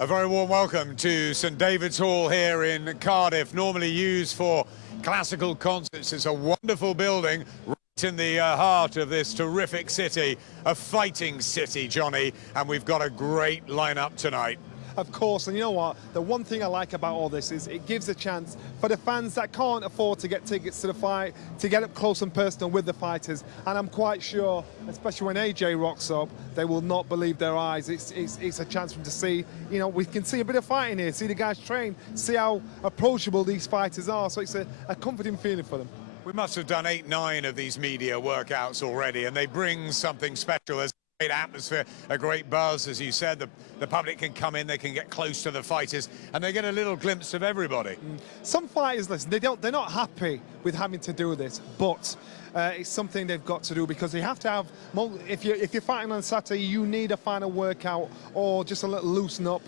A very warm welcome to St David's Hall here in Cardiff, normally used for classical concerts. It's a wonderful building right in the heart of this terrific city, a fighting city, Johnny, and we've got a great lineup tonight. Of course, and you know what? The one thing I like about all this is it gives a chance for the fans that can't afford to get tickets to the fight to get up close and personal with the fighters. And I'm quite sure, especially when AJ rocks up, they will not believe their eyes. It's a chance for them to see, you know, we can see a bit of fighting here, see the guys train, see how approachable these fighters are. So it's a comforting feeling for them. We must have done 8, 9 of these media workouts already, and they bring something special. There's a great atmosphere, a great buzz, as you said. The public can come in, they can get close to the fighters, and they get a little glimpse of everybody. Some fighters, listen, they're not happy with having to do this, but it's something they've got to do because they have to have. If you're fighting on Saturday, you need a final workout or just a little loosen up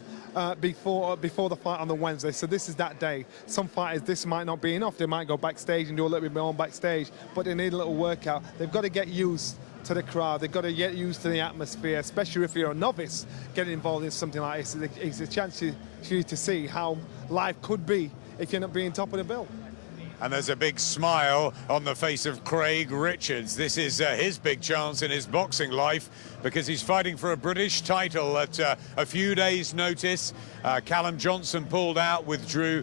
before the fight on the Wednesday. So this is that day. Some fighters, this might not be enough. They might go backstage and do a little bit more backstage, but they need a little workout. They've got to get used to the crowd. They've got to get used to the atmosphere, especially if you're a novice getting involved in something like this. It's a chance for you to see how life could be if you're not being top of the bill. And there's a big smile on the face of Craig Richards. This is his big chance in his boxing life because he's fighting for a British title at a few days' notice. Callum Johnson pulled out, withdrew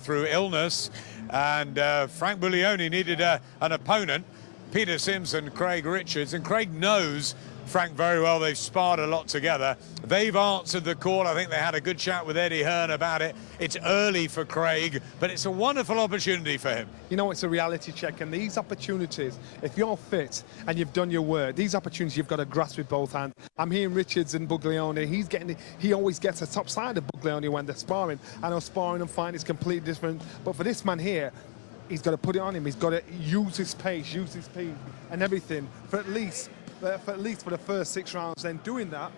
through illness, and Frank Buglioni needed an opponent. Peter Simpson, Craig Richards, and Craig knows Frank very well. They've sparred a lot together. They've answered the call. I think they had a good chat with Eddie Hearn about it. It's early for Craig, but it's a wonderful opportunity for him. You know, it's a reality check, and these opportunities, if you're fit and you've done your work, these opportunities you've got to grasp with both hands. I'm hearing Richards and Buglioni. He always gets a top side of Buglioni when they're sparring. I know sparring and fighting is completely different, but for this man here, he's got to put it on him. He's got to use his pace, use his speed and everything for at least for the first 6 rounds. Then doing that,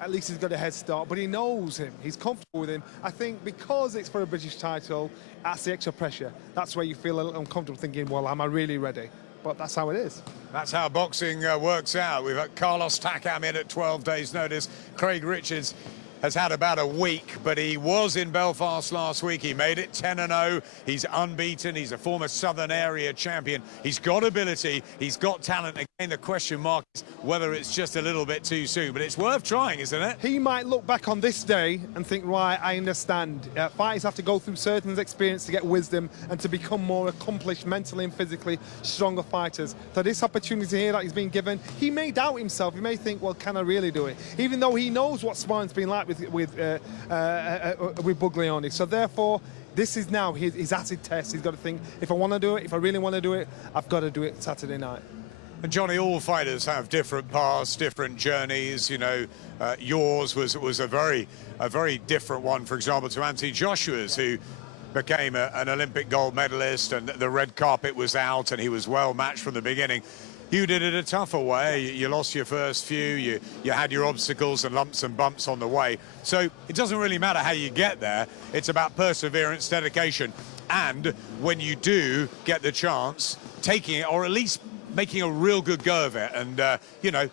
at least he's got a head start. But he knows him. He's comfortable with him. I think because it's for a British title, that's the extra pressure. That's where you feel a little uncomfortable thinking, well, am I really ready? But that's how it is. That's how boxing works out. We've got Carlos Takam in at 12 days' notice. Craig Richards has had about a week, but he was in Belfast last week. He made it 10-0. He's unbeaten. He's a former Southern Area champion. He's got ability. He's got talent. Again, the question mark is whether it's just a little bit too soon, but it's worth trying, isn't it? He might look back on this day and think, right, I understand. Fighters have to go through certain experience to get wisdom and to become more accomplished mentally and physically stronger fighters. So this opportunity here that he's been given, he may doubt himself. He may think, well, can I really do it? Even though he knows what sparring's been like with Buglioni. So therefore, this is now his acid test. He's got to think, if I want to do it, if I really want to do it, I've got to do it Saturday night. And Johnny, all fighters have different paths, different journeys. You know, yours was a very different one, for example, to Anthony Joshua's, who became an Olympic gold medalist, and the red carpet was out, and he was well matched from the beginning. You did it a tougher way. You lost your first few. You had your obstacles and lumps and bumps on the way. So it doesn't really matter how you get there. It's about perseverance, dedication, and when you do get the chance, taking it, or at least making a real good go of it. And, you know,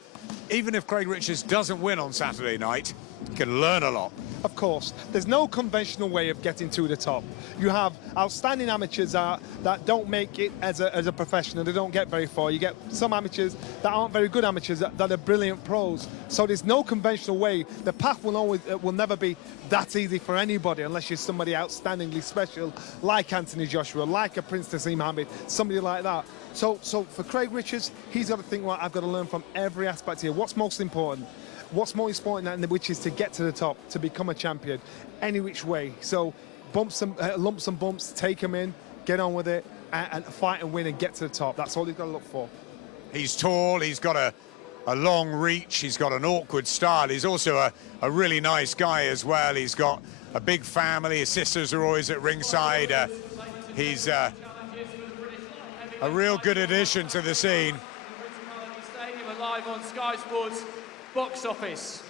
even if Craig Richards doesn't win on Saturday night, he can learn a lot. Of course, there's no conventional way of getting to the top. You have outstanding amateurs that don't make it as a professional. They don't get very far. You get some amateurs that aren't very good amateurs that are brilliant pros. So there's no conventional way. The path will never be that easy for anybody unless you're somebody outstandingly special, like Anthony Joshua, like a Prince Naseem Hamed, somebody like that. So for Craig Richards, he's got to think, well, I've got to learn from every aspect here. What's most important? What's more important than which is to get to the top, to become a champion, any which way. So lumps and bumps, take him in, get on with it, and fight and win and get to the top. That's all he's got to look for. He's tall, he's got a long reach, he's got an awkward style. He's also a really nice guy as well. He's got a big family, his sisters are always at ringside. He's a real good addition to the scene. Live on Sky Sports Box Office.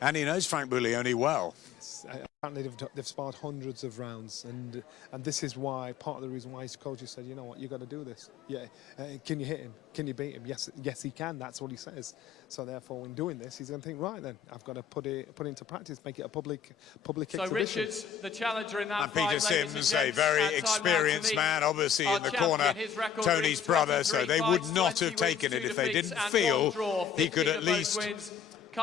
And he knows Frank Buglioni well. apparently they've sparred hundreds of rounds, and this is why, part of the reason why his coaches said, you know what, you got to do this. Yeah, can you hit him? Can you beat him? Yes, he can. That's what he says. So therefore, in doing this, he's going to think, right then, I've got to put it into practice, make it a public exhibition. So Richards, the challenger in that And fight, Peter Sims, a very experienced man, obviously in the corner, Tony's brother, so they would not have taken it if they didn't feel he could at least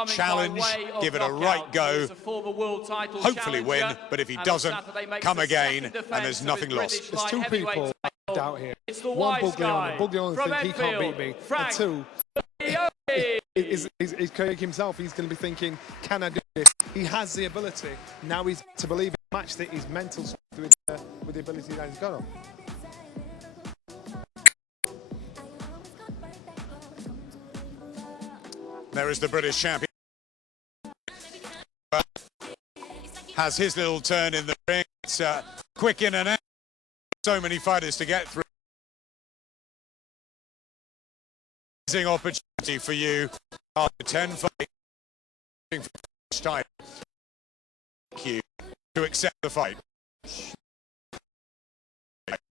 challenge, give it a right go, hopefully win, but if he doesn't, come again, and there's nothing lost. There's two people out here. One, Buglione thinks he can't beat me, and two, is Craig himself. He's going to be thinking, can I do this? He has the ability. Now he's to believe he matched his mental strength with the ability that he's got on. There is the British champion. Has his little turn in the ring. It's quick in and out. So many fighters to get through. Amazing opportunity for you after 10 fights time. Thank you to accept the fight.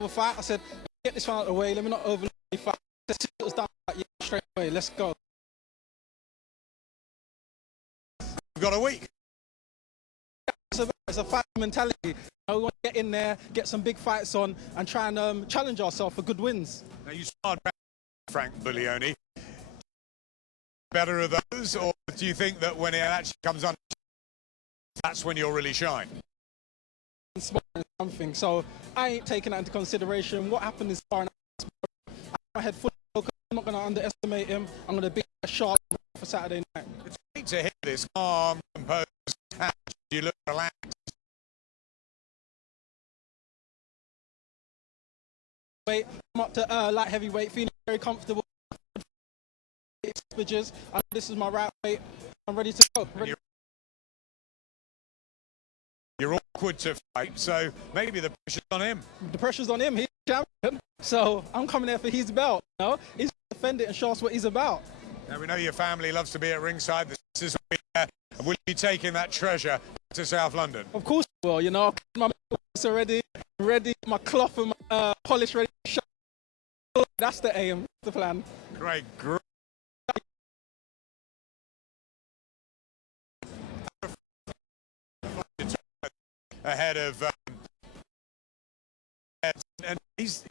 Fight, I said, get this one out of the way. Let me not overlook the fight. It was down straight away. Let's go. We've got a week. It's a fight mentality. We want to get in there, get some big fights on, and try and challenge ourselves for good wins. Now you sparred Frank Buglione. Better of those, or do you think that when it actually comes on, that's when you'll really shine? Something. So I ain't taking that into consideration. What happened is sparring. I have my head full focus. I'm not going to underestimate him. I'm going to be a sharp for Saturday night. It's great to hear this calm, composed catch. You look relaxed. I'm up to light heavyweight, feeling very comfortable. This is my right weight. I'm ready to go. You're awkward to fight, so maybe the pressure's on him. The pressure's on him. He's champion, so I'm coming there for his belt. You know? He's going to defend it and show us what he's about. Now we know your family loves to be at ringside. This is where we'll be taking that treasure to South London. Of course, well, you know, my already ready, my cloth and my polish ready to show. That's the aim, the plan. Great. Ahead of and he's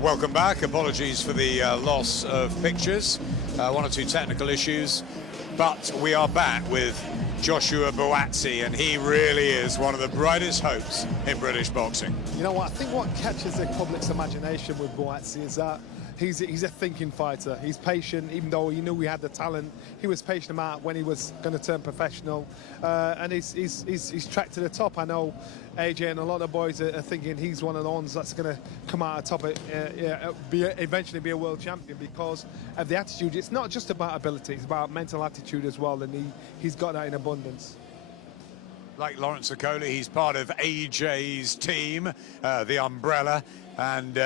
Welcome back. Apologies for the loss of pictures, one or two technical issues, but we are back with Joshua Buatsi, and he really is one of the brightest hopes in British boxing. You know what, I think what catches the public's imagination with Buatsi is that he's a thinking fighter. He's patient, even though he knew he had the talent. He was patient about when he was going to turn professional, and he's tracked to the top. I know AJ and a lot of boys are thinking he's one of the ones that's going to come out on top, eventually be a world champion because of the attitude. It's not just about ability, it's about mental attitude as well, and he's got that in abundance. Like Lawrence Okolie, he's part of AJ's team, the Umbrella, and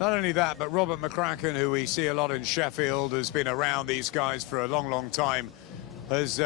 not only that, but Robert McCracken, who we see a lot in Sheffield, has been around these guys for a long, long time, has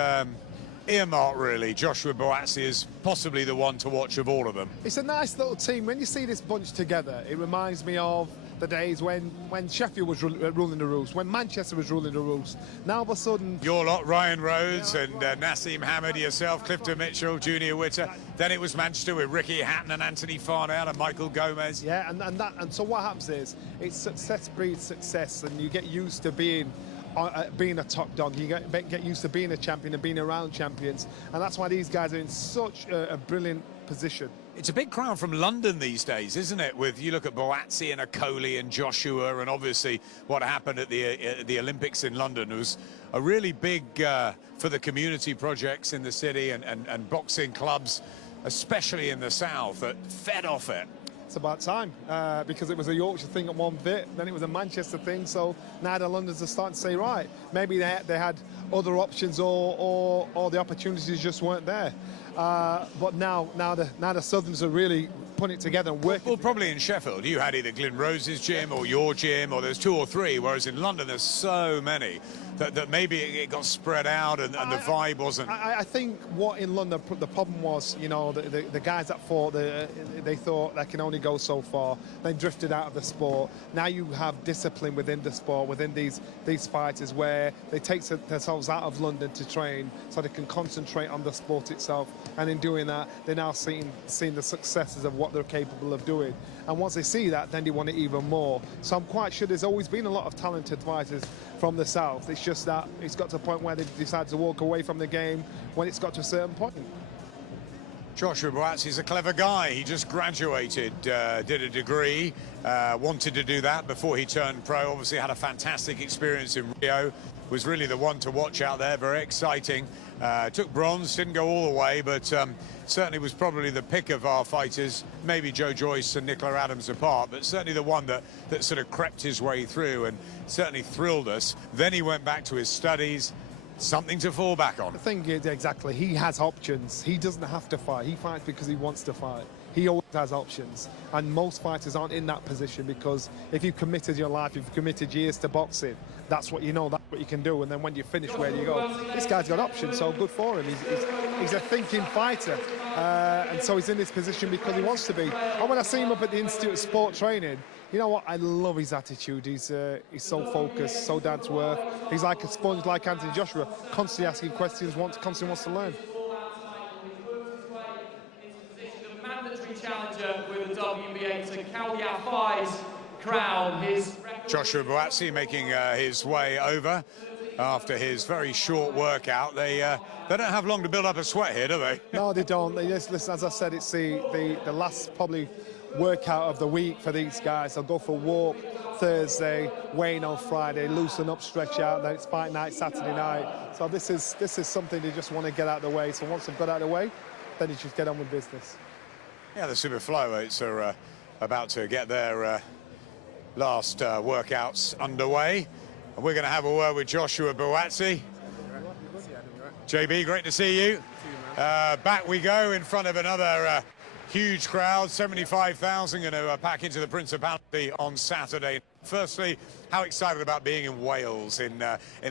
earmarked, really, Joshua Buatsi is possibly the one to watch of all of them. It's a nice little team. When you see this bunch together, it reminds me of the days when Sheffield was ruling the roost, when Manchester was ruling the roost. Now, all of a sudden... Your lot, Ryan Rhodes and Nassim Hamid, yourself, Clifton Mitchell, Junior Witter. Then it was Manchester with Ricky Hatton and Anthony Farnell and Michael Gomez. Yeah, and so what happens is, it's success breeds success, and you get used to being a top dog. You get used to being a champion and being around champions, and that's why these guys are in such a brilliant position. It's a big crowd from London these days, isn't it? With, you look at Buatsi and Okolie and Joshua, and obviously what happened at the Olympics in London was a really big for the community projects in the city and boxing clubs, especially in the south, that fed off it. It's about time, because it was a Yorkshire thing at one bit, then it was a Manchester thing, so now the Londoners are starting to say, right, maybe they had other options or the opportunities just weren't there. But now the Southerns are really putting it together and working. Well, probably in Sheffield, you had either Glyn Rose's gym or your gym, or there's two or three, whereas in London there's so many that maybe it got spread out and the vibe wasn't. I think what in London the problem was, you know, the guys that fought, they thought they can only go so far. They drifted out of the sport. Now you have discipline within the sport, within these fighters, where they take themselves out of London to train so they can concentrate on the sport itself. And in doing that, they're now seeing the successes of what they're capable of doing. And once they see that, then they want it even more. So I'm quite sure there's always been a lot of talented fighters from the south. It's just that it's got to a point where they decide to walk away from the game when it's got to a certain point. Joshua Buatsi is a clever guy. He just graduated, did a degree, wanted to do that before he turned pro. Obviously had a fantastic experience in Rio. Was really the one to watch out there, very exciting. Took bronze, didn't go all the way, but certainly was probably the pick of our fighters, maybe Joe Joyce and Nicola Adams apart, but certainly the one that sort of crept his way through and certainly thrilled us. Then he went back to his studies, something to fall back on. The thing is, exactly, he has options. He doesn't have to fight. He fights because he wants to fight. He always has options. And most fighters aren't in that position, because if you've committed your life, you've committed years to boxing, that's what you know, that's what you can do. And then when you finish, where do you go? This guy's got options, so good for him. He's a thinking fighter. And so he's in this position because he wants to be. And when I see him up at the Institute of Sport Training, you know what? I love his attitude. He's so focused, so down to earth. He's like a sponge, like Anthony Joshua, constantly asking questions, constantly wants to learn. Mandatory challenger with the WBA to Kal Yafai's crown. Joshua Buatsi making his way over after his very short workout. They don't have long to build up a sweat here, do they? No, they don't. They just, listen, as I said, it's the last probably workout of the week for these guys. They'll go for a walk Thursday, weigh-in on Friday, loosen up, stretch out, then it's fight night Saturday night. So this is something they just want to get out of the way. So once they've got out of the way, then you just get on with business. Yeah, the super flyweights are about to get their last workouts underway. And we're going to have a word with Joshua Buatsi. JB, great to see you. Back we go in front of another huge crowd, 75,000 going to pack into the Principality on Saturday. Firstly, how excited about being in Wales, in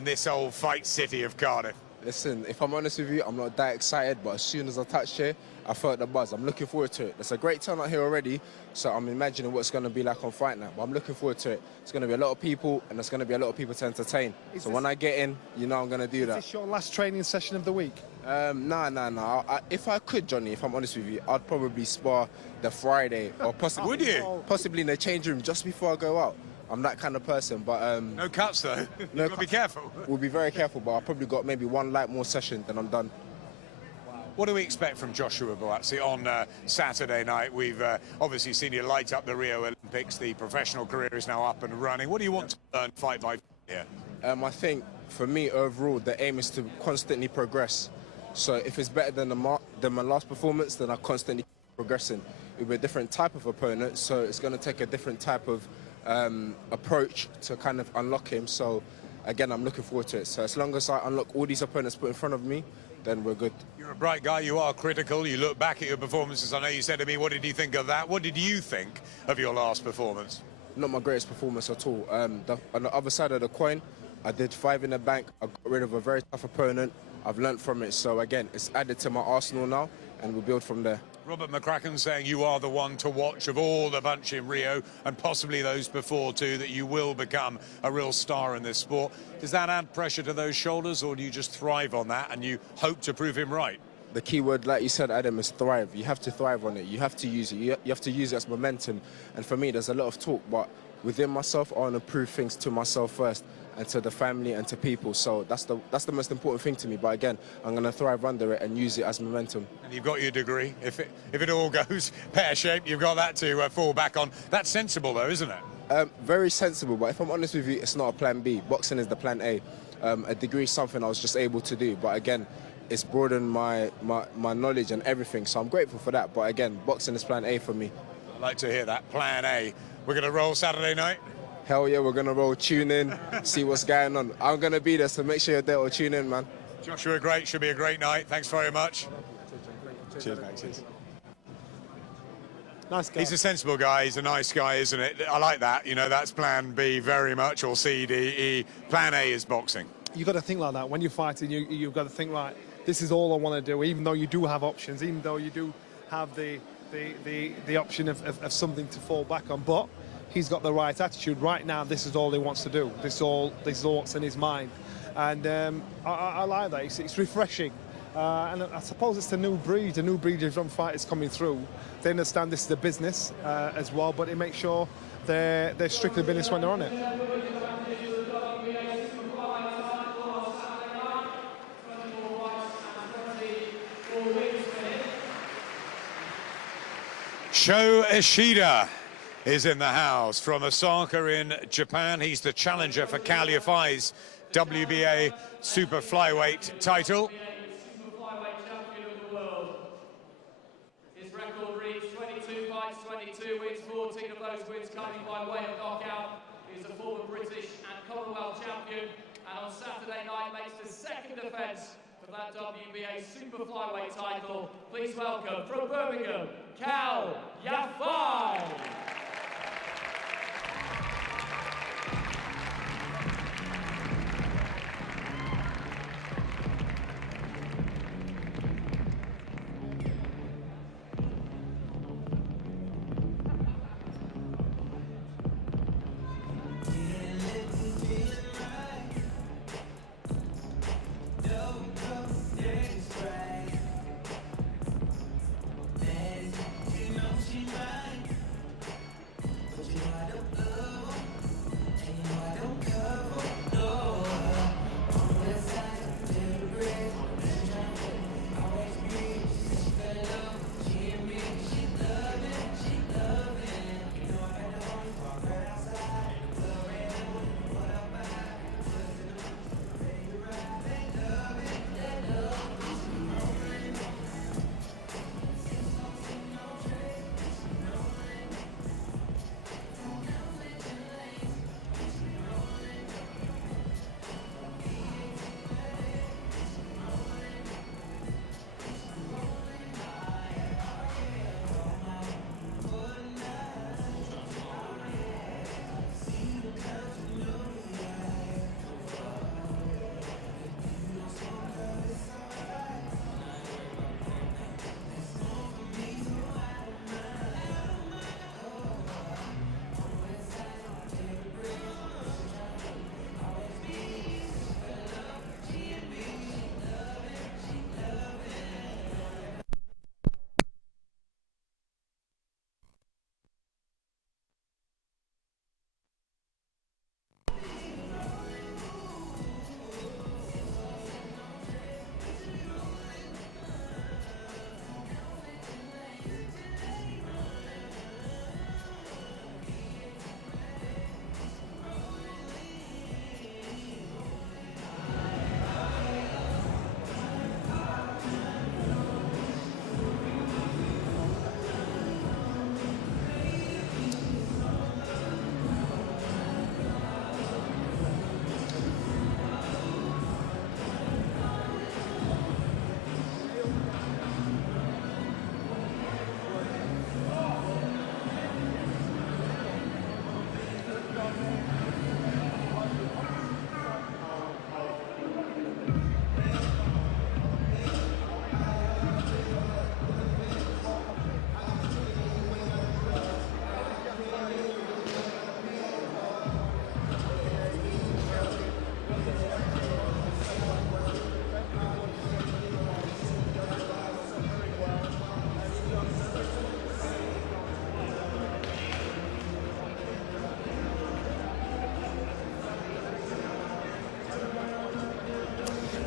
this old fight city of Cardiff? Listen, if I'm honest with you, I'm not that excited, but as soon as I touched here, I felt the buzz. I'm looking forward to it. There's a great turnout here already, so I'm imagining what it's going to be like on fight night, but I'm looking forward to it. It's going to be a lot of people, and there's going to be a lot of people to entertain. So when I get in, you know I'm going to do that. Is this your last training session of the week? Nah. If I could, Johnny, if I'm honest with you, I'd probably spar the Friday or possibly. Would you? Possibly in the change room just before I go out. I'm that kind of person, but No cuts though. No You've got to be cuts. careful. We'll be very careful. But I've probably got maybe one light more session, then I'm done. What do we expect from Joshua Buatsi on Saturday night? We've obviously seen you light up the Rio Olympics. The professional career is now up and running. What do you want to learn fight by here? I think for me overall, the aim is to constantly progress. So if it's better than my last performance, then I constantly keep progressing. It'll be a different type of opponent, so it's going to take a different type of approach to kind of unlock him. So again, I'm looking forward to it. So as long as I unlock all these opponents put in front of me, then we're good. You're a bright guy, you are critical, you look back at your performances. I know you said to me, what did you think of that? What did you think of your last performance? Not my greatest performance at all. On the other side of the coin, I did 5 in the bank. I got rid of a very tough opponent. I've learnt from it. So again, it's added to my arsenal now, and we'll build from there. Robert McCracken saying you are the one to watch of all the bunch in Rio, and possibly those before too, that you will become a real star in this sport. Does that add pressure to those shoulders, or do you just thrive on that and you hope to prove him right? The key word, like you said, Adam, is thrive. You have to thrive on it. You have to use it. You have to use it as momentum. And for me, there's a lot of talk, but within myself, I want to prove things to myself first, and to the family and to people. So that's the most important thing to me. But again, I'm going to thrive under it and use it as momentum. And you've got your degree. If it all goes pear-shaped, you've got that to fall back on. That's sensible though, isn't it? Very sensible, but if I'm honest with you, it's not a plan B. Boxing is the plan A. A degree is something I was just able to do, but again, it's broadened my knowledge and everything, so I'm grateful for that. But again, boxing is plan A for me. I'd like to hear that, plan A. We're going to roll Saturday night? Hell yeah, we're going to roll, tune in, see what's going on. I'm going to be there, so make sure you're there or tune in, man. Joshua, great. Should be a great night. Thanks very much. Cheers, mate. Cheers. Nice guy. He's a sensible guy. He's a nice guy, isn't it? I like that. You know, that's plan B very much, or C, D, E. Plan A is boxing. You've got to think like that. When you're fighting, you've got to think, right, this is all I want to do, even though you do have options, even though you do have the option of something to fall back on. But he's got the right attitude. Right now, this is all he wants to do. This is all what's in his mind. And I like that. It's refreshing. And I suppose it's the new breed of young fighters coming through. They understand this is a business as well, but they make sure they're strictly business when they're on it. Sho Ishida is in the house from Osaka in Japan. He's the challenger for Kal Yafai's WBA super flyweight title. His record reads 22 fights, 22 wins, 14 of those wins coming by way of knockout. He's a former British and Commonwealth champion, and on Saturday night makes the second defence for that WBA super flyweight title. Please welcome from Birmingham, Kal Yafai.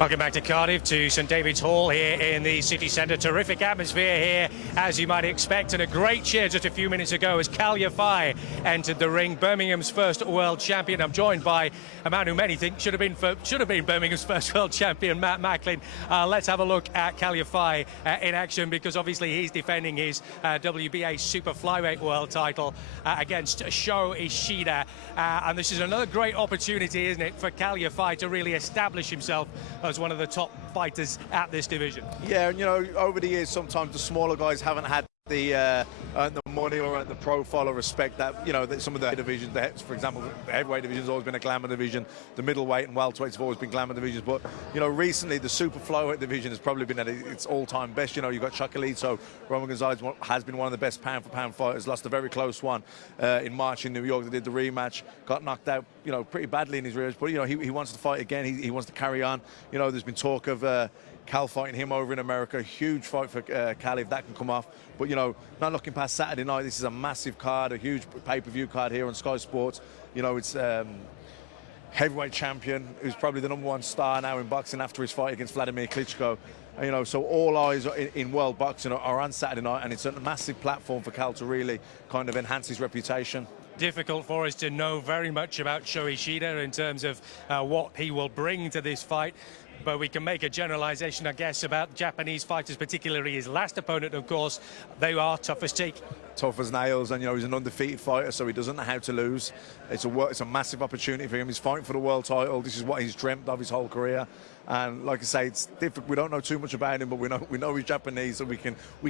Welcome back to Cardiff, to St David's Hall here in the city centre. Terrific atmosphere here, as you might expect, and a great cheer just a few minutes ago as Kal Yafai entered the ring, Birmingham's first world champion. I'm joined by a man who many think should have been Birmingham's first world champion, Matt Macklin. Let's have a look at Kal Yafai in action, because obviously he's defending his WBA super flyweight world title against Sho Ishida, and this is another great opportunity, isn't it, for Kal Yafai to really establish himself as one of the top fighters at this division. Yeah, and you know, over the years, sometimes the smaller guys haven't had the money or the profile or respect that, you know, that some of the divisions, for example, the heavyweight division's always been a glamour division, the middleweight and welterweights have always been glamour divisions, but, you know, recently the super flyweight division has probably been at its all-time best. You know, you've got Chocolatito, Roman Gonzalez has been one of the best pound-for-pound fighters, lost a very close one in March in New York. They did the rematch, got knocked out, you know, pretty badly in his rematch, but, you know, he wants to fight again, he wants to carry on. You know, there's been talk of Cal fighting him over in America. Huge fight for Cal if that can come off. But, you know, not looking past Saturday night, this is a massive card, a huge pay-per-view card here on Sky Sports. You know, it's heavyweight champion, who's probably the #1 star now in boxing after his fight against Vladimir Klitschko. And, you know, so all eyes in world boxing are on Saturday night, and it's a massive platform for Cal to really kind of enhance his reputation. Difficult for us to know very much about Sho Ishida in terms of what he will bring to this fight. But we can make a generalization, I guess, about Japanese fighters, particularly his last opponent, of course. They are tough as teak. Tough as nails, and, you know, he's an undefeated fighter, so he doesn't know how to lose. It's a massive opportunity for him. He's fighting for the world title. This is what he's dreamt of his whole career. And like I say, it's different. We don't know too much about him, but we know he's Japanese, so we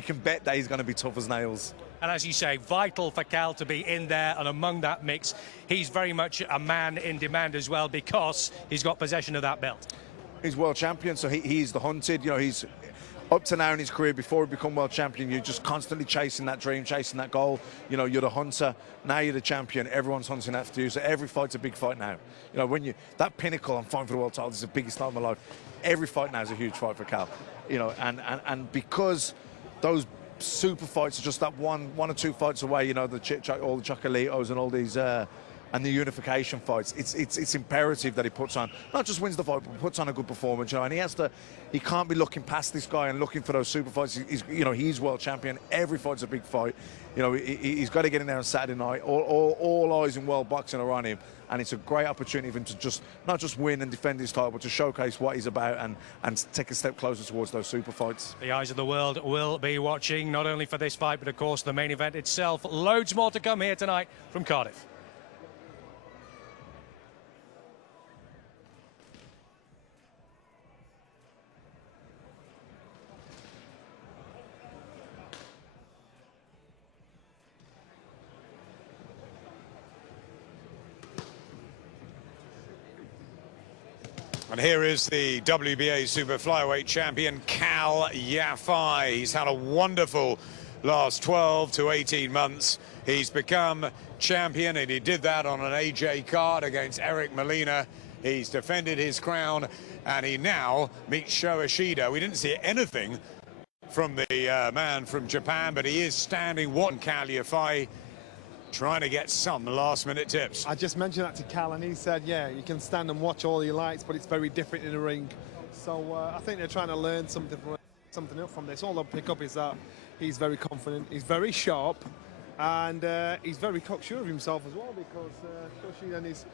can bet that he's going to be tough as nails. And as you say, vital for Cal to be in there and among that mix. He's very much a man in demand as well, because he's got possession of that belt. He's world champion, so he's the hunted. You know, he's up to now in his career, before he become world champion, you're just constantly chasing that dream, chasing that goal. You know, you're the hunter. Now you're the champion. Everyone's hunting after you. So every fight's a big fight now. You know, when that pinnacle, I'm fighting for the world title, this is the biggest night of my life. Every fight now is a huge fight for Cal. You know, and because those super fights are just that one or two fights away. You know, all the Chocolitos and all these. And the unification fights, it's imperative that he puts on, not just wins the fight, but puts on a good performance, you know, and he can't be looking past this guy and looking for those super fights. He's world champion. Every fight's a big fight. You know, he's got to get in there on Saturday night. All eyes in world boxing are on him, and it's a great opportunity for him to not just win and defend his title, but to showcase what he's about and take a step closer towards those super fights. The eyes of the world will be watching, not only for this fight, but of course the main event itself. Loads more to come here tonight from Cardiff. And here is the WBA Super Flyweight champion, Kal Yafai. He's had a wonderful last 12 to 18 months. He's become champion, and he did that on an AJ card against Eric Molina. He's defended his crown, and he now meets Sho Ishida. We didn't see anything from the man from Japan, but he is standing watching Kal Yafai, trying to get some last-minute tips. I just mentioned that to Cal, and he said, yeah, you can stand and watch all he likes, but it's very different in the ring. So I think they're trying to learn something up from this. All they'll pick up is that he's very confident, he's very sharp, and he's very cocksure of himself as well, because Shoshi and his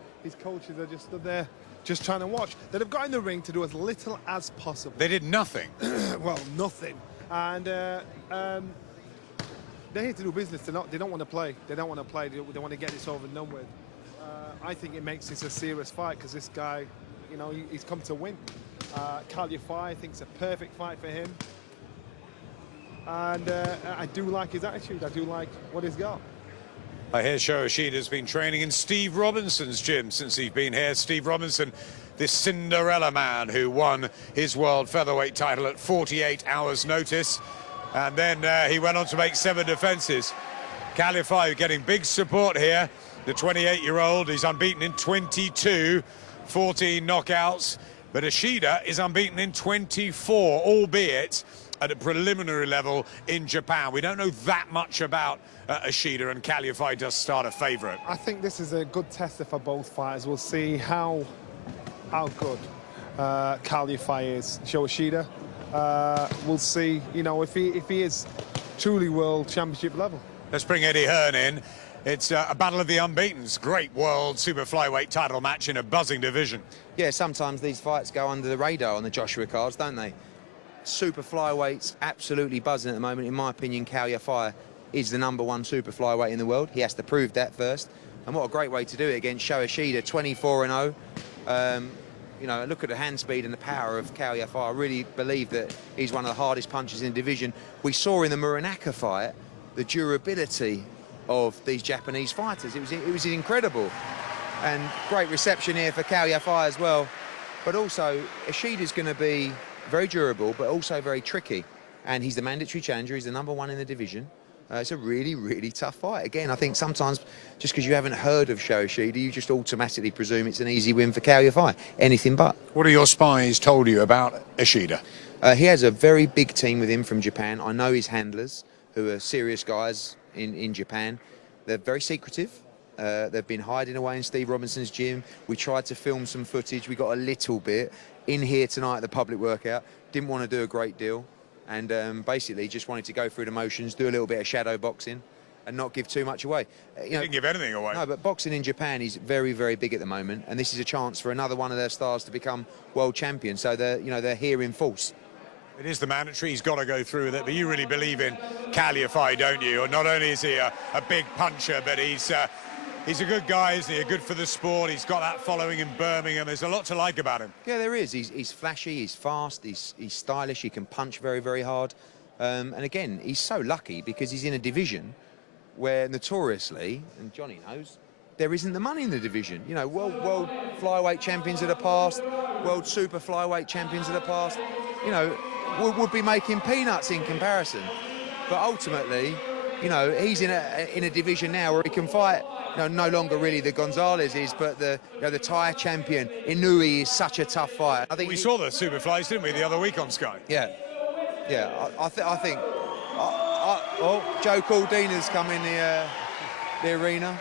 coaches are just stood there just trying to watch. They'd have got in the ring to do as little as possible. They did nothing. Well, nothing. And they're here to do business. They don't want to play. They don't want to play. They want to get this over and done with. I think it makes this a serious fight, because this guy, you know, he's come to win. Kal Yafai, I think, it's a perfect fight for him. And I do like his attitude. I do like what he's got. I hear Sho Ishida's been training in Steve Robinson's gym since he's been here. Steve Robinson, this Cinderella man who won his world featherweight title at 48 hours notice. And then he went on to make 7 defenses. Kal Yafai getting big support here. The 28-year-old, he's unbeaten in 22, 14 knockouts. But Ishida is unbeaten in 24, albeit at a preliminary level in Japan. We don't know that much about Ishida, and Kal Yafai does start a favourite. I think this is a good tester for both fighters. We'll see how good Kal Yafai is. Ishida. We'll see, you know, if he is truly world championship level. Let's bring Eddie Hearn in. It's a battle of the unbeatens. Great world super flyweight title match in a buzzing division. Yeah, sometimes these fights go under the radar on the Joshua cards, don't they? Super flyweights absolutely buzzing at the moment. In my opinion, Kal Yafai is the #1 super flyweight in the world. He has to prove that first. And what a great way to do it against Ishida, 24-0. You know, look at the hand speed and the power of Kal Yafai. I really believe that he's one of the hardest punchers in the division. We saw in the Muranaka fight the durability of these Japanese fighters. It was incredible. And great reception here for Kal Yafai as well. But also, Ishida's going to be very durable, but also very tricky. And he's the mandatory challenger. He's the #1 in the division. It's a really, really tough fight. Again, I think sometimes just because you haven't heard of Ishida, you just automatically presume it's an easy win for Kal Yafai. Anything but. What are your spies told you about Ishida? He has a very big team with him from Japan. I know his handlers, who are serious guys in Japan. They're very secretive. They've been hiding away in Steve Robinson's gym. We tried to film some footage. We got a little bit in here tonight at the public workout. Didn't want to do a great deal. And basically just wanted to go through the motions, do a little bit of shadow boxing and not give too much away. You know, didn't give anything away. No, but boxing in Japan is very, very big at the moment. And this is a chance for another one of their stars to become world champion. So they're here in force. It is the mandatory. He's got to go through with it. But you really believe in Kal Yafai, don't you? Or not only is he a big puncher, but he's a good guy, isn't he? Good for the sport. He's got that following in Birmingham. There's a lot to like about him. Yeah, there is. He's flashy, he's fast, he's stylish, he can punch very, very hard. And again, he's so lucky because he's in a division where notoriously, and Johnny knows, there isn't the money in the division. You know, world flyweight champions of the past, world super flyweight champions of the past, you know, would be making peanuts in comparison. But ultimately, you know, he's in a division now where he can fight. No longer really the Gonzalez's, but the Thai champion Inui is such a tough fight. I think we saw the Superflies, didn't we, the other week on Sky? Yeah, yeah. I think. Oh, Joe Cordina's come in the arena.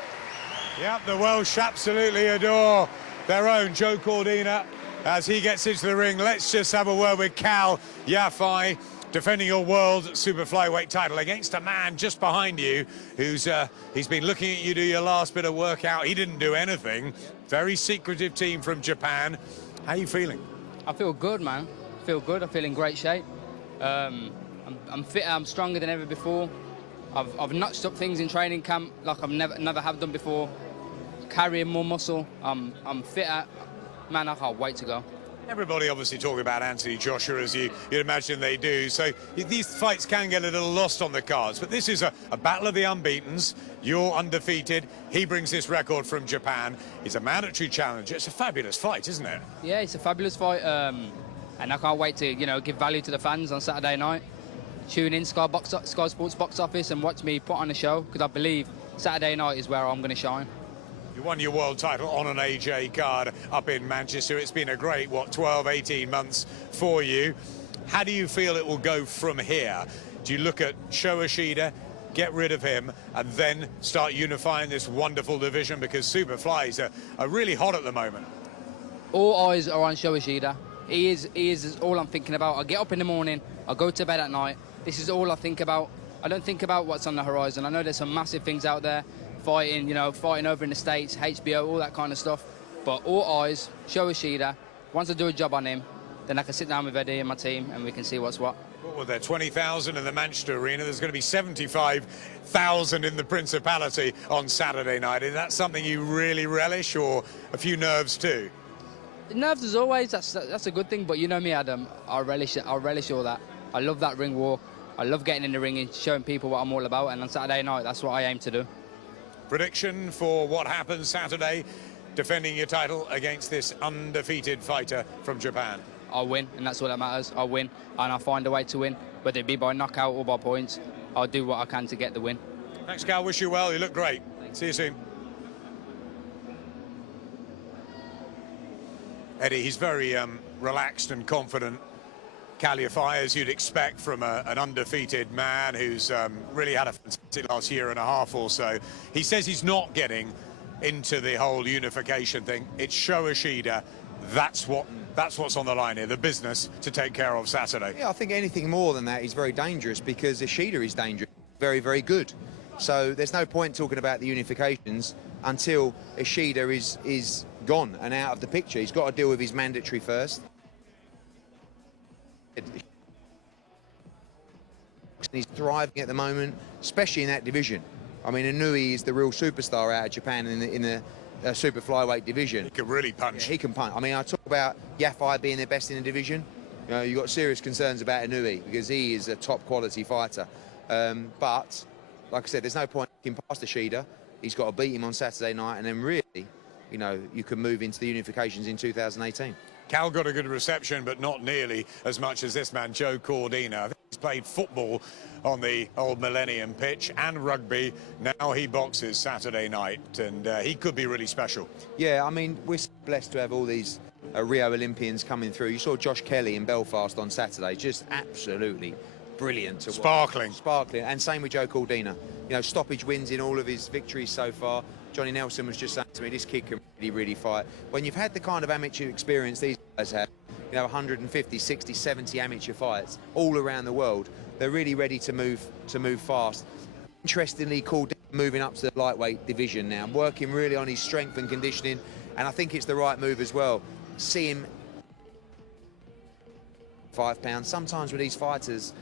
Yeah, the Welsh absolutely adore their own Joe Cordina as he gets into the ring. Let's just have a word with Kal Yafai, defending your world super flyweight title against a man just behind you who's he's been looking at you do your last bit of workout. He didn't do anything. Very secretive team from Japan. How are you feeling? I feel good, man. I feel good. I feel in great shape. I'm fitter. I'm stronger than ever before. I've notched up things in training camp like I've never have done before. Carrying more muscle. I'm fitter. Man, I can't wait to go. Everybody obviously talking about Anthony Joshua, as you'd imagine they do. So these fights can get a little lost on the cards. But this is a battle of the unbeatens. You're undefeated. He brings this record from Japan. He's a mandatory challenger. It's a fabulous fight, isn't it? Yeah, it's a fabulous fight. And I can't wait to, give value to the fans on Saturday night. Tune in Sky Sports Box Office and watch me put on a show, because I believe Saturday night is where I'm going to shine. You won your world title on an AJ card up in Manchester. It's been a great, 12, 18 months for you. How do you feel it will go from here? Do you look at Ishida, get rid of him, and then start unifying this wonderful division? Because Superflies are really hot at the moment. All eyes are on Ishida. He is all I'm thinking about. I get up in the morning, I go to bed at night. This is all I think about. I don't think about what's on the horizon. I know there's some massive things out there. Fighting over in the States, HBO, all that kind of stuff. But all eyes, Ishida. Once I do a job on him, then I can sit down with Eddie and my team and we can see what's what. What were there, 20,000 in the Manchester Arena? There's going to be 75,000 in the Principality on Saturday night. Is that something you really relish, or a few nerves too? Nerves as always, that's a good thing, but you know me, Adam, I relish all that. I love that ring war. I love getting in the ring and showing people what I'm all about, and on Saturday night, that's what I aim to do. Prediction for what happens Saturday, defending your title against this undefeated fighter from Japan? I'll win, and that's all that matters. I'll win, and I'll find a way to win, whether it be by knockout or by points. I'll do what I can to get the win. Thanks, Kal. Wish you well. You look great. Thanks. See you soon. Eddie, he's very relaxed and confident. Kal Yafai, as you'd expect from an undefeated man who's really had a fantastic last year and a half or so. He says he's not getting into the whole unification thing. It's Ishida, that's what's on the line here, the business to take care of Saturday. Yeah, I think anything more than that is very dangerous, because Ishida is dangerous, very, very good. So there's no point talking about the unifications until Ishida is gone and out of the picture. He's got to deal with his mandatory first. He's thriving at the moment, especially in that division. I mean, Inui is the real superstar out of Japan in the super flyweight division. He can really punch. Yeah, he can punch. I mean, I talk about Yafai being the best in the division. You know, you've got serious concerns about Inui because he is a top quality fighter. But like I said, there's no point in past Ishida. He's got to beat him on Saturday night, and then really, you know, you can move into the unifications in 2018. Cal got a good reception, but not nearly as much as this man, Joe Cordina. I think he's played football on the old Millennium pitch and rugby. Now he boxes Saturday night, and he could be really special. Yeah, I mean, we're so blessed to have all these Rio Olympians coming through. You saw Josh Kelly in Belfast on Saturday, just absolutely brilliant to watch. Sparkling. Sparkling, and same with Joe Cordina. You know, stoppage wins in all of his victories so far. Johnny Nelson was just saying to me, this kid can really, really fight. When you've had the kind of amateur experience these guys have, you know, 150, 60, 70 amateur fights all around the world, they're really ready to move fast. Interestingly, Cordina moving up to the lightweight division now, working really on his strength and conditioning, and I think it's the right move as well. See him 5 pounds. Sometimes with these fighters,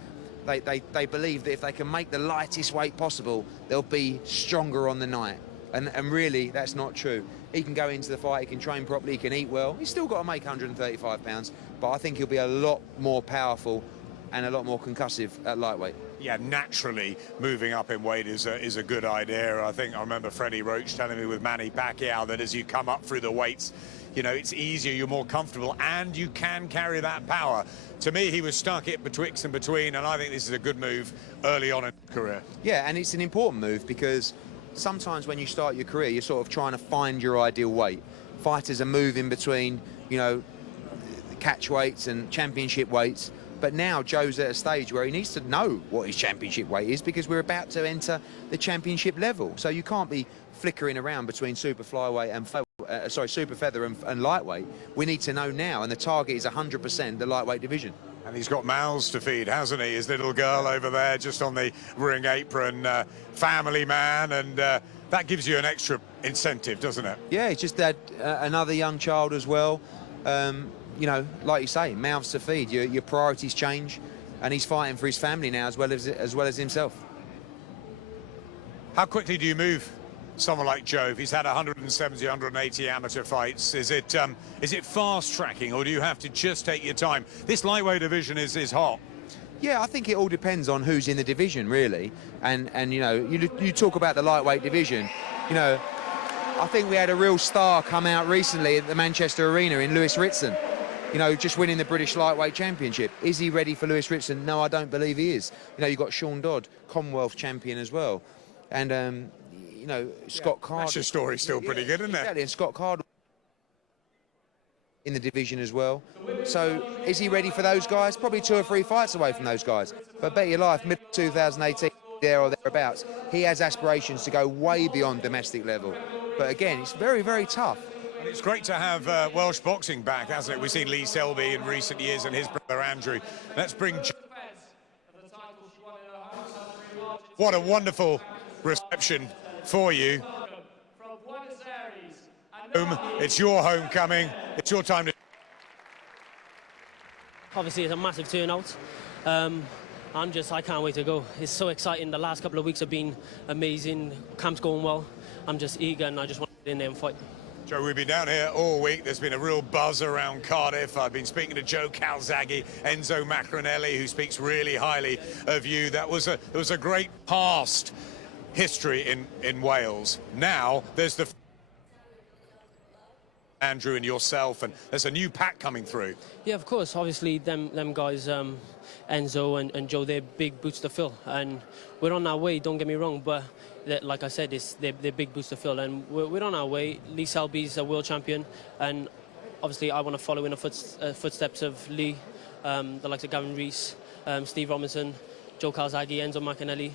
they believe that if they can make the lightest weight possible, they'll be stronger on the night. And really, that's not true. He can go into the fight, he can train properly, he can eat well. He's still got to make 135 pounds, but I think he'll be a lot more powerful and a lot more concussive at lightweight. Yeah, naturally moving up in weight is a good idea. I remember Freddie Roach telling me with Manny Pacquiao that as you come up through the weights, you know, it's easier, you're more comfortable, and you can carry that power. To me, he was stuck it betwixt and between, and I think this is a good move early on in his career. Yeah, and it's an important move because sometimes when you start your career, you're sort of trying to find your ideal weight. Fighters are moving between, you know, catch weights and championship weights. But now Joe's at a stage where he needs to know what his championship weight is, because we're about to enter the championship level. So you can't be flickering around between super flyweight and super feather and lightweight. We need to know now, and the target is 100% the lightweight division. And he's got mouths to feed, hasn't he? His little girl over there just on the ring apron, family man, and that gives you an extra incentive, doesn't it? Yeah, he's just had another young child as well. You know, like you say, mouths to feed. Your priorities change, and he's fighting for his family now as well as himself. How quickly do you move someone like Joe? If he's had 170, 180 amateur fights, is it fast tracking, or do you have to just take your time? This lightweight division is hot. Yeah, I think it all depends on who's in the division, really. And you know, you talk about the lightweight division. You know, I think we had a real star come out recently at the Manchester Arena in Lewis Ritson. You know, just winning the British lightweight championship. Is he ready for Lewis Ritson? No, I don't believe he is. You know, you've got Sean Dodd, Commonwealth champion as well. And, you know, Scott Card. That's your story still pretty good, isn't it? Exactly, and Scott Card in the division as well. So is he ready for those guys? Probably 2 or 3 fights away from those guys. But bet your life, mid-2018, there or thereabouts, he has aspirations to go way beyond domestic level. But again, it's very, very tough. And it's great to have Welsh boxing back, hasn't it? We've seen Lee Selby in recent years and his brother Andrew. Let's bring... What a wonderful reception for you. It's your homecoming. It's your time to... Obviously, it's a massive turnout. I can't wait to go. It's so exciting. The last couple of weeks have been amazing. Camp's going well. I'm just eager, and I just want to get in there and fight. Joe, we've been down here all week. There's been a real buzz around Cardiff. I've been speaking to Joe Calzaghe, Enzo Macronelli, who speaks really highly of you. There was a great past history in Wales. Now there's the Andrew and yourself, and there's a new pack coming through. Yeah, of course. Obviously, them guys, Enzo and Joe, they're big boots to fill, and we're on our way. Don't get me wrong, but like I said, they're big boots to fill, and we're on our way. Lee Selby's a world champion, and obviously I want to follow in the footsteps of Lee, the likes of Gavin Rees, Steve Robinson, Joe Calzaghe, Enzo Macronelli,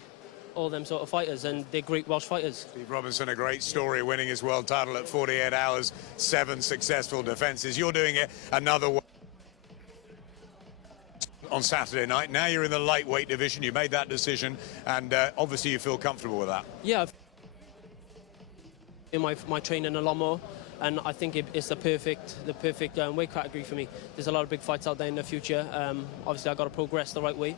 all them sort of fighters, and they're great Welsh fighters. Steve Robinson, a great story, winning his world title at 48 hours, 7 successful defences. You're doing it another one on Saturday night. Now you're in the lightweight division. You made that decision, and obviously you feel comfortable with that. Yeah, in my training a lot more, and I think it's the perfect weight category for me. There's a lot of big fights out there in the future. Obviously, I've got to progress the right way,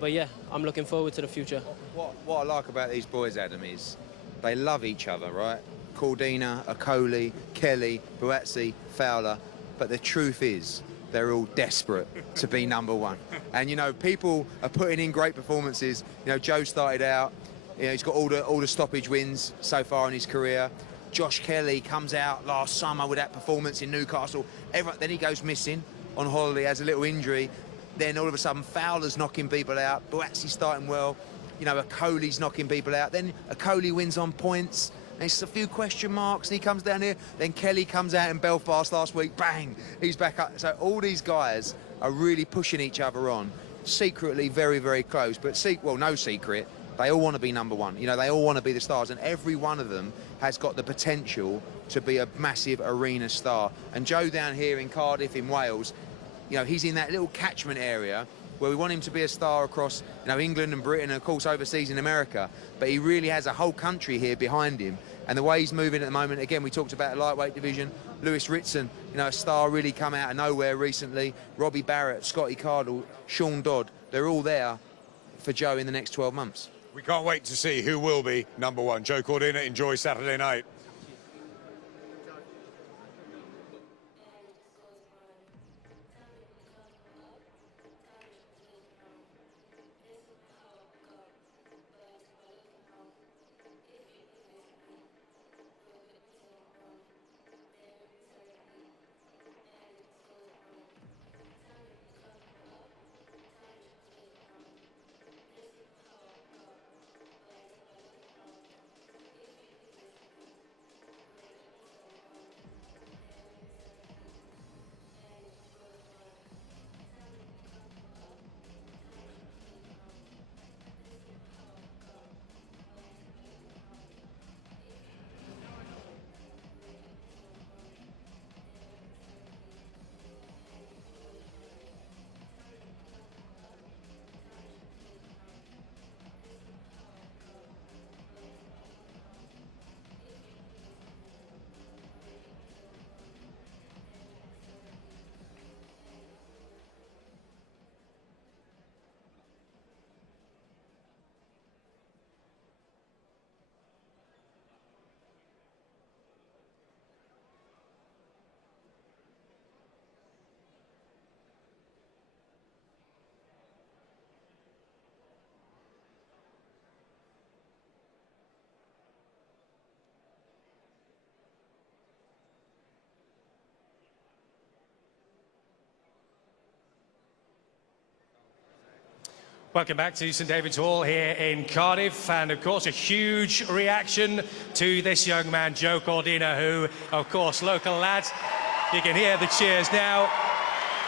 but yeah, I'm looking forward to the future. What I like about these boys, Adam, is they love each other, right? Cordina, Okoli, Kelly, Buatsi, Fowler, but the truth is, they're all desperate to be number one. And, you know, people are putting in great performances. You know, Joe started out, you know, he's got all the stoppage wins so far in his career. Josh Kelly comes out last summer with that performance in Newcastle. Then he goes missing on holiday, has a little injury. Then all of a sudden, Fowler's knocking people out. Buatsi's starting well. You know, Okoli's knocking people out. Then Okoli wins on points. And it's a few question marks, and he comes down here. Then Kelly comes out in Belfast last week, bang, he's back up. So all these guys are really pushing each other on, secretly very, very close. But well, no secret, they all want to be number one. You know, they all want to be the stars, and every one of them has got the potential to be a massive arena star. And Joe down here in Cardiff, in Wales, you know, he's in that little catchment area where we want him to be a star across, you know, England and Britain and, of course, overseas in America. But he really has a whole country here behind him. And the way he's moving at the moment, again, we talked about the lightweight division. Lewis Ritson, you know, a star really come out of nowhere recently. Robbie Barrett, Scotty Cardle, Sean Dodd, they're all there for Joe in the next 12 months. We can't wait to see who will be number one. Joe Cordina, enjoy Saturday night. Welcome back to St David's Hall here in Cardiff, and of course a huge reaction to this young man, Joe Cordina, who, of course, local lad. You can hear the cheers now.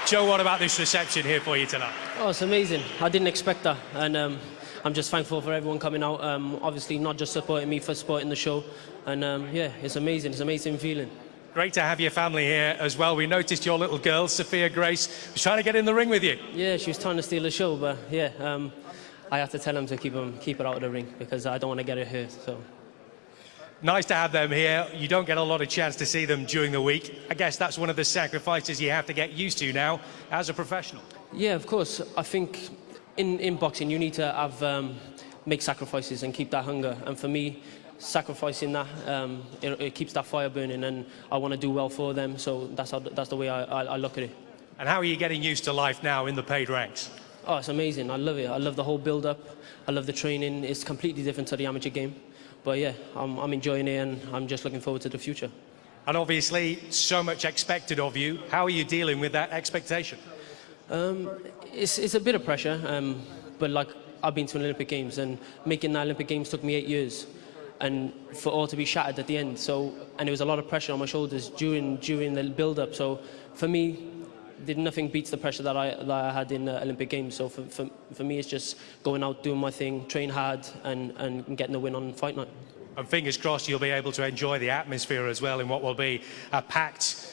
Joe, what about this reception here for you tonight? Oh, it's amazing. I didn't expect that, and I'm just thankful for everyone coming out. Obviously, not just supporting me, for supporting the show, and yeah, it's amazing. It's an amazing feeling. Great to have your family here as well. We noticed your little girl, Sophia Grace, was trying to get in the ring with you. Yeah, she was trying to steal the show, but yeah, I have to tell him to keep her out of the ring because I don't want to get her hurt. So nice to have them here. You don't get a lot of chance to see them during the week. I guess that's one of the sacrifices you have to get used to now as a professional. Yeah, of course. I think in boxing you need to have make sacrifices and keep that hunger. And for me, sacrificing that, it keeps that fire burning, and I want to do well for them. So that's the way I look at it. And how are you getting used to life now in the paid ranks? Oh, it's amazing. I love it. I love the whole build-up. I love the training. It's completely different to the amateur game. But yeah, I'm enjoying it, and I'm just looking forward to the future. And obviously, so much expected of you. How are you dealing with that expectation? It's a bit of pressure, but like, I've been to an Olympic Games, and making the Olympic Games took me 8 years. And for all to be shattered at the end, and there was a lot of pressure on my shoulders during the build-up. So for me, nothing beats the pressure that I had in the Olympic Games. So for me, it's just going out, doing my thing, train hard, and getting the win on fight night. And fingers crossed you'll be able to enjoy the atmosphere as well in what will be a packed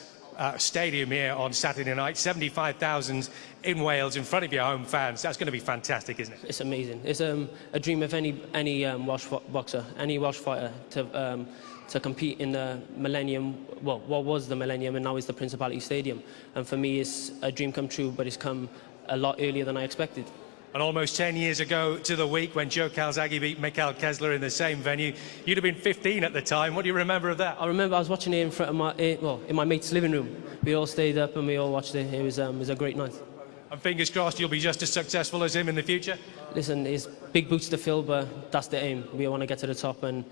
stadium here on Saturday night. 75,000 in Wales in front of your home fans. That's going to be fantastic, isn't it? It's amazing. It's a dream of any Welsh boxer, any Welsh fighter to compete in the Millennium, well, what was the Millennium and now is the Principality Stadium. And for me, it's a dream come true, but it's come a lot earlier than I expected. And almost 10 years ago to the week when Joe Calzaghe beat Mikhail Kessler in the same venue, you'd have been 15 at the time. What do you remember of that? I remember I was watching it in front of in my mate's living room. We all stayed up and we all watched it. It was a great night. And fingers crossed you'll be just as successful as him in the future. Listen, it's big boots to fill, but that's the aim. We want to get to the top, and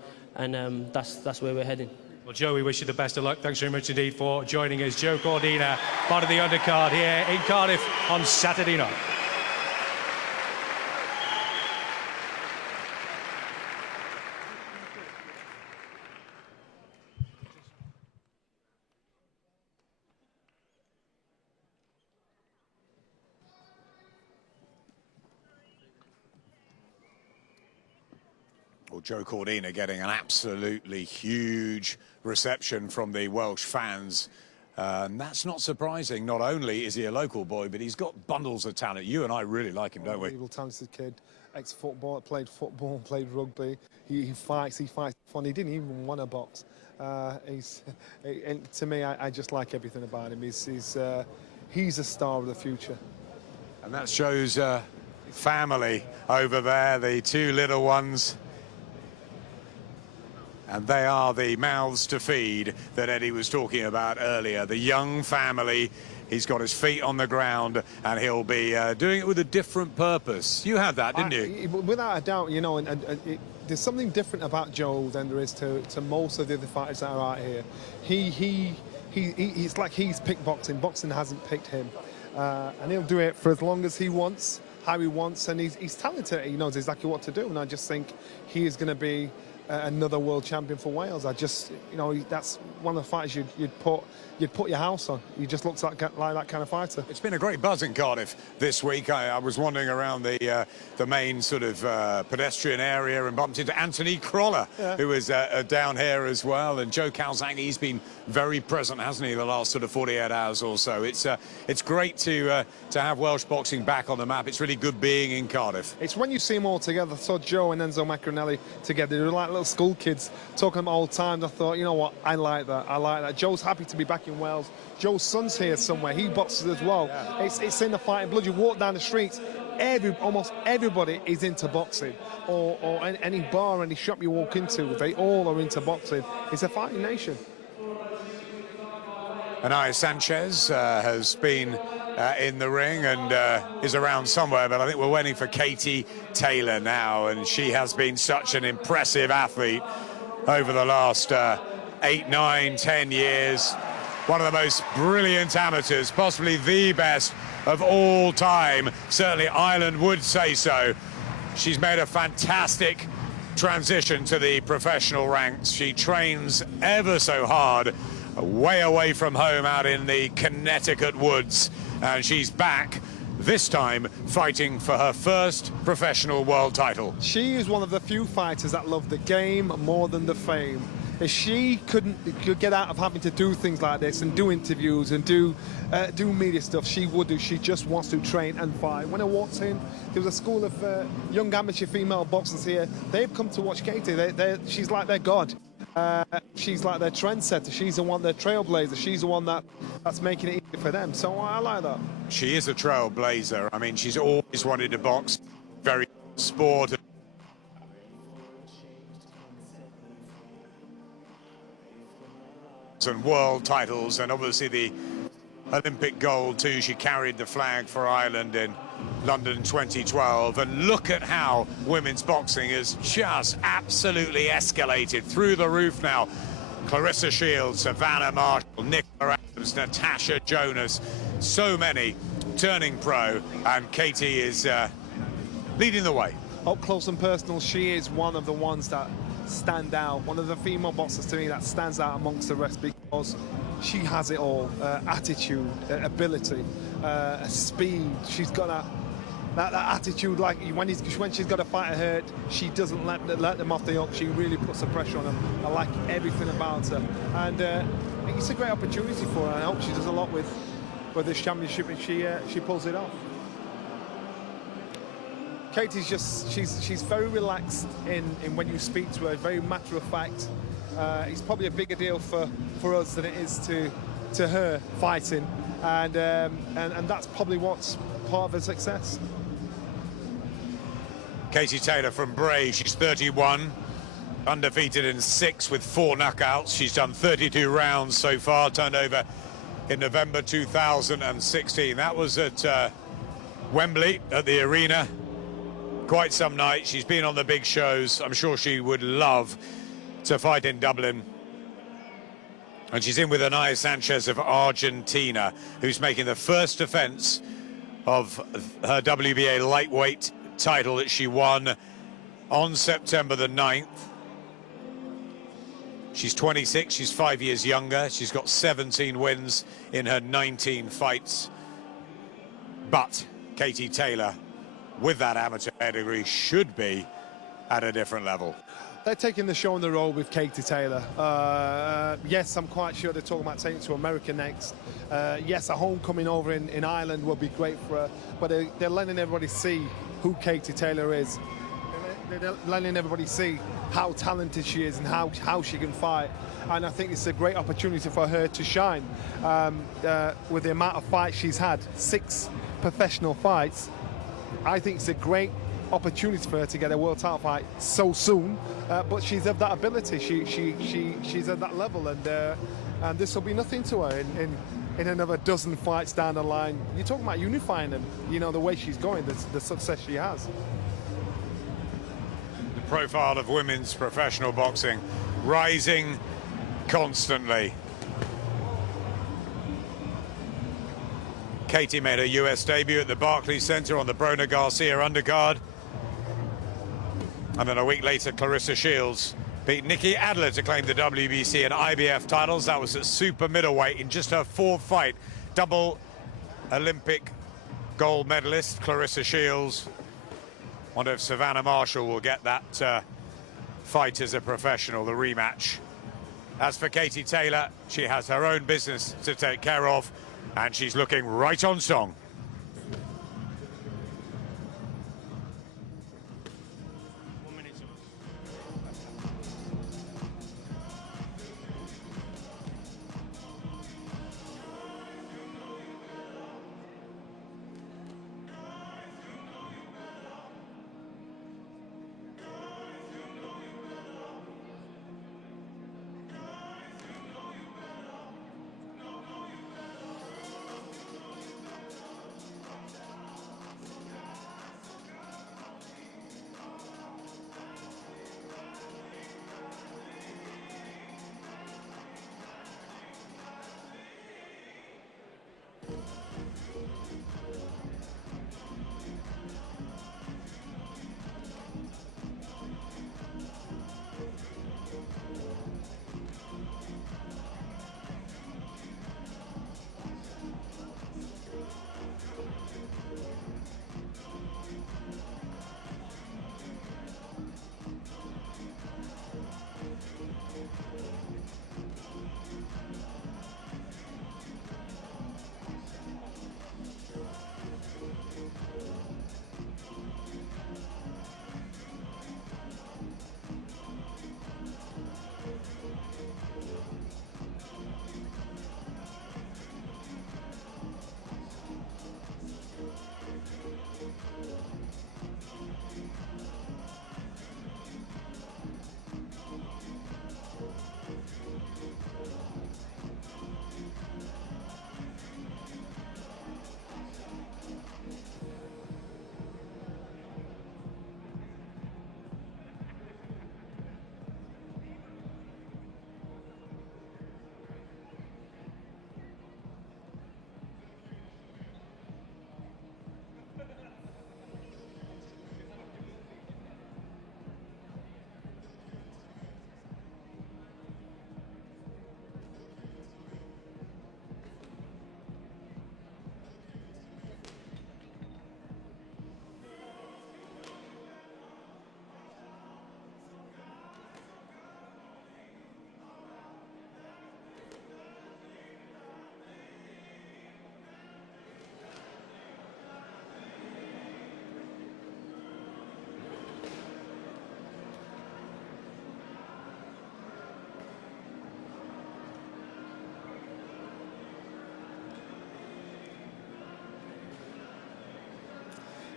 that's where we're heading. Well, Joe, we wish you the best of luck. Thanks very much indeed for joining us. Joe Cordina, part of the undercard here in Cardiff on Saturday night. Well, Joe Cordina getting an absolutely huge reception from the Welsh fans. And that's not surprising. Not only is he a local boy, but he's got bundles of talent. You and I really like him, don't we? Unbelievable talented kid. Ex-footballer, played football, played rugby. He fights fun. He didn't even want to box. And to me, I just like everything about him. He's a star of the future. And that shows family over there, the two little ones. And they are the mouths to feed that Eddie was talking about earlier. The young family. He's got his feet on the ground, and he'll be doing it with a different purpose. You had that, didn't you? Without a doubt, you know, there's something different about Joe than there is to most of the other fighters that are out here. It's like he's picked boxing. Boxing hasn't picked him. And he'll do it for as long as he wants, how he wants, and he's talented. He knows exactly what to do, and I just think he is going to be another world champion for Wales. That's one of the fighters you'd put your house on. He just looks like that kind of fighter. It's been a great buzz in Cardiff this week. I was wandering around the main sort of pedestrian area and bumped into Anthony Crolla, who was down here as well. And Joe Calzaghe, he's been very present, hasn't he, the last sort of 48 hours or so. It's great to have Welsh boxing back on the map. It's really good being in Cardiff. It's when you see them all together. I saw Joe and Enzo Macronelli together. They were like little school kids talking about old times. I thought, you know what, I like that. I like that. Joe's happy to be back in Wales. Joe's son's here somewhere. He boxes as well. Yeah. It's in the fighting blood. You walk down the streets, almost everybody is into boxing, or any bar, any shop you walk into, they all are into boxing. It's a fighting nation. Anaya Sanchez has been in the ring and is around somewhere, but I think we're waiting for Katie Taylor now, and she has been such an impressive athlete over the last 8, 9, 10 years. One of the most brilliant amateurs, possibly the best of all time. Certainly Ireland would say so. She's made a fantastic transition to the professional ranks. She trains ever so hard, way away from home out in the Connecticut woods, and she's back this time fighting for her first professional world title. She is one of the few fighters that love the game more than the fame. If she could get out of having to do things like this and do interviews and do media stuff, she would do. She just wants to train and fight. When I walked in, there was a school of young amateur female boxers here. They've come to watch Katie. She's like their god. She's like their trendsetter. She's the one, their trailblazer. She's the one that's making it easy for them. So I like that. She is a trailblazer. I mean, she's always wanted to box. Very sport. And world titles, and obviously the Olympic gold too. She carried the flag for Ireland in London 2012, and look at how women's boxing has just absolutely escalated through the roof now. Clarissa Shields, Savannah Marshall, Nicola Adams, Natasha Jonas, so many turning pro, and Katie is leading the way. Up close and personal, she is one of the ones that stand out, one of the female boxers to me that stands out amongst the rest, because she has it all, attitude, ability, speed. She's got that attitude, like when she's got a fighter hurt, she doesn't let them off the hook. She really puts the pressure on them. I like everything about her, and it's a great opportunity for her. I hope she does a lot with this championship, and she pulls it off. Katie's she's very relaxed in when you speak to her, very matter of fact. It's probably a bigger deal for us than it is to her fighting, and that's probably what's part of her success. Katie Taylor from Bray, she's 31, undefeated in 6 with 4 knockouts. She's done 32 rounds so far, turned over in November 2016. That was at Wembley at the Arena. Quite some night. She's been on the big shows. I'm sure she would love to fight in Dublin. And she's in with Anaya Sanchez of Argentina, who's making the first defense of her WBA lightweight title that she won on September the 9th. She's 26, she's 5 years younger. She's got 17 wins in her 19 fights. But Katie Taylor, with that amateur pedigree, should be at a different level. They're taking the show on the road with Katie Taylor. Yes, I'm quite sure they're talking about taking it to America next. Yes, a homecoming over in Ireland would be great for her, but they're letting everybody see who Katie Taylor is. They're letting everybody see how talented she is and how she can fight. And I think it's a great opportunity for her to shine. With the amount of fights she's had, 6 professional fights, I think it's a great opportunity for her to get a world title fight so soon, but she's of that ability. She's at that level, and this will be nothing to her in another dozen fights down the line. You're talking about unifying them. You know, the way she's going, the success she has. The profile of women's professional boxing rising constantly. Katie made her US debut at the Barclays Center on the Brona Garcia undercard. And then a week later, Clarissa Shields beat Nikki Adler to claim the WBC and IBF titles. That was at super middleweight in just her 4th fight. Double Olympic gold medalist Clarissa Shields. Wonder if Savannah Marshall will get that fight as a professional, the rematch. As for Katie Taylor, she has her own business to take care of, and she's looking right on song.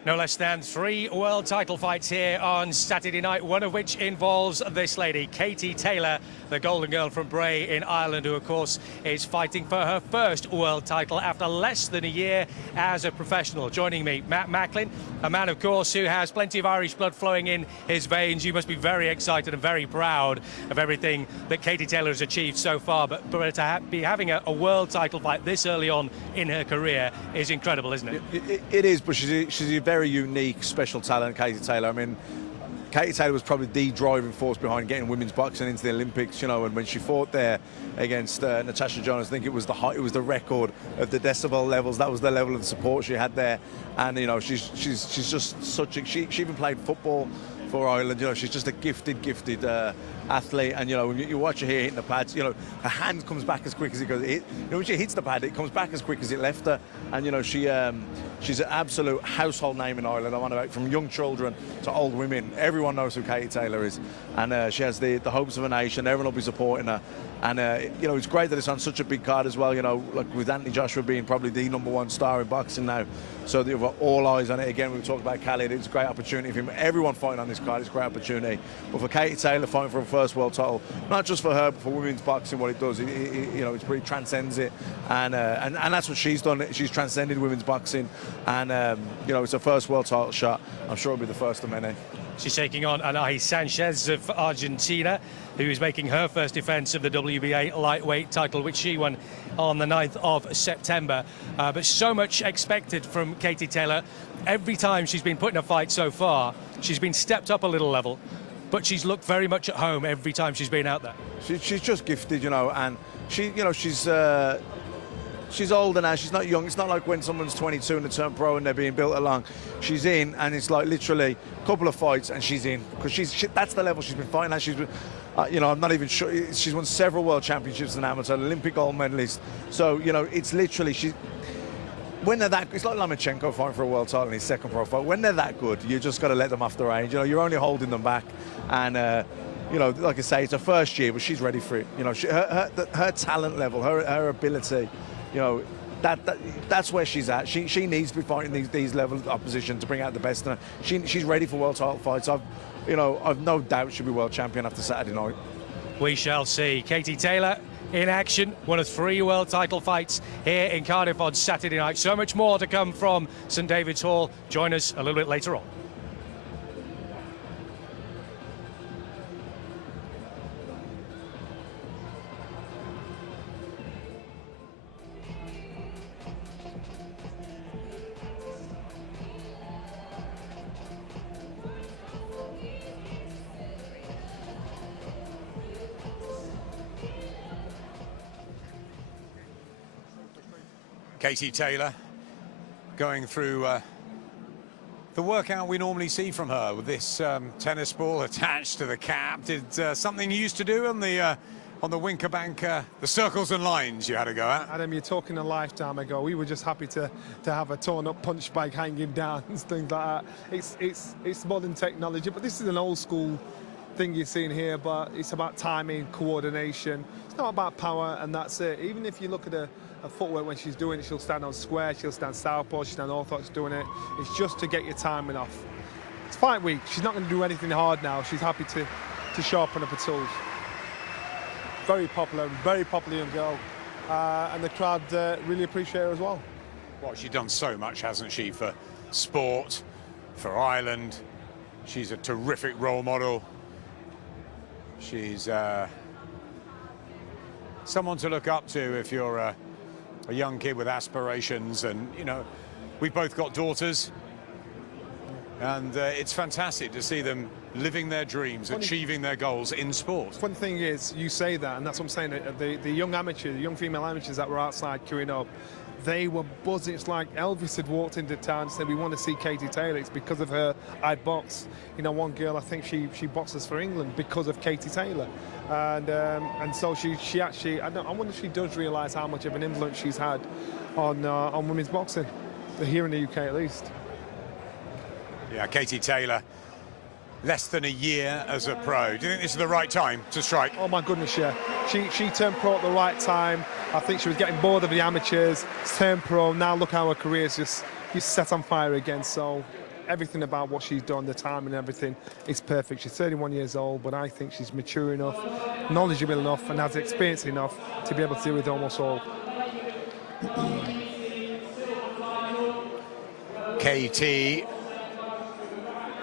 No less than 3 world title fights here on Saturday night, one of which involves this lady, Katie Taylor, the Golden Girl from Bray in Ireland, who of course is fighting for her first world title after less than a year as a professional. Joining me, Matt Macklin, a man of course who has plenty of Irish blood flowing in his veins. You must be very excited and very proud of everything that Katie Taylor has achieved so far, but to be having a world title fight this early on in her career is incredible, isn't it? It is, but she's a very unique, special talent, Katie Taylor. I mean, Katie Taylor was probably the driving force behind getting women's boxing into the Olympics, you know, and when she fought there against Natasha Jonas, I think it was the record of the decibel levels. That was the level of support she had there. And, you know, she's just such a... She even played football for Ireland. You know, she's just a gifted athlete, and you know, when you watch her here hitting the pads, you know, her hand comes back as quick as it goes. You know, when she hits the pad, it comes back as quick as it left her. And you know, she's an absolute household name in Ireland. I want to, from young children to old women, everyone knows who Katie Taylor is, and she has the hopes of a nation. Everyone will be supporting her, and you know, it's great that it's on such a big card as well. You know, like with Anthony Joshua being probably the #1 star in boxing now, so they've got all eyes on it. Again, we talked about Khalid. It's a great opportunity for him. Everyone fighting on this card, it's a great opportunity. But for Katie Taylor fighting for her first world title, not just for her, but for women's boxing, what it does, you know, it pretty transcends it, and that's what she's done. She's transcended women's boxing, and you know, it's her first world title shot. I'm sure it'll be the first of many. She's taking on Anahi Sanchez of Argentina, who is making her first defence of the WBA lightweight title, which she won on the 9th of September. But so much expected from Katie Taylor. Every time she's been put in a fight so far, she's been stepped up a little level, but she's looked very much at home every time she's been out there. She's just gifted, you know, and she's older now. She's not young. It's not like when someone's 22 and they turn pro and they're being built along. She's in, and it's like literally a couple of fights and she's in, because that's the level she's been fighting at. She's been, you know, I'm not even sure. She's won several world championships as an amateur, Olympic gold medalist. So you know, it's literally when they're that, it's like Lomachenko fighting for a world title in his second pro fight. When they're that good, you just got to let them off the range. You know, you're only holding them back, and you know, like I say, it's her first year, but she's ready for it. You know, her talent level, her ability, you know, that's where she's at. She needs to be fighting these levels of opposition to bring out the best in her. She's ready for world title fights. I've no doubt she'll be world champion after Saturday night. We shall see. Katie Taylor in action, one of 3 world title fights here in Cardiff on Saturday night. So much more to come from St David's Hall. Join us a little bit later on. Katie Taylor going through the workout we normally see from her with this tennis ball attached to the cap. Did something you used to do on the Winker Bank, the circles and lines you had to go at? Adam, you're talking a lifetime ago. We were just happy to have a torn-up punch bag hanging down and things like that. It's modern technology, but this is an old school thing you're seeing here, but it's about timing, coordination. It's not about power, and that's it. Even if you look at her footwork when she's doing it, she'll stand on square, she'll stand southpaw, she'll stand orthodox doing it. It's just to get your timing off. It's fight week. She's not going to do anything hard now. She's happy to sharpen up her tools. Very popular young girl, and the crowd really appreciate her as well. Well, she's done so much, hasn't she, for sport, for Ireland. She's a terrific role model. She's someone to look up to if you're a young kid with aspirations. And you know, we've both got daughters, and it's fantastic to see them living their dreams, achieving their goals in sport. Funny thing is, you say that, and that's what I'm saying, the young amateurs, the young female amateurs that were outside queuing up, they were buzzing. It's like Elvis had walked into town and said, we want to see Katie Taylor. It's because of her I box. You know, one girl, I think she boxes for England because of Katie Taylor. And so she actually, I wonder if she does realise how much of an influence she's had on women's boxing, here in the UK at least. Yeah, Katie Taylor, less than a year as a pro. Do you think this is the right time to strike? Oh my goodness, yeah. She turned pro at the right time. I think she was getting bored of the amateurs, turned pro. Now look how her career's just set on fire again. So everything about what she's done, the time and everything, is perfect. She's 31 years old, but I think she's mature enough, knowledgeable enough, and has experience enough to be able to deal with almost all. KT,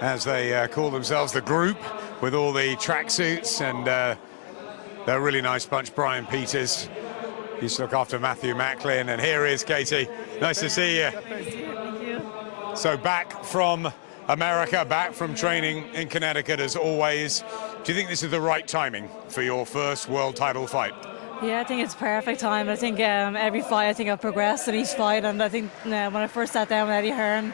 as they call themselves, the group with all the tracksuits, and they're a really nice bunch. Brian Peters used to look after Matthew Macklin, and here is Katie. Nice to see you. Thank you. So back from America, back from training in Connecticut as always. Do you think this is the right timing for your first world title fight? Yeah, I think it's perfect time. I think every fight, I think I've progressed in each fight, and I think when I first sat down with Eddie Hearn,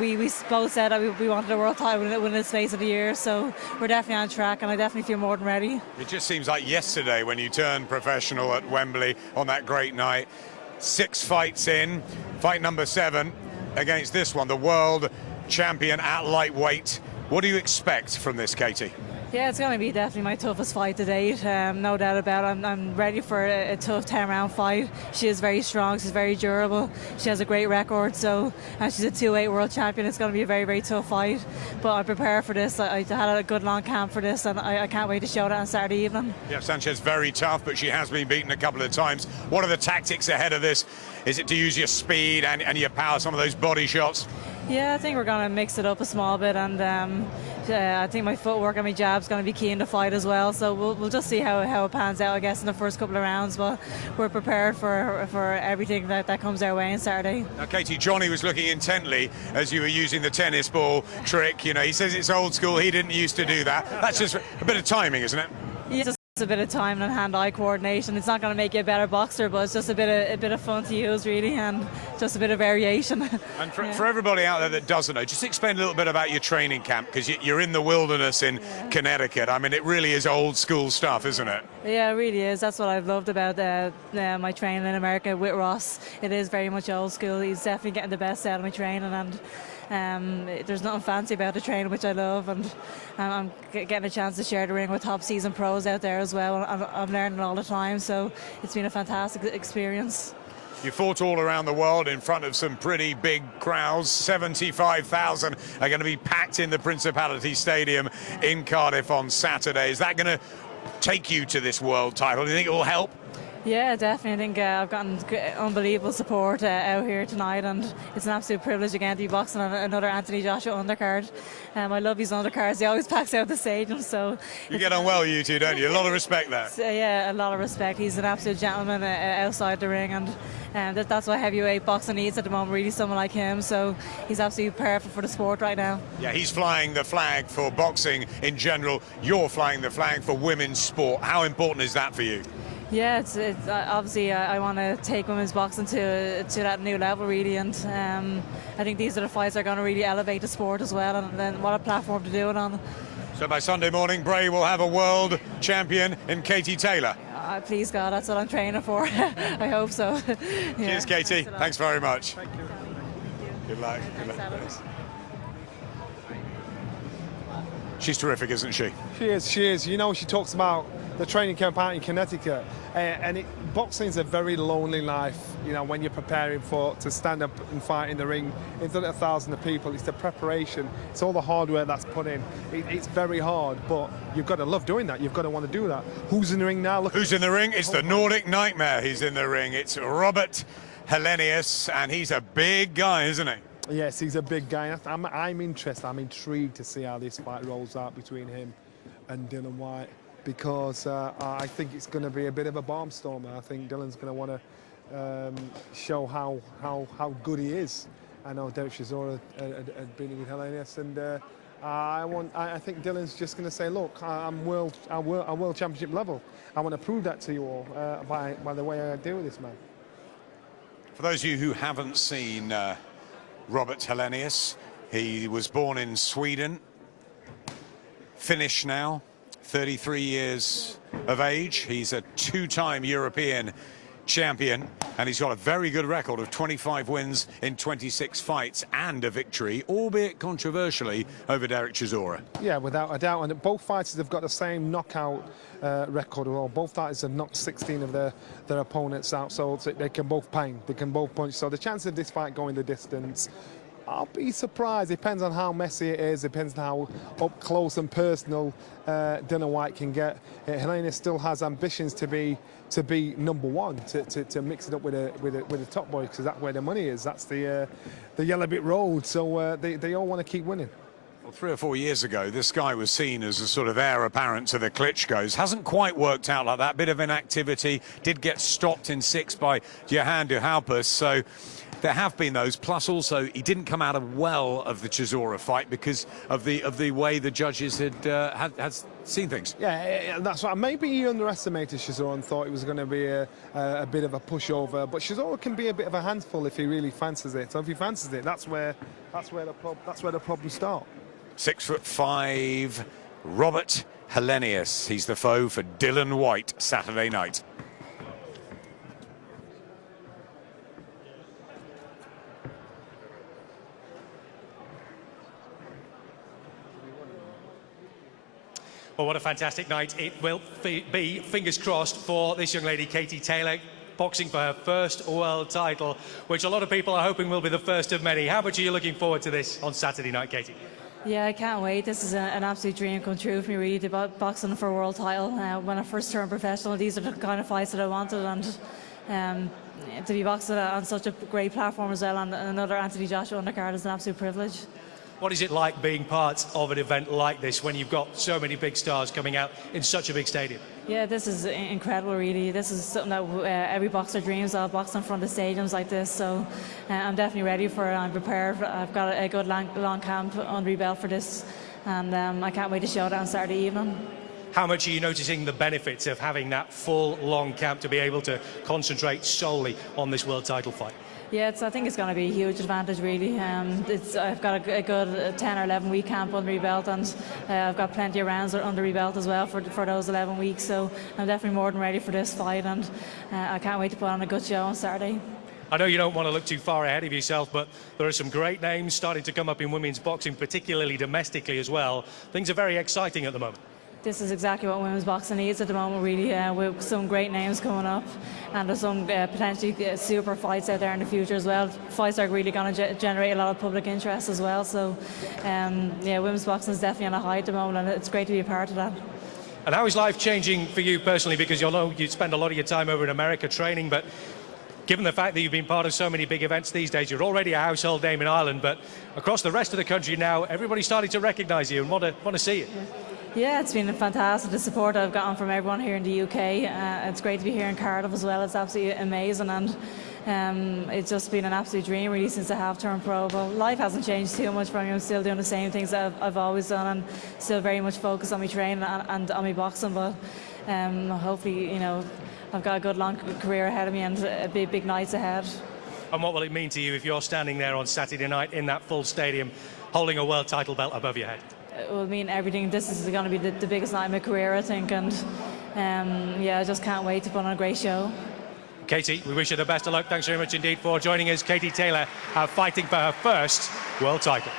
we both said that we wanted a world title within the space of a year, so we're definitely on track, and I definitely feel more than ready. It just seems like yesterday when you turned professional at Wembley on that great night. 6 fights in, fight number 7 against this one, the world champion at lightweight. What do you expect from this, Katie? Yeah, it's going to be definitely my toughest fight to date, no doubt about it. I'm ready for a tough 10-round fight. She is very strong, she's very durable, she has a great record, so, and she's a 2-weight world champion. It's going to be a very, very tough fight, but I'm prepared for this. I had a good long camp for this, and I can't wait to show that on Saturday evening. Yeah, Sanchez very tough, but she has been beaten a couple of times. What are the tactics ahead of this? Is it to use your speed and your power, some of those body shots? Yeah, I think we're going to mix it up a small bit, and I think my footwork and my jab's going to be key in the fight as well. So we'll just see how it pans out, I guess, in the first couple of rounds. But we're prepared for everything that comes our way on Saturday. Now, Katie, Johnny was looking intently as you were using the tennis ball trick. You know, he says it's old school. He didn't used to do that. That's just a bit of timing, isn't it? Yeah, just a bit of time and hand-eye coordination. It's not going to make you a better boxer, but it's just a bit of fun to use, really, and just a bit of variation. And for everybody out there that doesn't know, just explain a little bit about your training camp, because you're in the wilderness in Connecticut. I mean, it really is old school stuff, isn't it? Yeah, it really is. That's what I've loved about my training in America with Ross. It is very much old school. He's definitely getting the best out of my training, and there's nothing fancy about the training, which I love, and I'm getting a chance to share the ring with top seasoned pros out there as well. I'm learning all the time, so it's been a fantastic experience. You fought all around the world in front of some pretty big crowds. 75,000 are going to be packed in the Principality Stadium in Cardiff on Saturday. Is that going to take you to this world title? Do you think it will help? Yeah, definitely. I think I've gotten unbelievable support out here tonight, and it's an absolute privilege again to be boxing on another Anthony Joshua undercard. I love his undercards. He always packs out the stadium. So you get on well, you two, don't you? A lot of respect there. Yeah, a lot of respect. He's an absolute gentleman outside the ring, and that's what heavyweight boxing needs at the moment, really, someone like him. So he's absolutely perfect for the sport right now. Yeah, he's flying the flag for boxing in general. You're flying the flag for women's sport. How important is that for you? Yeah, it's obviously I want to take women's boxing to that new level, really, and I think these are the fights that are going to really elevate the sport as well, and then what a platform to do it on. So by Sunday morning, Bray will have a world champion in Katie Taylor. Please God, that's what I'm training for. I hope so. Yeah. Cheers, Katie. Thanks very much. Thank you. Good luck. Good luck. She's terrific, isn't she? She is. You know, she talks about the training camp out in Connecticut, and boxing is a very lonely life. You know, when you're preparing to stand up and fight in the ring in front of 1,000 people, it's the preparation, it's all the hard work that's put in. It's very hard, but you've got to love doing that. You've got to want to do that. Who's in the ring now? Who's in the ring? It's the Nordic Nightmare. He's in the ring. It's Robert Helenius, and he's a big guy, isn't he? Yes, he's a big guy. I'm interested. I'm intrigued to see how this fight rolls out between him and Dillian Whyte, because I think it's going to be a bit of a barnstormer. I think Dillian's going to want to show how good he is. I know Derek Chisora had been with Helenius, and I think Dillian's just going to say, look, I'm world championship level. I want to prove that to you all by the way I deal with this man. For those of you who haven't seen Robert Helenius, he was born in Sweden, Finnish now, 33 years of age. He's a 2-time European champion, and he's got a very good record of 25 wins in 26 fights and a victory, albeit controversially, over Derek Chisora. Yeah, without a doubt, and both fighters have got the same knockout record. Well, both fighters have knocked 16 of their opponents out, so they can both bang, they can both punch. So the chance of this fight going the distance, I'll be surprised. Depends on how messy it is. Depends on how up close and personal Dillian Whyte can get. Helenius still has ambitions to be number one, to mix it up with a top boy, because that's where the money is. That's the yellow bit road. So they all want to keep winning. Well, 3 or 4 years ago, this guy was seen as a sort of heir apparent to the Klitschko's. Hasn't quite worked out like that. Bit of inactivity. Did get stopped in 6 by Johan de Halpus. So there have been those. Plus, also, he didn't come out well of the Chisora fight because of the way the judges had seen things. Yeah, that's right. Maybe he underestimated Chisora and thought it was going to be a bit of a pushover. But Chisora can be a bit of a handful if he really fancies it. So if he fancies it, that's where the problems start. 6'5", Robert Helenius. He's the foe for Dillian Whyte Saturday night. Well, what a fantastic night it will be. Fingers crossed for this young lady, Katie Taylor, boxing for her first world title, which a lot of people are hoping will be the first of many. How much are you looking forward to this on Saturday night, Katie? Yeah, I can't wait. This is an absolute dream come true for me, really, to boxing for a world title. When I first turned professional, these are the kind of fights that I wanted, and to be boxing on such a great platform as well, and another Anthony Joshua undercard is an absolute privilege. What is it like being part of an event like this when you've got so many big stars coming out in such a big stadium? Yeah, this is incredible, really. This is something that every boxer dreams of, boxing in front of stadiums like this. So I'm definitely ready for it. I'm prepared. I've got a good long camp under my belt for this, and I can't wait to show it on Saturday evening. How much are you noticing the benefits of having that full long camp to be able to concentrate solely on this world title fight? Yeah, I think it's going to be a huge advantage, really. I've got a good 10 or 11 week camp under my belt, and I've got plenty of rounds under my belt as well for those 11 weeks. So I'm definitely more than ready for this fight, and I can't wait to put on a good show on Saturday. I know you don't want to look too far ahead of yourself, but there are some great names starting to come up in women's boxing, particularly domestically as well. Things are very exciting at the moment. This is exactly what women's boxing needs at the moment, really, with some great names coming up, and there's some potentially super fights out there in the future as well. Fights are really going to generate a lot of public interest as well. So, yeah, women's boxing is definitely on a high at the moment, and it's great to be a part of that. And how is life changing for you personally? Because you know you spend a lot of your time over in America training, but given the fact that you've been part of so many big events these days, you're already a household name in Ireland, but across the rest of the country now, everybody's starting to recognise you and want to see you. Yeah, it's been fantastic, the support I've gotten from everyone here in the UK. It's great to be here in Cardiff as well. It's absolutely amazing, and it's just been an absolute dream really since I have turned pro. But life hasn't changed too much for me. I'm still doing the same things that I've always done, and still very much focused on my training and on my boxing. But hopefully, you know, I've got a good long career ahead of me and big nights ahead. And what will it mean to you if you're standing there on Saturday night in that full stadium holding a world title belt above your head? It will mean everything. This is going to be the biggest night of my career, I think, and yeah, I just can't wait to put on a great show. Katie, we wish you the best of luck. Thanks very much indeed for joining us. Katie Taylor fighting for her first world title.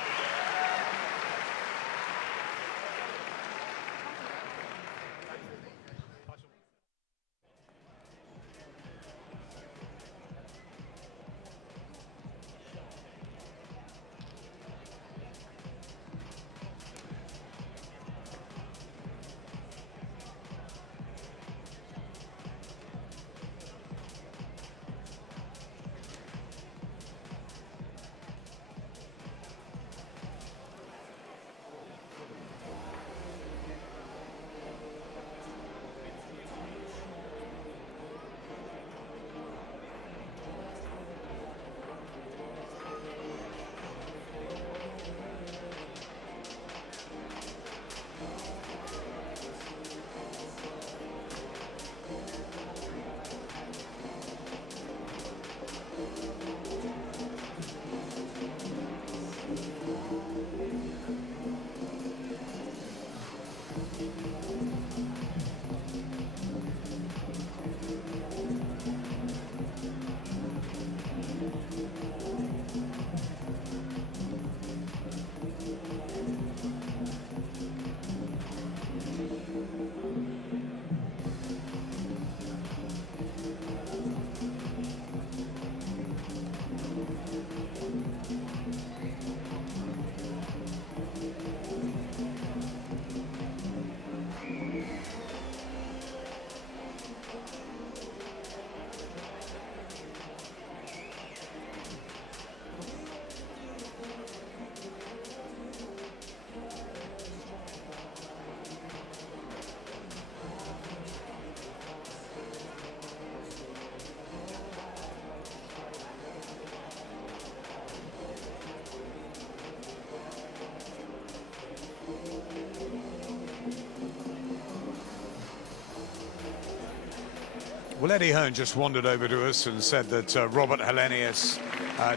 Well, Eddie Hearn just wandered over to us and said that Robert Helenius,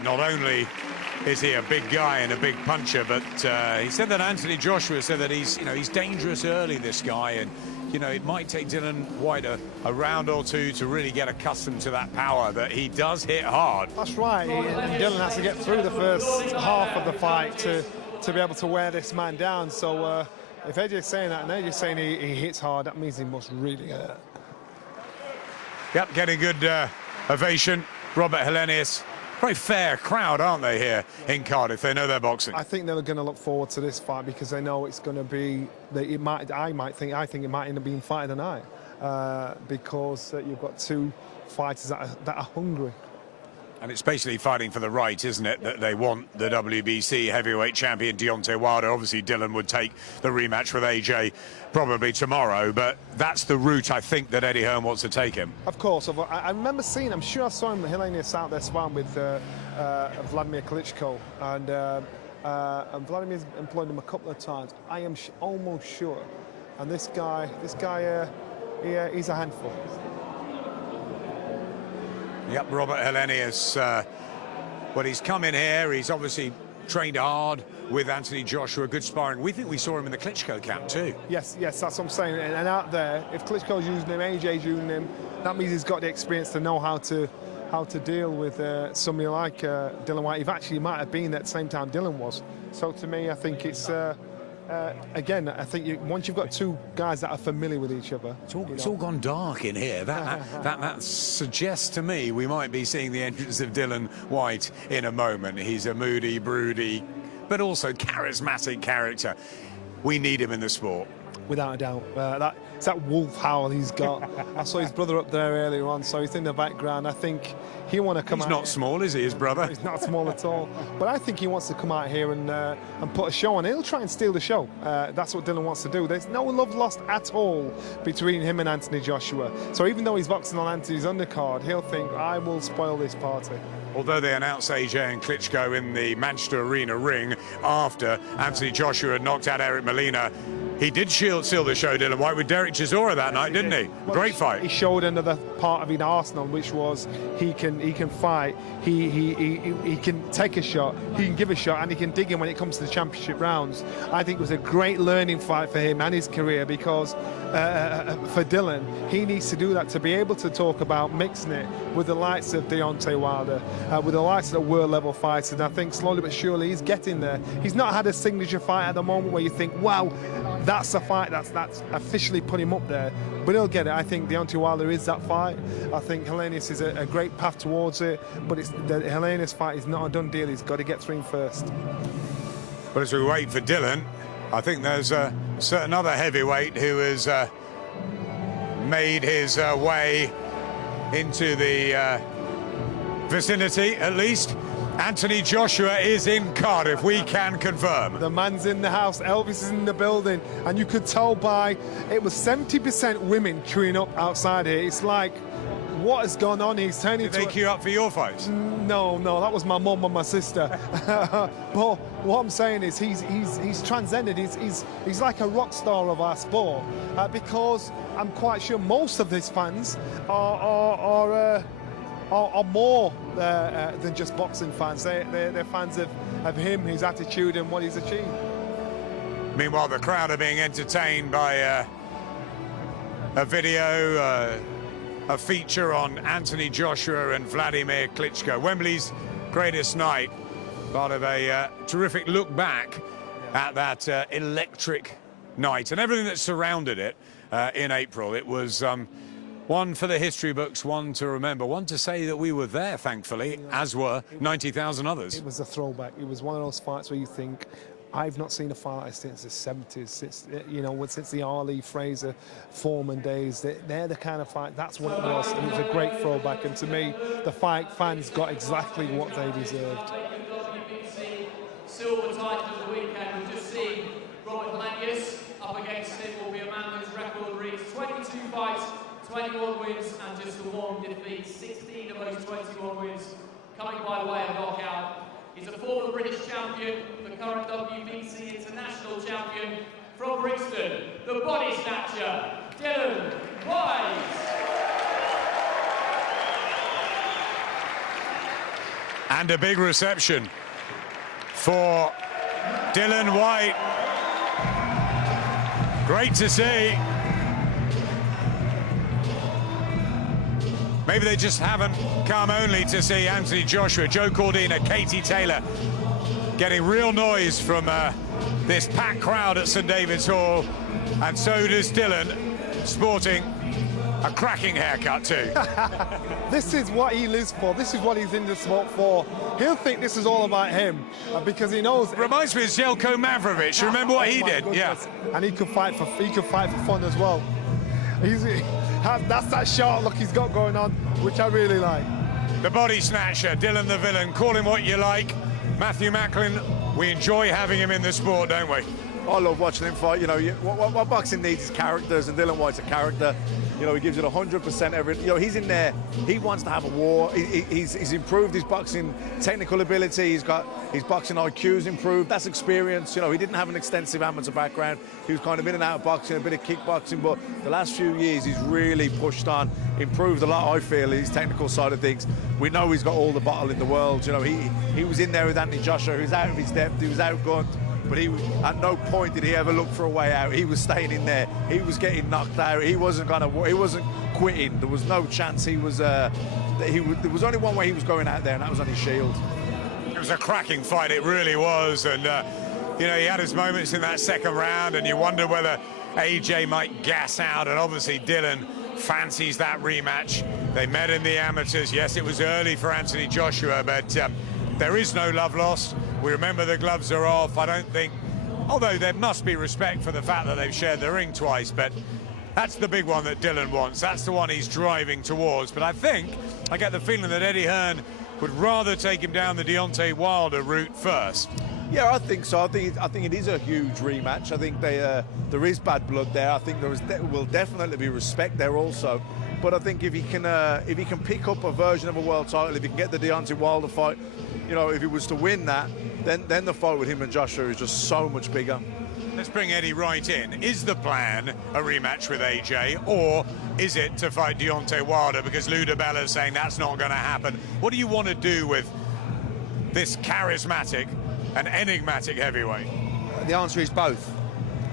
not only is he a big guy and a big puncher, but he said that Anthony Joshua said that he's dangerous early, this guy, and it might take Dillian Whyte a round or two to really get accustomed to that power, that he does hit hard. That's right. Dillian has to get through the first half of the fight to be able to wear this man down. So if AJ's saying that and AJ's saying he hits hard, that means he must really hurt. Yep, getting good ovation. Robert Helenius. Very fair crowd, aren't they, here in Cardiff? They know their boxing. I think they're going to look forward to this fight because they know it's going to be. I think it might end up being fight of the night because you've got two fighters that are hungry. And it's basically fighting for the right, isn't it, that they want the WBC heavyweight champion Deontay Wilder. Obviously, Dillian would take the rematch with AJ probably tomorrow, but that's the route I think that Eddie Hearn wants to take him. Of course. I remember seeing, I'm sure I saw him, Helenius out there sparring with Vladimir Klitschko, and Vladimir's employed him a couple of times. I am almost sure. And this guy, he's a handful. Yep, Robert Helenius, well, he's come in here, he's obviously trained hard with Anthony Joshua, good sparring. We think we saw him in the Klitschko camp too. Yes, that's what I'm saying. And out there, if Klitschko's using him, AJ's using him, that means he's got the experience to know how to deal with somebody like Dillian Whyte. He might have been at the same time Dillian was. So to me, I think it's again, I think once you've got two guys that are familiar with each other, it's all gone dark in here. That suggests to me we might be seeing the entrance of Dillian Whyte in a moment. He's a moody, broody, but also charismatic character. We need him in the sport. Without a doubt. It's that wolf howl he's got. I saw his brother up there earlier on, so he's in the background. I think he want to come out. He's not small, is he, his brother? He's not small at all. But I think he wants to come out here and put a show on. He'll try and steal the show. That's what Dillian wants to do. There's no love lost at all between him and Anthony Joshua. So even though he's boxing on Anthony's undercard, he'll think, I will spoil this party. Although they announced AJ and Klitschko in the Manchester Arena ring after Anthony Joshua had knocked out Eric Molina, he did seal the show, Dillian Whyte, with Derek Chisora that night, didn't he? Well, great fight. He showed another part of his arsenal, which was he can fight, he can take a shot, he can give a shot, and he can dig in when it comes to the championship rounds. I think it was a great learning fight for him and his career because for Dillian, he needs to do that to be able to talk about mixing it with the likes of Deontay Wilder, with the likes of the world level fighters. And I think slowly but surely he's getting there. He's not had a signature fight at the moment where you think, wow, that's a fight that's officially put him up there, but he'll get it. I think Deontay Wilder is that fight. I think Helenius is a great path towards it, but the Helenius fight is not a done deal. He's got to get through him first. But as we wait for Dillian, I think there's a certain other heavyweight who has made his way into the vicinity, at least. Anthony Joshua is in Cardiff, we can confirm. The man's in the house, Elvis is in the building, and you could tell by, it was 70% women queuing up outside here. It's like, what has gone on? He's turning Did they queue up for your fights? No, that was my mum and my sister. But what I'm saying is he's transcended. He's like a rock star of our sport because I'm quite sure most of his fans are more than just boxing fans. They're fans of him, his attitude, and what he's achieved. Meanwhile, the crowd are being entertained by a video, a feature on Anthony Joshua and Vladimir Klitschko. Wembley's greatest night, part of a terrific look back at that electric night and everything that surrounded it in April. It was one for the history books, one to remember, one to say that we were there, thankfully, as were 90,000 others. It was a throwback. It was one of those fights where you think, I've not seen a fight since the 70s, since the Ali, Fraser, Foreman days. They're the kind of fight, that's what it was. And it was a great throwback. And to me, the fight fans got exactly what they deserved. Silver title of the weekend. We've just seen Robert Helenius. Up against him will be a man whose record reads 22 fights, 21 wins, and just the one defeat. 16 of those 21 wins coming by way of knockout. He's a former British champion, the current WBC international champion from Brixton, the body snatcher, Dillian Whyte. And a big reception for Dillian Whyte. Great to see. Maybe they just haven't come only to see Anthony Joshua, Joe Cordina, Katie Taylor getting real noise from this packed crowd at St David's Hall. And so does Dillian, sporting a cracking haircut too. This is what he lives for. This is what he's in the sport for. He'll think this is all about him because he knows. Reminds me of Zeljko Mavrovic. Remember what he did? Goodness. Yeah. And he could fight for fun as well. That's that sharp look he's got going on, which I really like. The body snatcher, Dillian the villain. Call him what you like. Matthew Macklin, we enjoy having him in the sport, don't we? I love watching him fight. You know, what boxing needs is characters, and Dillian Whyte's a character. You know, he gives it 100% every. You know, he's in there. He wants to have a war. He's improved his boxing technical ability. He's got his boxing IQ's improved. That's experience. You know, he didn't have an extensive amateur background. He was kind of in and out of boxing, a bit of kickboxing. But the last few years, he's really pushed on, improved a lot. I feel his technical side of things. We know he's got all the bottle in the world. You know, he was in there with Anthony Joshua. He was out of his depth. He was outgunned. But at no point did he ever look for a way out. He was staying in there. He was getting knocked out. He wasn't quitting. There was no chance. There was only one way he was going out there, and that was on his shield. It was a cracking fight. It really was. And you know, he had his moments in that second round, and you wonder whether AJ might gas out. And obviously, Dillian fancies that rematch. They met in the amateurs. Yes, it was early for Anthony Joshua, but there is no love lost. We remember the gloves are off. I don't think, although there must be respect for the fact that they've shared the ring twice, but that's the big one that Dillian wants. That's the one he's driving towards. But I get the feeling that Eddie Hearn would rather take him down the Deontay Wilder route first. Yeah, I think so. I think it is a huge rematch. I think there is bad blood there. I think there will definitely be respect there also. But I think if he can pick up a version of a world title, if he can get the Deontay Wilder fight, you know, if he was to win that, then the fight with him and Joshua is just so much bigger. Let's bring Eddie right in. Is the plan a rematch with AJ, or is it to fight Deontay Wilder? Because Lou DiBella's saying that's not going to happen. What do you want to do with this charismatic and enigmatic heavyweight? The answer is both.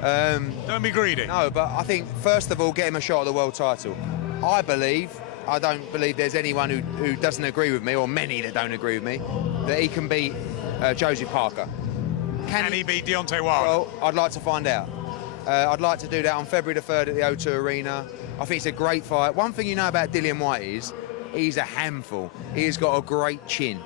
Don't be greedy. No, but I think, first of all, get him a shot at the world title. I don't believe there's anyone who doesn't agree with me, or many that don't agree with me, that he can beat Joseph Parker. Can he beat Deontay Wilder? Well, I'd like to find out. I'd like to do that on February the 3rd at the O2 Arena. I think it's a great fight. One thing you know about Dillian Whyte is he's a handful. He's got a great chin.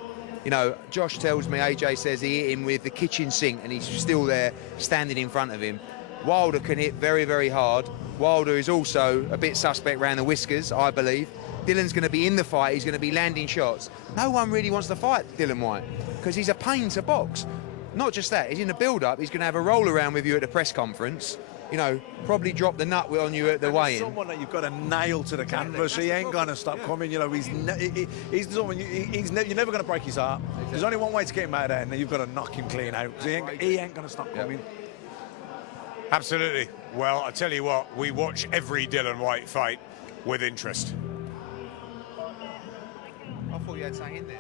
You know, Josh tells me, AJ says he hit him with the kitchen sink and he's still there standing in front of him. Wilder can hit very, very hard. Wilder is also a bit suspect around the whiskers, I believe. Dillian's going to be in the fight. He's going to be landing shots. No one really wants to fight Dillian Whyte because he's a pain to box. Not just that, he's in the build-up. He's going to have a roll around with you at the press conference. You know, probably drop the nut on you at the weigh-in. Someone that you've got to nail to the canvas. He ain't going to stop coming. You know, he's someone you're never going to break his heart. There's only one way to get him out of there, and then you've got to knock him clean out because he ain't going to stop coming. Absolutely. Well, I tell you what, we watch every Dillian Whyte fight with interest. I thought you had something in there.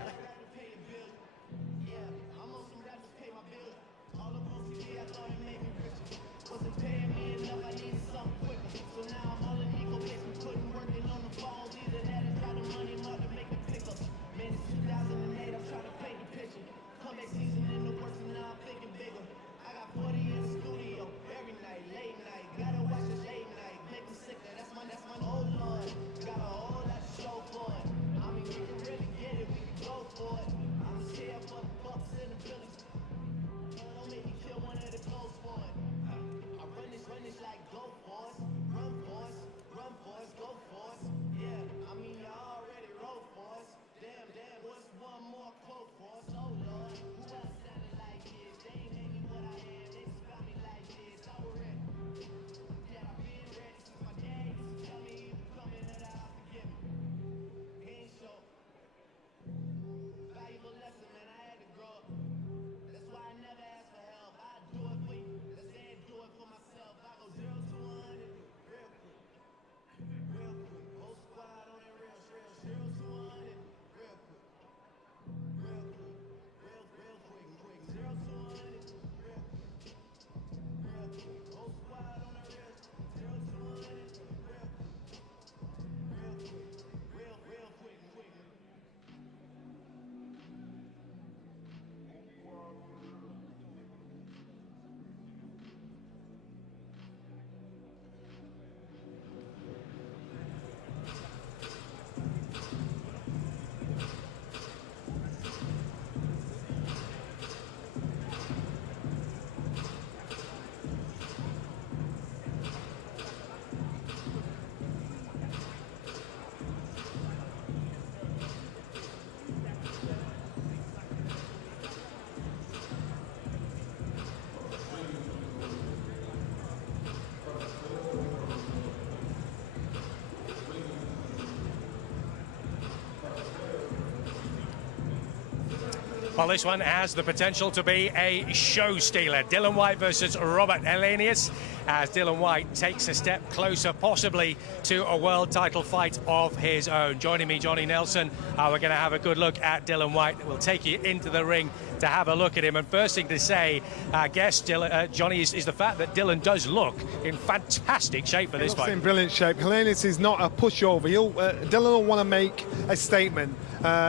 Well, this one has the potential to be a show stealer. Dillian Whyte versus Robert Helenius, as Dillian Whyte takes a step closer, possibly to a world title fight of his own. Joining me, Johnny Nelson. We're going to have a good look at Dillian Whyte. We'll take you into the ring to have a look at him. And first thing to say, I guess, Johnny, is the fact that Dillian does look in fantastic shape for this fight. In brilliant shape. Helenius is not a pushover. Dillian will want to make a statement.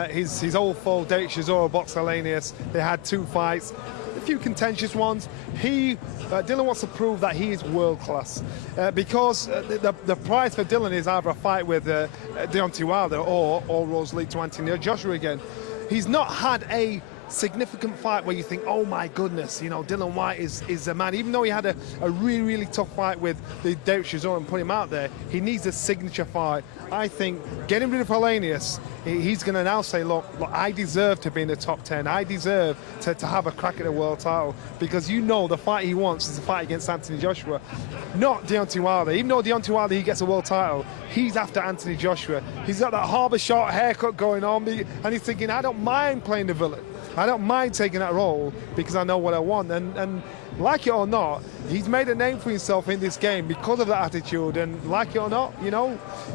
His old foe, Derek Chisora, boxed Helenius. They had 2 fights, a few contentious ones. Dillian wants to prove that he is world class because the prize for Dillian is either a fight with Deontay Wilder or Rose League to Anthony Joshua again. He's not had a significant fight where you think, oh my goodness, Dillian Whyte is a man. Even though he had a really, really tough fight with the Derek Chisora and put him out there, he needs a signature fight. I think getting rid of Helenius, he's going to now say, look, I deserve to be in the top 10. I deserve to have a crack at the world title, because the fight he wants is a fight against Anthony Joshua, not Deontay Wilder. Even though Deontay Wilder, he gets a world title, he's after Anthony Joshua. He's got that Harbour short haircut going on, and he's thinking, I don't mind playing the villain. I don't mind taking that role because I know what I want. And like it or not, he's made a name for himself in this game because of that attitude. And like it or not,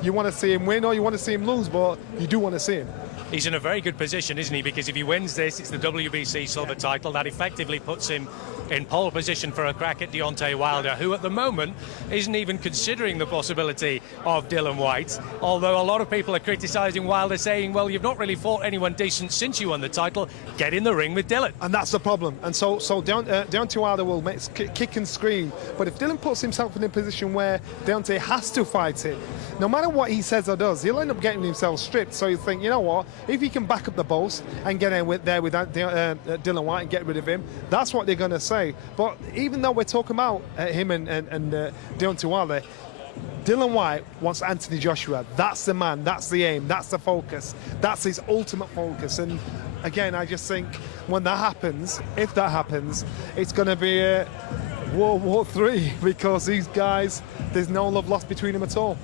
you want to see him win or you want to see him lose, but you do want to see him. He's in a very good position, isn't he? Because if he wins this, it's the WBC silver title. That effectively puts him in pole position for a crack at Deontay Wilder, who at the moment isn't even considering the possibility of Dillian Whyte. Although a lot of people are criticising Wilder, saying, well, you've not really fought anyone decent since you won the title. Get in the ring with Dillian. And that's the problem. And so Deontay Wilder will kick and scream. But if Dillian puts himself in a position where Deontay has to fight him, no matter what he says or does, he'll end up getting himself stripped. So you think, you know what? If he can back up the boast and get in there with Dillian Whyte and get rid of him, that's what they're going to say. But even though we're talking about him and Deontay Wilder, Dillian Whyte wants Anthony Joshua. That's the man, that's the aim, that's the focus, that's his ultimate focus. And again, I just think when that happens, if that happens, it's going to be World War III, because these guys, there's no love lost between them at all.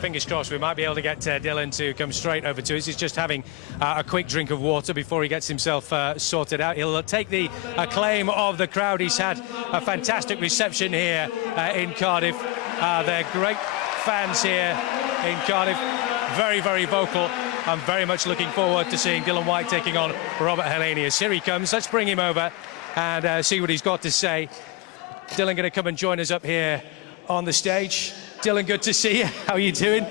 Fingers crossed we might be able to get Dillian to come straight over to us. He's just having a quick drink of water before he gets himself sorted out. He'll take the acclaim of the crowd. He's had a fantastic reception here in Cardiff. They're great fans here in Cardiff. Very, very vocal. I'm very much looking forward to seeing Dillian Whyte taking on Robert Helenius. Here he comes. Let's bring him over and see what he's got to say. Dillian going to come and join us up here on the stage. Dillian, good to see you. How are you doing?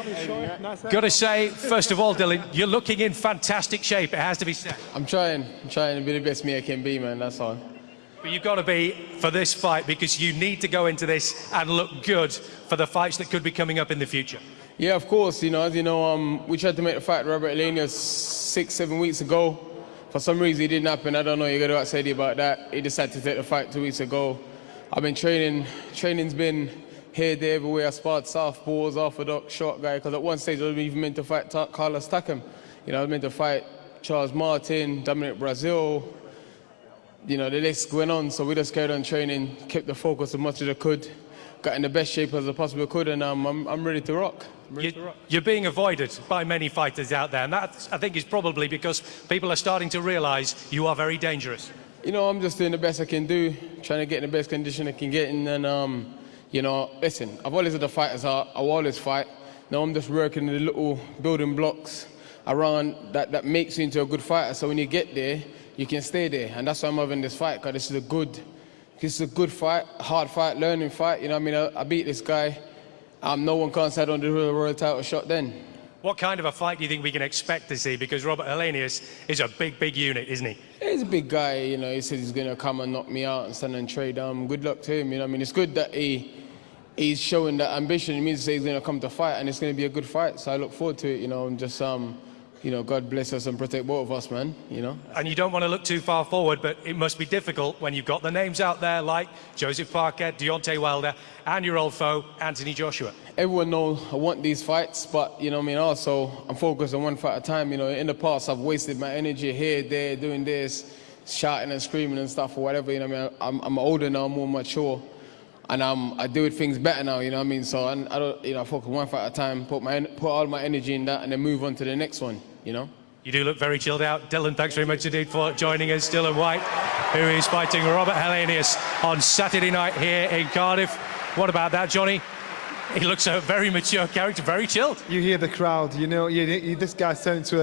Got to say, first of all, Dillian, you're looking in fantastic shape. It has to be said. I'm trying to be the best me I can be, man. That's all. But you've got to be for this fight, because you need to go into this and look good for the fights that could be coming up in the future. Yeah, of course. As you know, we tried to make the fight with Robert Helenius 6-7 weeks ago. For some reason, it didn't happen. I don't know. You got to ask Eddie about that. He decided to take the fight 2 weeks ago. I've been training. Training's been here, there, everywhere. I sparred southpaws, orthodox, short guy, because at one stage I was even meant to fight Carlos Takam. I was meant to fight Charles Martin, Dominic Brazil. The list went on, so we just carried on training, kept the focus as much as I could, got in the best shape as I possibly could, and I'm ready to rock. You're being avoided by many fighters out there, and that, I think, is probably because people are starting to realise you are very dangerous. I'm just doing the best I can do, trying to get in the best condition I can get in, and listen, I've always had a fighter's heart. I will always fight. Now I'm just working the little building blocks around that makes you into a good fighter. So when you get there, you can stay there. And that's why I'm having this fight, because this is a good fight, hard fight, learning fight. I beat this guy. No one can say I don't do the world title shot then. What kind of a fight do you think we can expect to see? Because Robert Helenius is a big, big unit, isn't he? He's a big guy. He said he's going to come and knock me out and stand and trade. Good luck to him. It's good that he's showing that ambition. It means to say he's going to come to fight, and it's going to be a good fight. So I look forward to it, and just, God bless us and protect both of us, man, And you don't want to look too far forward, but it must be difficult when you've got the names out there like Joseph Parker, Deontay Wilder, and your old foe, Anthony Joshua. Everyone knows I want these fights, but, also I'm focused on one fight at a time. In the past, I've wasted my energy here, there, doing this, shouting and screaming and stuff or whatever, I'm older now, I'm more mature. And I do things better now, So I don't, I focus one fight at a time, put all my energy in that, and then move on to the next one, You do look very chilled out. Dillian, thanks very much indeed for joining us. Dillian Whyte, who is fighting Robert Helenius on Saturday night here in Cardiff. What about that, Johnny? He looks a very mature character, very chilled. You hear the crowd, you know, this guy's turned into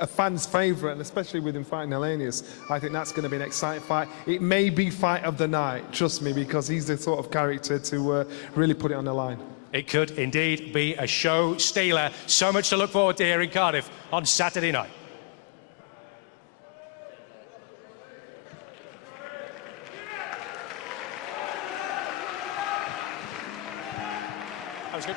a fan's favourite, and especially with him fighting Helenius, I think that's going to be an exciting fight. It may be fight of the night, trust me, because he's the sort of character to really put it on the line. It could indeed be a show stealer. So much to look forward to here in Cardiff on Saturday night. That was good.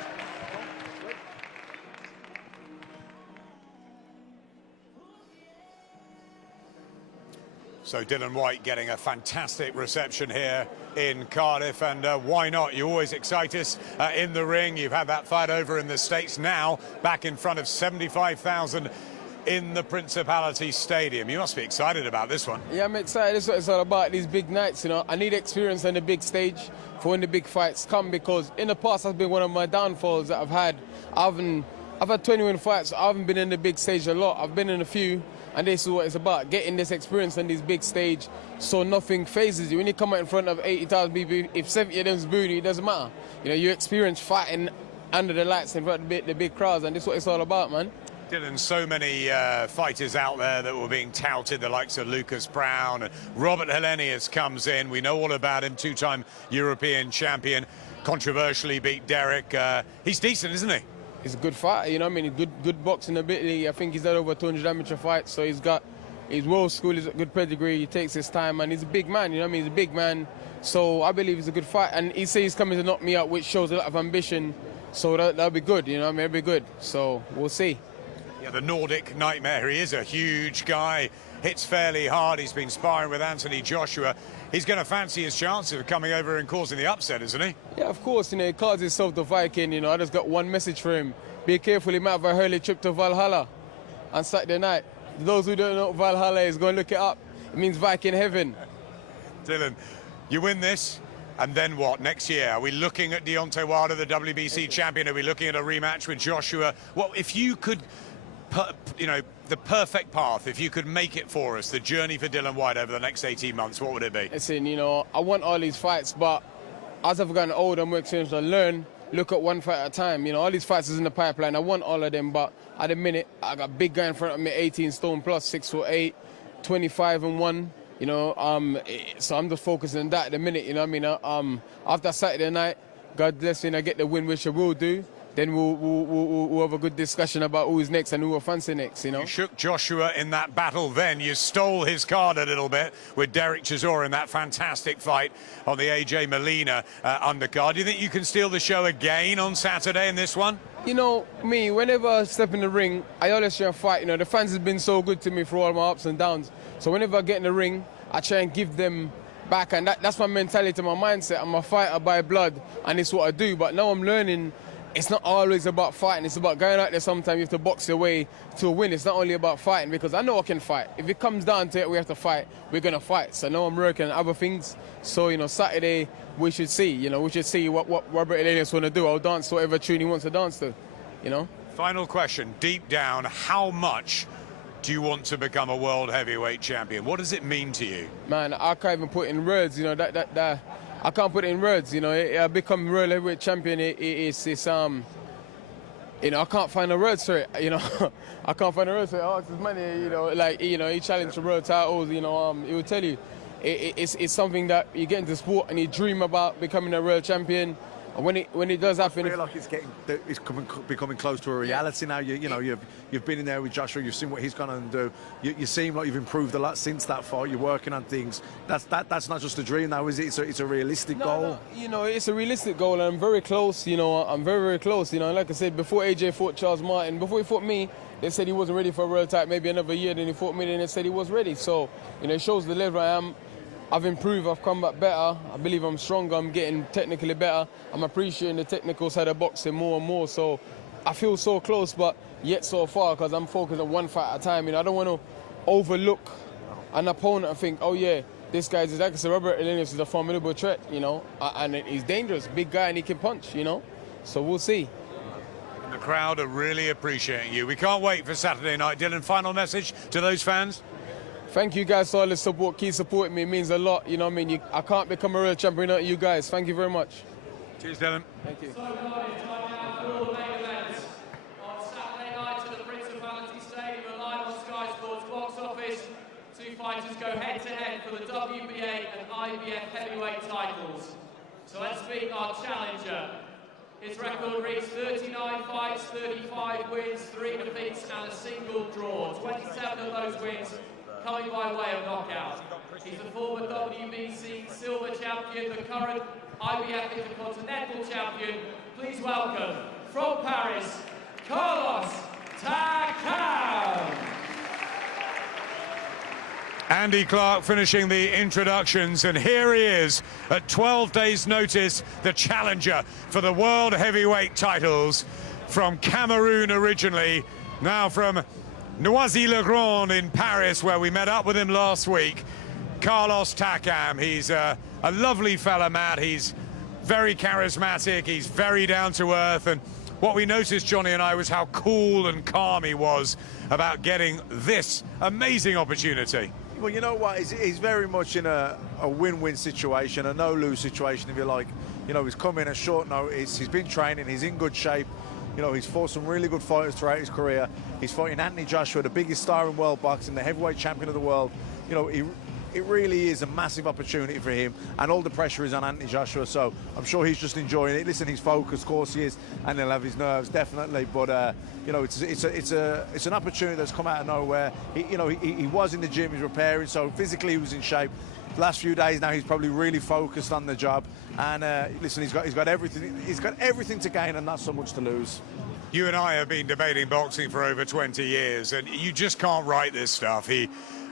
So Dillian Whyte getting a fantastic reception here in Cardiff, and why not? You always excite us in the ring. You've had that fight over in the States, now back in front of 75,000 in the Principality Stadium. You must be excited about this one. Yeah, I'm excited. That's what it's all about, these big nights, you know. I need experience on the big stage for when the big fights come, because in the past that's been one of my downfalls that I've had. I've had 21 fights, I haven't been in the big stage a lot. I've been in a few, and this is what it's about, getting this experience on this big stage so nothing phases you. When you come out in front of 80,000 people, if 70 of them's booing you, it doesn't matter. You know, you experience fighting under the lights in front of the big crowds, and this is what it's all about, man. Dylan, so many fighters out there that were being touted, the likes of Lucas Brown, and Robert Helenius comes in. We know all about him, two-time European champion, controversially beat Derek. He's decent, isn't he? He's a good fighter, you know what I mean? Good boxing ability. I think he's had over 200 amateur fights, so he's world school, he's a good pedigree, he takes his time, and he's a big man, you know what I mean? He's a big man, so I believe he's a good fight. And he says he's coming to knock me out, which shows a lot of ambition, so that'll be good, you know what I mean? It'll be good, so we'll see. Yeah, the Nordic nightmare. He is a huge guy, hits fairly hard. He's been sparring with Anthony Joshua. He's going to fancy his chances of coming over and causing the upset, isn't he? Yeah, of course, you know, he calls himself the Viking, you know. I just got one message for him. Be careful, he might have a early trip to Valhalla on Saturday night. Those who don't know what Valhalla is, go and look it up. It means Viking heaven. Dylan, you win this, and then what? Next year, are we looking at Deontay Wilder, the WBC champion? Are we looking at a rematch with Joshua? Well, if you could, you know, the perfect path, if you could make it for us, the journey for Dillian Whyte over the next 18 months, what would it be? Listen, you know, I want all these fights, but as I've gotten older and more experienced, I learn, look at one fight at a time. You know, all these fights is in the pipeline. I want all of them, but at the minute, I got a big guy in front of me, 18 stone plus, 6'8", 25-1. You know, so I'm just focusing on that at the minute. You know what I mean? After Saturday night, God bless me, and I get the win, which I will do. Then we'll have a good discussion about who's next and who we'll fancy next, you know? You shook Joshua in that battle then. You stole his card a little bit with Derek Chisora in that fantastic fight on the AJ Molina undercard. Do you think you can steal the show again on Saturday in this one? You know, me, whenever I step in the ring, I always try and fight. You know, the fans have been so good to me for all my ups and downs. So whenever I get in the ring, I try and give them back. And that's my mentality, my mindset. I'm a fighter by blood, and it's what I do. But now I'm learning it's not always about fighting. It's about going out there. Sometimes you have to box your way to a win. It's not only about fighting, because I know I can fight. If it comes down to it, we have to fight. We're going to fight. So now I'm working on other things. So, you know, Saturday, we should see. You know, we should see what Robert Helenius want to do. I'll dance to whatever tune he wants to dance to, you know. Final question. Deep down, how much do you want to become a world heavyweight champion? What does it mean to you? Man, I can't even put in words, you know, I can't put it in words, you know. I become world heavyweight champion. It's you know, I can't find the words for it, you know. I can't find the words for it. Oh, it's his money, you know. Like, you know, he challenged the world titles, you know. He will tell you, it's something that you get into sport and you dream about becoming a world champion. And when it does happen, I feel like it's becoming close to a reality now. You know, you've been in there with Joshua. You've seen what he's gone and do. You seem like you've improved a lot since that fight. You're working on things. That's not just a dream now, is it? It's a realistic goal. No, you know, it's a realistic goal, and I'm very close. You know, I'm very, very close. You know, like I said, before AJ fought Charles Martin, before he fought me, they said he wasn't ready for a world title. Maybe another year. Then he fought me, and they said he was ready. So, you know, it shows the level I am. I've improved, I've come back better. I believe I'm stronger, I'm getting technically better. I'm appreciating the technical side of boxing more and more. So I feel so close, but yet so far, because I'm focused on one fight at a time. You know, I don't want to overlook an opponent and think, oh yeah, this guy's, like I said, Robert Helenius is a formidable threat, you know, and he's dangerous, big guy, and he can punch, you know. So we'll see. the crowd are really appreciating you. We can't wait for Saturday night. Dillian, final message to those fans? Thank you guys for all the support. Keep supporting me. It means a lot. You know what I mean? I can't become a real champion without you guys. Thank you very much. Cheers, Dillian. Thank you. So guys, time now for all the main events. On Saturday night at the Principality Stadium and live on Sky Sports box office, two fighters go head-to-head for the WBA and IBF heavyweight titles. So let's meet our challenger. His record reads 39 fights, 35 wins, 3 defeats and a single draw. 27 of those wins coming by way of knockout. He's the former WBC silver champion, the current IBF Intercontinental champion. Please welcome, from Paris, Carlos Takam. Andy Clark finishing the introductions, and here he is at 12 days' notice, the challenger for the world heavyweight titles, from Cameroon originally, now from Noisy-le-Grand in Paris, where we met up with him last week. Carlos Takam. He's a lovely fella, Matt. He's very charismatic, he's very down to earth, and what we noticed, Johnny and I, was how cool and calm he was about getting this amazing opportunity. Well, you know what, he's very much in a win-win situation, a no-lose situation, if you like. You know, he's come in at short notice, he's been training, he's in good shape. You know, he's fought some really good fighters throughout his career. He's fighting Anthony Joshua, the biggest star in world boxing, the heavyweight champion of the world. You know, it really is a massive opportunity for him, and all the pressure is on Anthony Joshua, so I'm sure he's just enjoying it. Listen, he's focused, of course he is, and he'll have his nerves, definitely, but you know, it's an opportunity that's come out of nowhere. He was in the gym, he's repairing, so physically he was in shape. The last few days now, he's probably really focused on the job, and listen, he's got everything to gain and not so much to lose. You and I have been debating boxing for over 20 years, and you just can't write this stuff.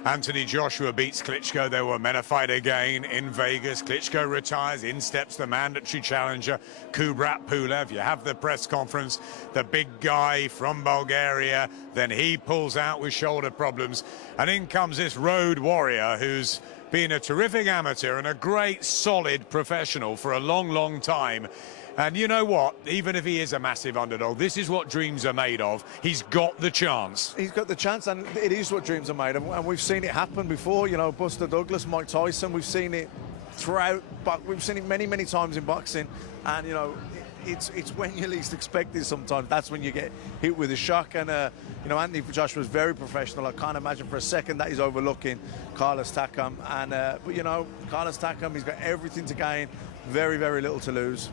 Anthony Joshua beats Klitschko. They were meant to fight again in Vegas. Klitschko retires. In steps the mandatory challenger, Kubrat Pulev. You have the press conference. The big guy from Bulgaria. Then he pulls out with shoulder problems. And in comes this road warrior who's been a terrific amateur and a great, solid professional for a long, long time. And you know what? Even if he is a massive underdog, this is what dreams are made of. He's got the chance. He's got the chance, and it is what dreams are made of. And we've seen it happen before. You know, Buster Douglas, Mike Tyson. We've seen it throughout, but we've seen it many, many times in boxing. And you know, it's when you least expect it. Sometimes that's when you get hit with a shock. And you know, Anthony Joshua is very professional. I can't imagine for a second that he's overlooking Carlos Takam. And but you know, Carlos Takam, he's got everything to gain, very, very little to lose.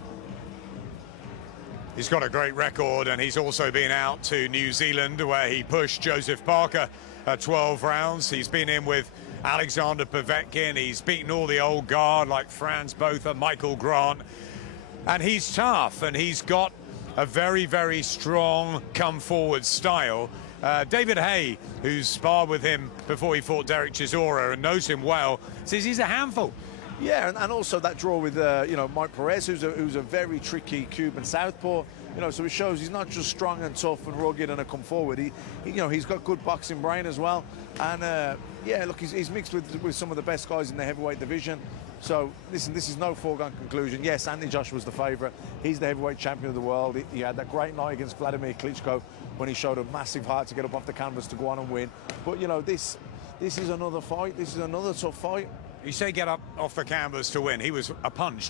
He's got a great record, and he's also been out to New Zealand where he pushed Joseph Parker at 12 rounds. He's been in with Alexander Povetkin. He's beaten all the old guard like Franz Botha, Michael Grant. And he's tough, and he's got a very, very strong come-forward style. David Hay, who's sparred with him before he fought Derek Chisora and knows him well, says he's a handful. Yeah, and also that draw with you know, Mike Perez, who's a very tricky Cuban southpaw. You know, so it shows he's not just strong and tough and rugged and a come forward. He you know, he's got good boxing brain as well. And yeah, look, he's mixed with some of the best guys in the heavyweight division. So listen, this is no foregone conclusion. Yes, Anthony Joshua's the favourite. He's the heavyweight champion of the world. He had that great night against Vladimir Klitschko when he showed a massive heart to get up off the canvas to go on and win. But you know, this is another fight. This is another tough fight. You say get up off the canvas to win. He was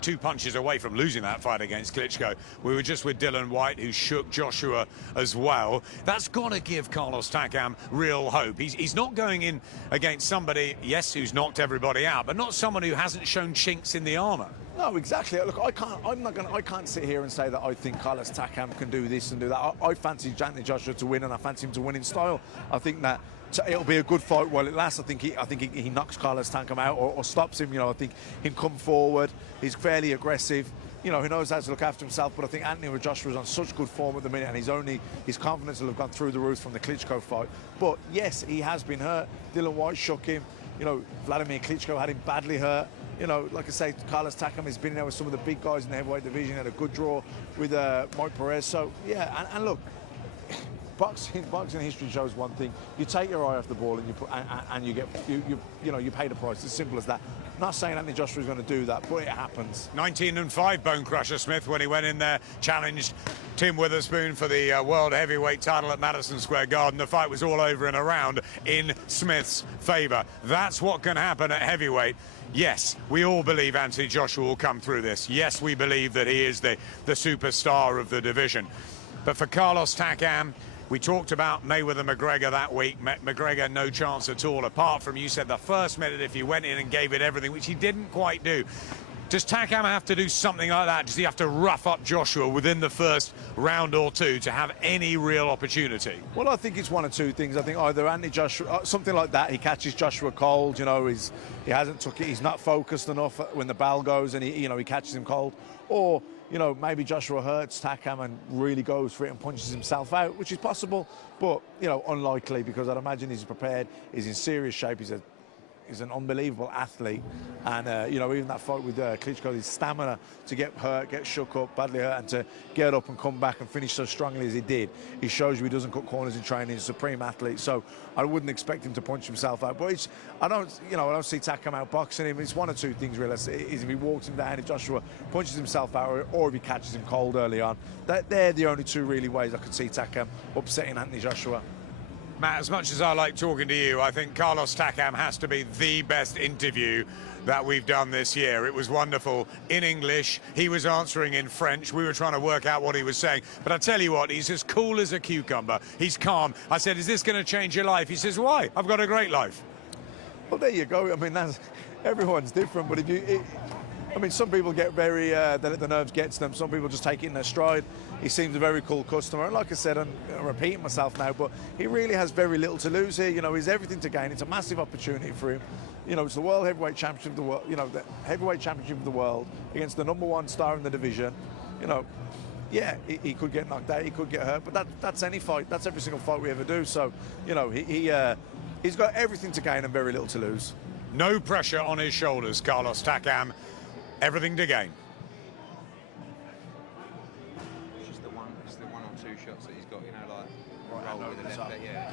two punches away from losing that fight against Klitschko. We were just with Dillian Whyte, who shook Joshua as well. That's got to give Carlos Takam real hope. He's not going in against somebody, yes, who's knocked everybody out, but not someone who hasn't shown chinks in the armour. No, exactly. Look, I can't sit here and say that I think Carlos Takam can do this and do that. I fancy Anthony Joshua to win, and I fancy him to win in style. I think that it'll be a good fight while it lasts. I think he knocks Carlos Takam out or stops him. You know, I think he'll come forward. He's fairly aggressive. You know, he knows how to look after himself. But I think Anthony Joshua is on such good form at the minute, and his confidence will have gone through the roof from the Klitschko fight. But yes, he has been hurt. Dillian Whyte shook him. You know, Vladimir Klitschko had him badly hurt. You know, like I say, Carlos Takam has been there with some of the big guys in the heavyweight division. He had a good draw with Mike Perez. So yeah, and look. Boxing history shows one thing: you take your eye off the ball, and you pay the price. As simple as that. I'm not saying Anthony Joshua is going to do that, but it happens. 19-5 Bone Crusher Smith when he went in there, challenged Tim Witherspoon for the World Heavyweight title at Madison Square Garden. The fight was all over in a round in Smith's favour. That's what can happen at heavyweight. Yes, we all believe Anthony Joshua will come through this. Yes, we believe that he is the superstar of the division. But for Carlos Takam, we talked about Mayweather-McGregor that week. McGregor, no chance at all, apart from, you said, the first minute if he went in and gave it everything, which he didn't quite do. Does Takam have to do something like that? Does he have to rough up Joshua within the first round or two to have any real opportunity? Well, I think it's one of two things. I think either Anthony Joshua, something like that, he catches Joshua cold, you know, he hasn't took it, he's not focused enough when the bell goes and he catches him cold. Or, you know, maybe Joshua hurts Takam and really goes for it and punches himself out, which is possible, but, you know, unlikely, because I'd imagine he's prepared, he's in serious shape, he's an unbelievable athlete, and you know, even that fight with Klitschko, his stamina to get hurt, get shook up, badly hurt, and to get up and come back and finish so strongly as he did, he shows you he doesn't cut corners in training. He's a supreme athlete, so I wouldn't expect him to punch himself out. But I don't see Takam out boxing him. It's one of two things really. Is if he walks him down, if Joshua punches himself out, or if he catches him cold early on. They're the only two really ways I could see Takam upsetting Anthony Joshua. Matt, as much as I like talking to you, I think Carlos Takam has to be the best interview that we've done this year. It was wonderful in English. He was answering in French. We were trying to work out what he was saying. But I tell you what, he's as cool as a cucumber. He's calm. I said, is this going to change your life? He says, why? I've got a great life. Well, there you go. I mean, everyone's different. But some people get very, the nerves get to them. Some people just take it in their stride. He seems a very cool customer. And like I said, I'm repeating myself now, but he really has very little to lose here. You know, he's everything to gain. It's a massive opportunity for him. You know, it's the World Heavyweight Championship of the world, you know, the Heavyweight Championship of the world against the #1 star in the division. You know, yeah, he could get knocked out, he could get hurt, but that's any fight. That's every single fight we ever do. So, you know, he's got everything to gain and very little to lose. No pressure on his shoulders, Carlos Takam. Everything to gain. It's just the one or two shots that he's got, you know, like roll with the left. Yeah.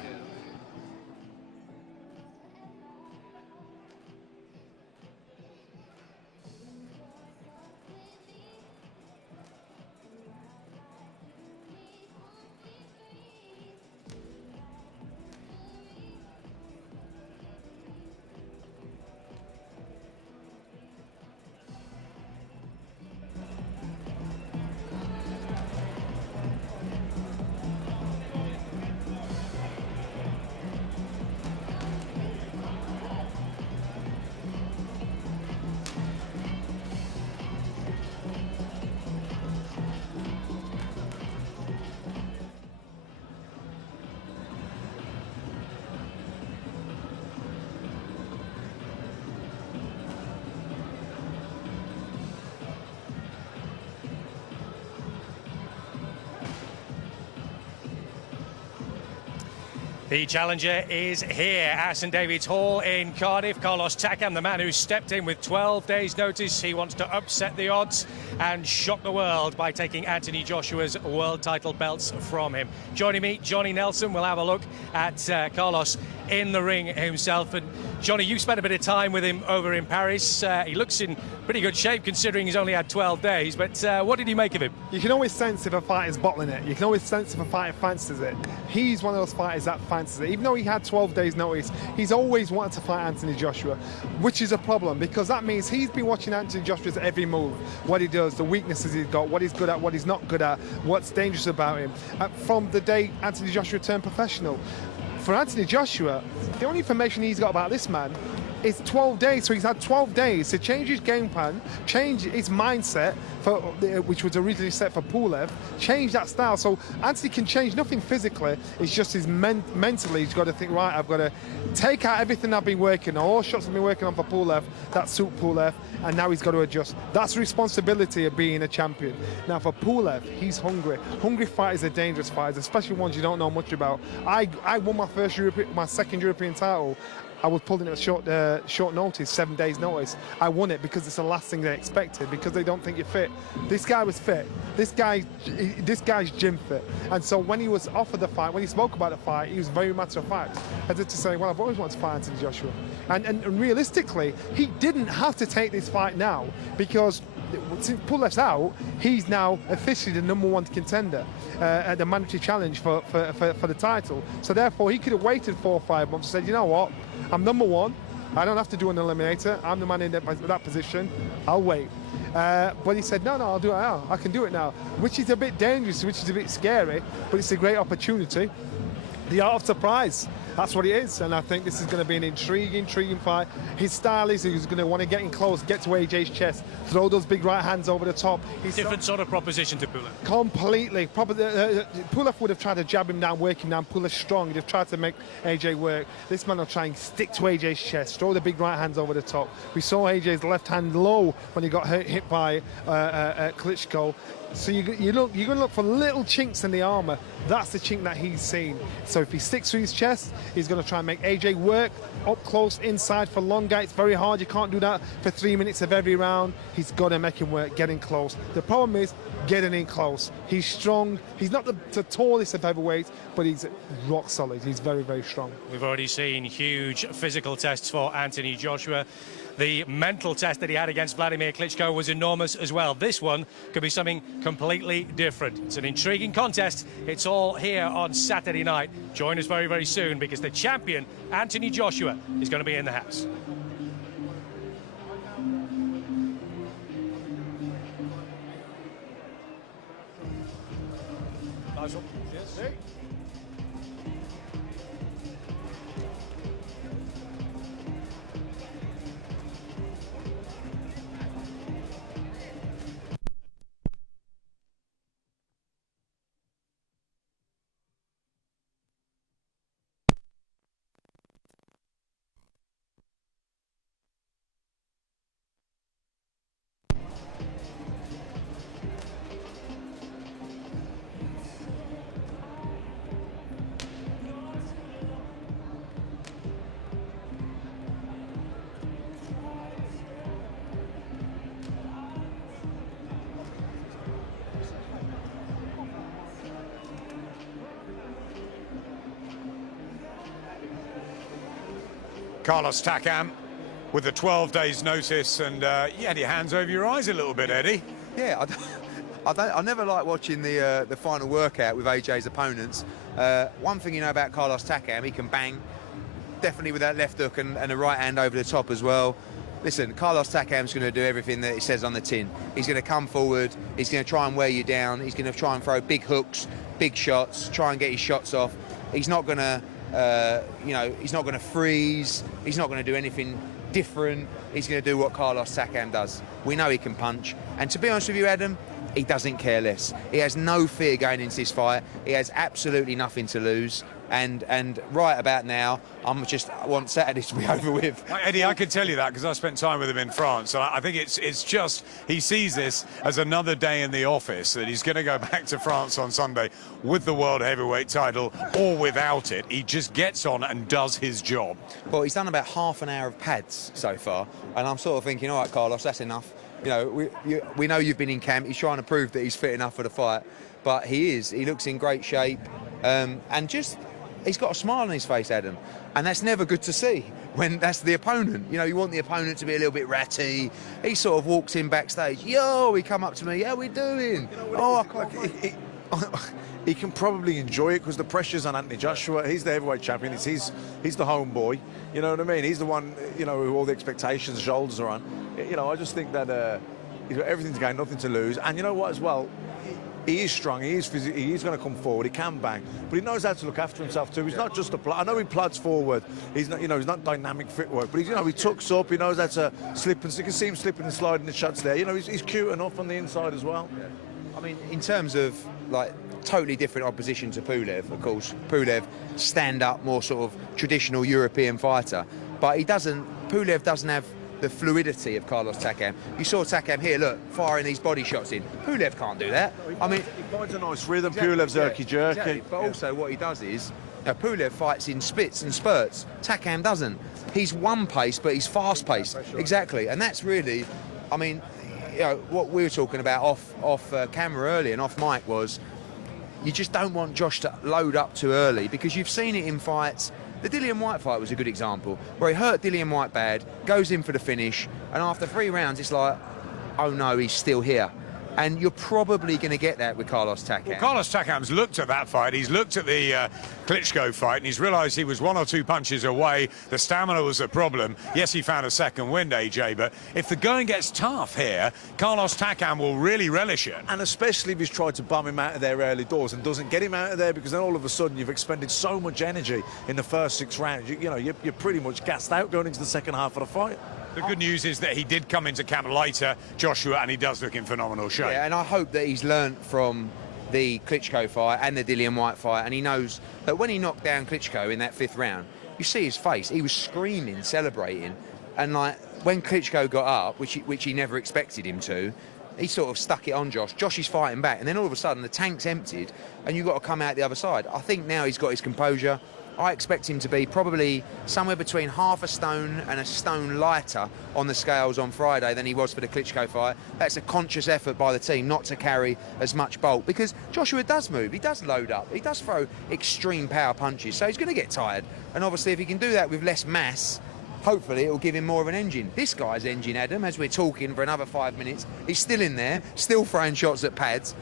The challenger is here at St David's Hall in Cardiff. Carlos Takam, the man who stepped in with 12 days' notice. He wants to upset the odds and shock the world by taking Anthony Joshua's world title belts from him. Joining me, Johnny Nelson. We'll have a look at Carlos in the ring himself. And Johnny, you spent a bit of time with him over in Paris. He looks in pretty good shape considering he's only had 12 days. But what did you make of him? You can always sense if a fighter's bottling it. You can always sense if a fighter fancies it. He's one of those fighters that fancies it. Even though he had 12 days notice, he's always wanted to fight Anthony Joshua, which is a problem because that means he's been watching Anthony Joshua's every move, what he does, the weaknesses he's got, what he's good at, what he's not good at, what's dangerous about him, from the day Anthony Joshua turned professional. For Anthony Joshua, the only information he's got about this man is 12 days, so he's had 12 days to change his game plan, change his mindset, which was originally set for Pulev, change that style. So Anthony can change nothing physically, it's just his mentally, he's got to think, right, I've got to take out everything I've been working on, all shots I've been working on for Pulev, that suit Pulev, and now he's got to adjust. That's the responsibility of being a champion. Now for Pulev, he's hungry. Hungry fighters are dangerous fighters, especially ones you don't know much about. I won my second European title I was pulled in at short notice, 7 days notice. I won it because it's the last thing they expected, because they don't think you're fit. This guy was fit. This guy's gym fit. And so when he was offered the fight, when he spoke about the fight, he was very matter of fact. As if to say, well, I've always wanted to fight Anthony Joshua. And realistically, he didn't have to take this fight now, because since Pulev's out, he's now officially the #1 contender at the mandatory challenge for the title. So therefore, he could have waited 4 or 5 months and said, you know what, I'm #1. I don't have to do an eliminator. I'm the man in that position. I'll wait. But he said, no, I'll do it now. I can do it now, which is a bit dangerous, which is a bit scary, but it's a great opportunity. The art of surprise. That's what it is, and I think this is going to be an intriguing fight. His style is he's going to want to get in close, get to AJ's chest, throw those big right hands over the top. He's different sort of proposition to Pulev. Completely. Pulev would have tried to jab him down, work him down. Pulev's strong. He'd have tried to make AJ work. This man will try and stick to AJ's chest, throw the big right hands over the top. We saw AJ's left hand low when he got hit by Klitschko. So you're going to look for little chinks in the armour. That's the chink that he's seen. So if he sticks to his chest, he's going to try and make AJ work up close, inside for longer. It's very hard. You can't do that for 3 minutes of every round. He's got to make him work, getting close. The problem is getting in close. He's strong. He's not the tallest of heavyweights, but he's rock solid. He's very, very strong. We've already seen huge physical tests for Anthony Joshua. The mental test that he had against Vladimir Klitschko was enormous as well. This one could be something completely different. It's an intriguing contest. It's all here on Saturday night. Join us very, very soon, because the champion, Anthony Joshua, is going to be in the house. Carlos Takam with the 12 days notice, and you had your hands over your eyes a little bit, Eddie. Yeah, I never like watching the final workout with AJ's opponents. One thing you know about Carlos Takam, he can bang, definitely with that left hook and a right hand over the top as well. Listen, Carlos Takam's going to do everything that it says on the tin. He's going to come forward, he's going to try and wear you down, he's going to try and throw big hooks, big shots, try and get his shots off. He's not going to he's not going to freeze. He's not going to do anything different. He's going to do what Carlos Takam does. We know he can punch. And to be honest with you, Adam, he doesn't care less. He has no fear going into this fight. He has absolutely nothing to lose. And right about now, I want Saturday to be over with. Eddie, I can tell you that because I spent time with him in France. And I think it's just, he sees this as another day in the office, that he's going to go back to France on Sunday with the world heavyweight title or without it. He just gets on and does his job. Well, he's done about half an hour of pads so far. And I'm sort of thinking, all right, Carlos, that's enough. You know, we know you've been in camp. He's trying to prove that he's fit enough for the fight. But he is. He looks in great shape. And just... he's got a smile on his face, Adam, and that's never good to see when that's the opponent. You know, you want the opponent to be a little bit ratty. He sort of walks in backstage. Yo, he come up to me. How we doing? I can't. He can probably enjoy it because the pressure's on Anthony Joshua. He's the heavyweight champion. He's the homeboy. You know what I mean? He's the one, you know, who all the expectations, shoulders are on. You know, I just think that he's got everything to gain, nothing to lose. And you know what as well? He is strong, he is physical, he is going to come forward, he can bang, but he knows how to look after himself too. He's not just a plod. I know he plods forward, he's not, you know, he's not dynamic footwork, but he's, you know, he tucks up, he knows how to slip, and you can see him slipping and sliding the shots there. You know, he's cute enough on the inside as well. Yeah. I mean, in terms of, like, totally different opposition to Pulev, of course. Pulev, stand-up, more sort of traditional European fighter, but Pulev doesn't have the fluidity of Carlos Takam. You saw Takam here, look, firing these body shots in. Pulev can't do that. I mean, he finds a nice rhythm. Exactly, Pulev's jerky. Exactly. But also what he does is, Now, Pulev fights in spits and spurts. Takam doesn't. He's one pace, but he's fast paced. Exactly, and that's really, I mean, you know, what we were talking about off camera earlier and off mic was, you just don't want Josh to load up too early, because you've seen it in fights. The Dillian Whyte fight was a good example, where he hurt Dillian Whyte bad, goes in for the finish, and after 3 rounds, it's like, oh no, he's still here. And you're probably going to get that with Carlos Takam. Well, Carlos Takam's looked at that fight. He's looked at the Klitschko fight, and he's realised he was 1 or 2 punches away. The stamina was a problem. Yes, he found a second wind, AJ, but if the going gets tough here, Carlos Takam will really relish it. And especially if he's tried to bum him out of there early doors and doesn't get him out of there, because then all of a sudden you've expended so much energy in the first 6 rounds. You know, you're pretty much gassed out going into the second half of the fight. The good news is that he did come into camp lighter, Joshua, and he does look in phenomenal shape. Yeah, and I hope that he's learnt from the Klitschko fight and the Dillian Whyte fight, and he knows that when he knocked down Klitschko in that 5th round, you see his face. He was screaming, celebrating, and like when Klitschko got up, which he never expected him to, he sort of stuck it on Josh. Josh is fighting back, and then all of a sudden the tank's emptied, and you've got to come out the other side. I think now he's got his composure. I expect him to be probably somewhere between half a stone and a stone lighter on the scales on Friday than he was for the Klitschko fight. That's a conscious effort by the team not to carry as much bulk, because Joshua does move, he does load up, he does throw extreme power punches, so he's going to get tired. And obviously if he can do that with less mass, hopefully it will give him more of an engine. This guy's engine, Adam, as we're talking for another 5 minutes, he's still in there, still throwing shots at pads.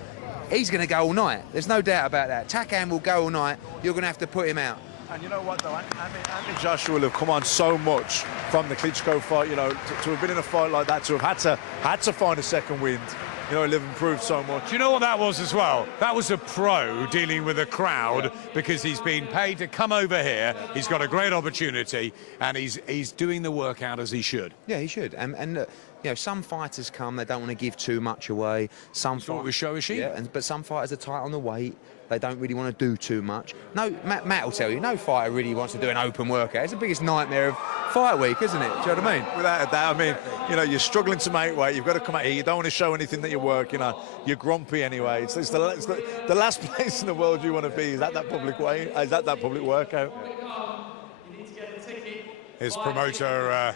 He's going to go all night. There's no doubt about that. Takam will go all night. You're going to have to put him out. And you know what, though, Anthony Joshua will have come on so much from the Klitschko fight, you know, to have been in a fight like that, to have had to find a second wind. You know, he'll have improved so much. Do you know what that was as well? That was a pro dealing with a crowd, because he's been paid to come over here. He's got a great opportunity, and he's doing the workout as he should. Yeah, he should. And look, you know, some fighters come, they don't want to give too much away. Some thought with Ishida. Yeah, but some fighters are tight on the weight. They don't really want to do too much. No, Matt will tell you, no fighter really wants to do an open workout. It's the biggest nightmare of fight week, isn't it? Do you know what I mean? Without a doubt. I mean, you know, you're struggling to make weight. You've got to come out here. You don't want to show anything that you're working on. You're grumpy anyway. It's the last place in the world you want to be is at that public way. Is at that public workout. His promoter,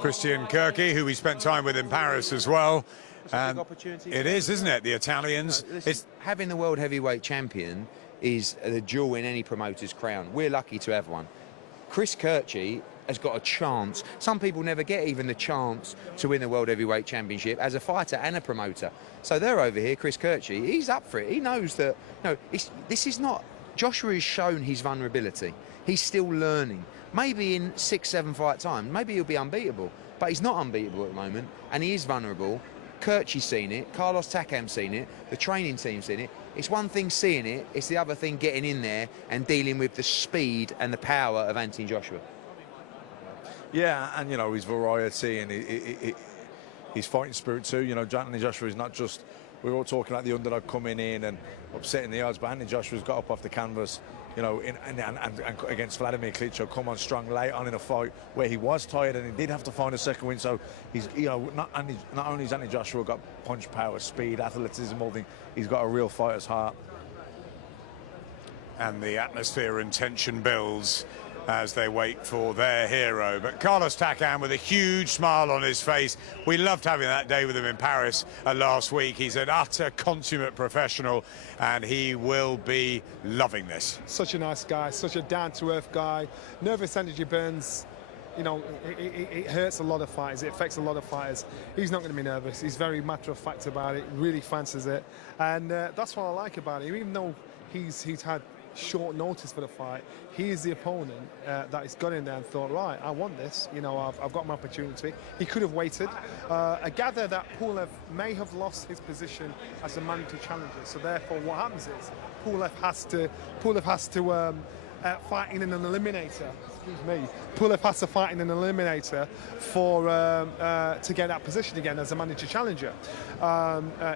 Christian Kirky, who we spent time with in Paris as well. And it is, isn't it? The Italians. It's having the world heavyweight champion is the jewel in any promoter's crown. We're lucky to have one. Chris Kirky has got a chance. Some people never get even the chance to win the world heavyweight championship as a fighter and a promoter. So they're over here, Chris Kirky. He's up for it. He knows that. No, this is not. Joshua has shown his vulnerability. He's still learning. Maybe in 6-7 fight time, maybe he'll be unbeatable. But he's not unbeatable at the moment, and he is vulnerable. Kirky's seen it, Carlos Takam's seen it, the training team's seen it. It's one thing seeing it, it's the other thing getting in there and dealing with the speed and the power of Anthony Joshua. Yeah, and you know, his variety and his fighting spirit too. You know, Anthony Joshua is not just, we're all talking about the underdog coming in and upsetting the odds, but Anthony Joshua's got up off the canvas, you know, and against Vladimir Klitschko, come on strong late on in a fight where he was tired and he did have to find a second win. So he's, you know, not only has Anthony Joshua got punch power, speed, athleticism, all things, he's got a real fighter's heart. And the atmosphere and tension builds as they wait for their hero. But Carlos Takam with a huge smile on his face. We loved having that day with him in Paris last week. He's an utter consummate professional, and he will be loving this. Such a nice guy, such a down-to-earth guy. Nervous energy burns. You know, it hurts a lot of fighters. It affects a lot of fighters. He's not going to be nervous. He's very matter-of-fact about it, really fancies it. And that's what I like about him. Even though he's had short notice for the fight, he is the opponent that has gone in there and thought, right, I want this, you know, I've got my opportunity. He could have waited. I gather that Pulev may have lost his position as a mandatory challenger, so therefore what happens is Pulev has to fight in an eliminator. Excuse me. Pulev has to fight in an eliminator for to get that position again as a mandatory challenger.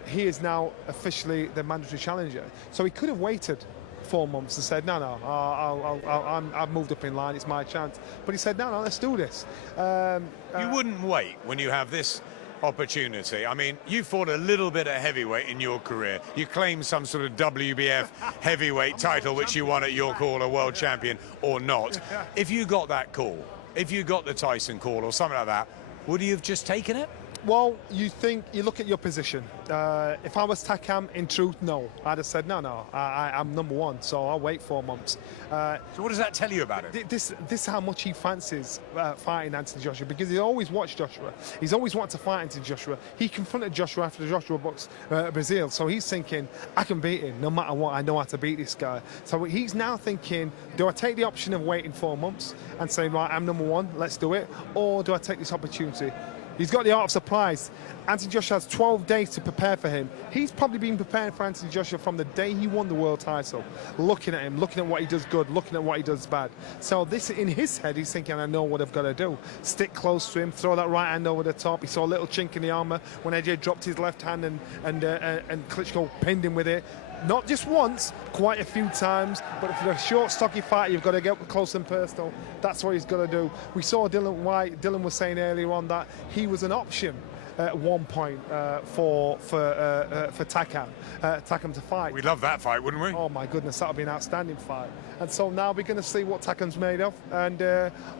He is now officially the mandatory challenger, so he could have waited 4 months and said, no, I've moved up in line, it's my chance. But he said, no, let's do this. You wouldn't wait when you have this opportunity. I mean, you fought a little bit at heavyweight in your career. You claimed some sort of WBF heavyweight title, which you won at your call, a world champion or not. If you got that call, if you got the Tyson call or something like that, would you have just taken it? Well, you look at your position. If I was Takam, in truth, no. I'd have said, no, I'm number one, so I'll wait 4 months. So what does that tell you about it? This is how much he fancies fighting Anthony Joshua, because he always watched Joshua. He's always wanted to fight Anthony Joshua. He confronted Joshua after Joshua boxed Brazil, so he's thinking, I can beat him no matter what. I know how to beat this guy. So he's now thinking, do I take the option of waiting 4 months and saying, right, I'm number one, let's do it, or do I take this opportunity? He's got the art of surprise. Anthony Joshua has 12 days to prepare for him. He's probably been preparing for Anthony Joshua from the day he won the world title. Looking at him, looking at what he does good, looking at what he does bad. So this, in his head, he's thinking, I know what I've got to do. Stick close to him, throw that right hand over the top. He saw a little chink in the armour when AJ dropped his left hand and Klitschko pinned him with it. Not just once, quite a few times, but if you're a short, stocky fighter, you've got to get close and personal. That's what he's got to do. We saw Dillian Whyte. Dillian was saying earlier on that he was an option at one point for Takam to fight. We'd love that fight, wouldn't we? Oh my goodness, that would be an outstanding fight. And so now we're going to see what Takam's made of. And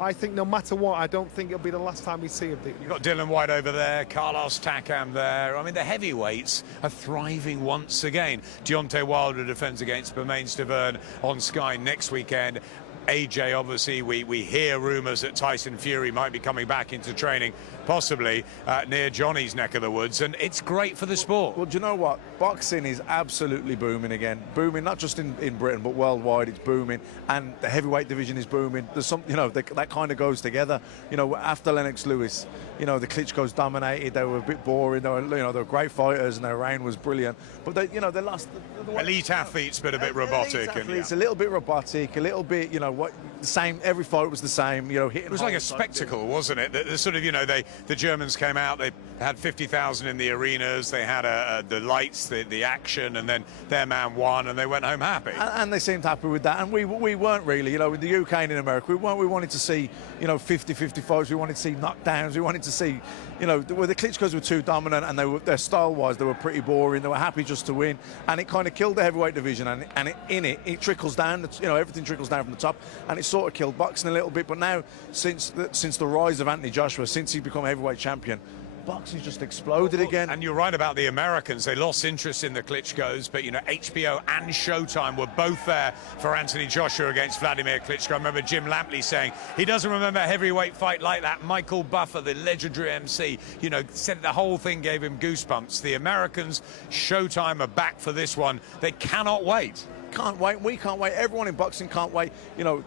I think no matter what, I don't think it'll be the last time we see him. You've got Dillian Whyte over there, Carlos Takam there. I mean, the heavyweights are thriving once again. Deontay Wilder defends against Bermain Stavern on Sky next weekend. AJ, obviously, we hear rumours that Tyson Fury might be coming back into training, possibly near Johnny's neck of the woods, and it's great for the sport. Well, do you know what? Boxing is absolutely booming again. Booming, not just in Britain, but worldwide, it's booming. And the heavyweight division is booming. There's some, you know, that kind of goes together. You know, after Lennox Lewis, you know, the Klitschko's dominated. They were a bit boring. They were, you know, they were great fighters, and their reign was brilliant. But they, you know, they lost. Elite athletes, but a bit robotic. It's a little bit robotic, a little bit, you know, what the same. Every fight was the same. You know, hitting. It was like a spectacle, wasn't it? The sort of, you know, the Germans came out. They had 50,000 in the arenas. They had the lights, the action, and then their man won, and they went home happy. And they seemed happy with that. And we weren't really, you know, in the UK and in America, we wanted to see, you know, 50-50 fights. We wanted to see knockdowns. We wanted to see, you know, the Klitschko's were too dominant, and their style-wise, they were pretty boring. They were happy just to win, and it kind of killed the heavyweight division. And it trickles down. You know, everything trickles down from the top, and it sort of killed boxing a little bit. But now, since the rise of Anthony Joshua, since he become heavyweight champion, boxing's just exploded again. And you're right about the Americans. They lost interest in the Klitschkos, but, you know, HBO and Showtime were both there for Anthony Joshua against Vladimir Klitschko. I remember Jim Lampley saying he doesn't remember a heavyweight fight like that. Michael Buffer, the legendary MC, you know, said the whole thing gave him goosebumps. The Americans, Showtime, are back for this one. They cannot wait. Can't wait. We can't wait. Everyone in boxing can't wait. You know,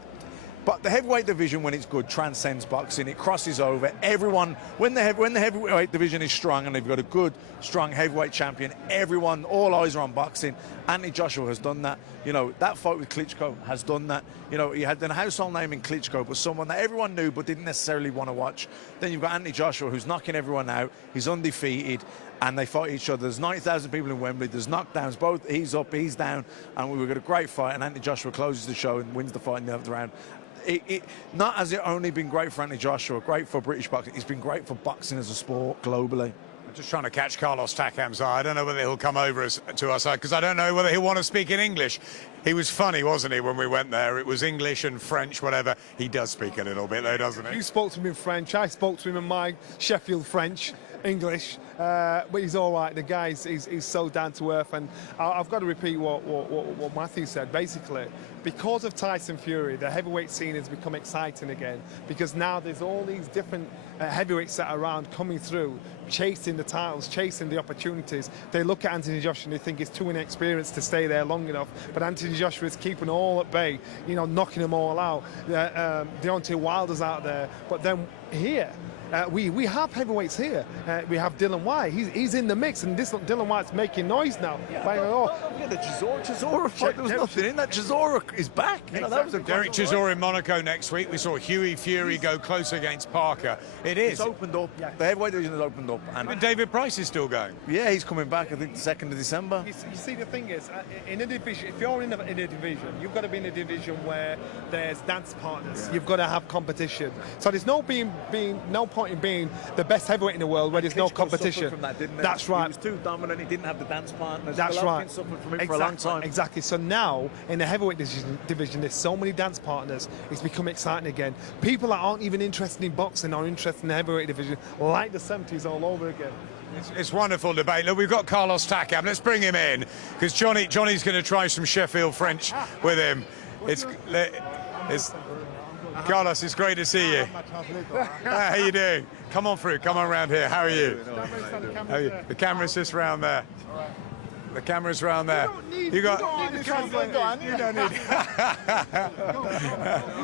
but the heavyweight division, when it's good, transcends boxing. It crosses over. Everyone, when the heavyweight division is strong and they've got a good, strong heavyweight champion, everyone, all eyes are on boxing. Anthony Joshua has done that. You know, that fight with Klitschko has done that. You know, he had a household name in Klitschko, but someone that everyone knew but didn't necessarily want to watch. Then you've got Anthony Joshua, who's knocking everyone out. He's undefeated, and they fight each other. There's 90,000 people in Wembley. There's knockdowns. Both, he's up, he's down, and we've got a great fight. And Anthony Joshua closes the show and wins the fight in the 11th round. Not has it only been great for Anthony Joshua, great for British boxing, it's been great for boxing as a sport globally. I'm just trying to catch Carlos Takam's eye. I don't know whether he'll come over to our side, because I don't know whether he'll want to speak in English. He was funny, wasn't he, when we went there? It was English and French, whatever. He does speak a little bit, though, doesn't he? You spoke to him in French. I spoke to him in my Sheffield French, English. But he's all right. The guy, he's so down to earth. And I've got to repeat what Matthew said. Basically, because of Tyson Fury, the heavyweight scene has become exciting again, because now there's all these different heavyweights that are around coming through, chasing the titles, chasing the opportunities. They look at Anthony Joshua and they think he's too inexperienced to stay there long enough. But Anthony Joshua is keeping all at bay, you know, knocking them all out. Deontay Wilder's out there. But then here, we have heavyweights here. We have Dillian Whyte. He's in the mix, and this Dillian Whyte's making noise now. The Chisora fight, there was nothing in that. Chisora is back. You know, that was a Derek Chisora in Monaco next week. We saw Hughie Fury go close against Parker. It's opened up. Yeah. The heavyweight division has opened up. And David Price is still going. Yeah, he's coming back, I think, the 2nd of December. You see, the thing is, in a division, if you're in a division, you've got to be in a division where there's dance partners. Yeah. You've got to have competition. So there's no point point in being the best heavyweight in the world where there's no Klitschko competition. suffered from that, didn't he? That's right. He was too dominant. He didn't have the dance partners. That's Golovkin right. suffered from it for a long time. Exactly. So now in the heavyweight division, there's so many dance partners. It's become exciting again. People that aren't even interested in boxing are interested in the heavyweight division, like the 70s all over again. It's wonderful debate. Look, we've got Carlos Takam. Let's bring him in because Johnny's going to try some Sheffield French with him. It's Carlos, it's great to see you. How you doing? Come on through. Come on around here. How are you? How are you? The camera's just round there. The camera's round there. You don't need.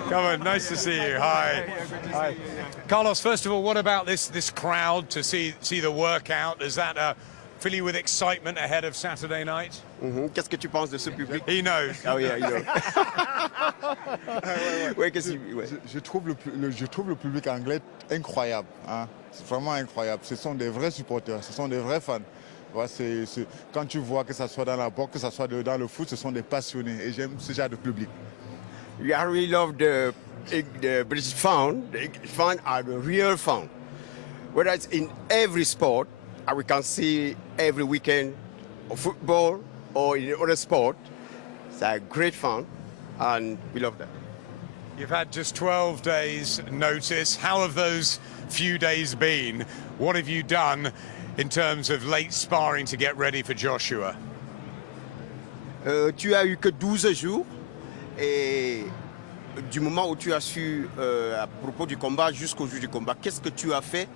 Come on, nice to see you. Hi. Hi. Carlos, first of all, what about this crowd to see the workout? Does that fill you with excitement ahead of Saturday night? Qu'est-ce que tu penses de ce public? He knows. Oh yeah, he knows. Ouais, je trouve le public anglais incroyable. Hein. C'est vraiment incroyable. Ce sont des vrais supporters, ce sont des vrais fans. Ouais, quand tu vois que ça soit dans la boxe, que ça soit dans le foot, ce sont des passionnés et j'aime ce genre de public. I really love the British fan. The English fan are the real fan. Whether it's in every sport, we can see every weekend of football or in other sport. It's a great fan, and we love that. You've had just 12 days notice. How have those few days been? What have you done in terms of late sparring to get ready for Joshua? Tu as eu que 12 jours et du moment où tu as su à propos du combat jusqu'au jour du combat, qu'est-ce que tu as fait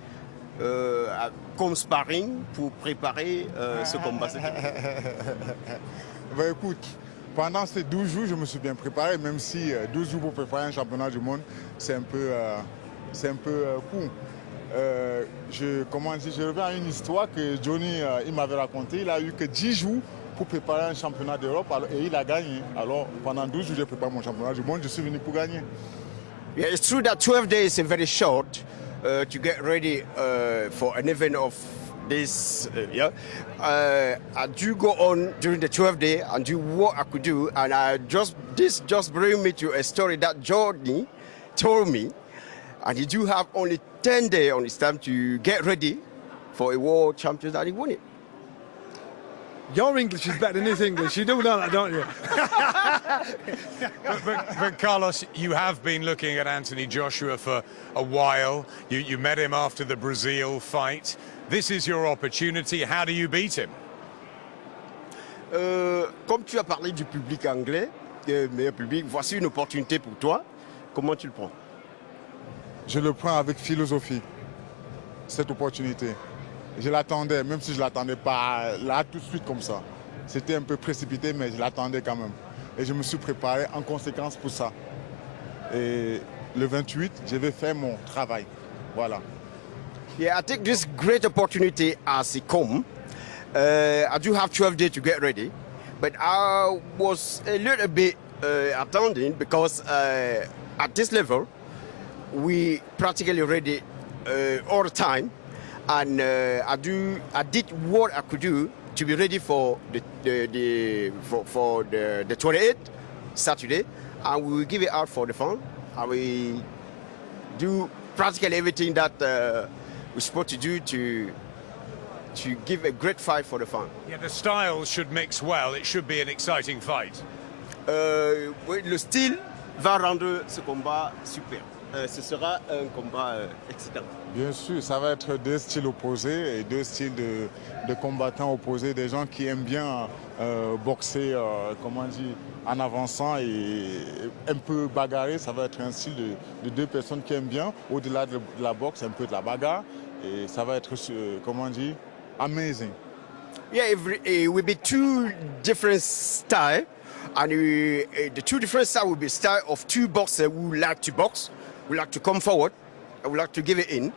comme sparring pour préparer ce combat? Bah, écoute, pendant ces 12 jours, je me suis bien préparé, même si 12 jours pour préparer un championnat du monde, c'est un peu court. Je reviens à une histoire que Johnny il m'avait racontée. Il a eu que 10 jours pour préparer un championnat d'Europe et il a gagné. Alors pendant 12 jours, j'ai préparé mon championnat du monde, je suis venu pour gagner. Yeah, it's true that 12 days is very short to get ready for an event of this. I do go on during the 12th day and do what I could do, and this just bring me to a story that Johnny told me, and he do have only 10 days on his time to get ready for a world champion that he won it. Your English is better than his English. You do know that, don't you? but Carlos, you have been looking at Anthony Joshua for a while. You met him after the Brazil fight. This is your opportunity. How do you beat him? Comme tu as parlé du public anglais, meilleur public, voici une opportunité pour toi. Comment tu le prends? Je le prends avec philosophie, cette opportunité. Je l'attendais, même si je ne l'attendais pas là tout de suite comme ça. C'était un peu précipité, mais je l'attendais quand même. Et je me suis préparé en conséquence pour ça. Et le 28, je vais faire mon travail. Voilà. Yeah, I take this great opportunity as it comes. I do have 12 days to get ready, but I was a little bit attending because at this level, we practically ready all the time, and I did what I could do to be ready for the 28th Saturday, and we will give it out for the fun. And we do practically everything that we're supposed to do to give a great fight for the fun. Yeah, the styles should mix well. It should be an exciting fight. Le style va rendre ce combat super. Ce sera un combat excitant. Bien sûr, ça va être deux styles opposés et deux styles de combattants opposés, des gens qui aiment bien boxer, comment dire, en avançant et un peu bagarrer. Ça va être un style de deux personnes qui aiment bien, au-delà de la boxe, un peu de la bagarre. Et ça va être, comment dire, amazing. Yeah, it will be two different styles, and the two different styles will be style of two boxers who like to box, who like to come forward, and who like to give it in,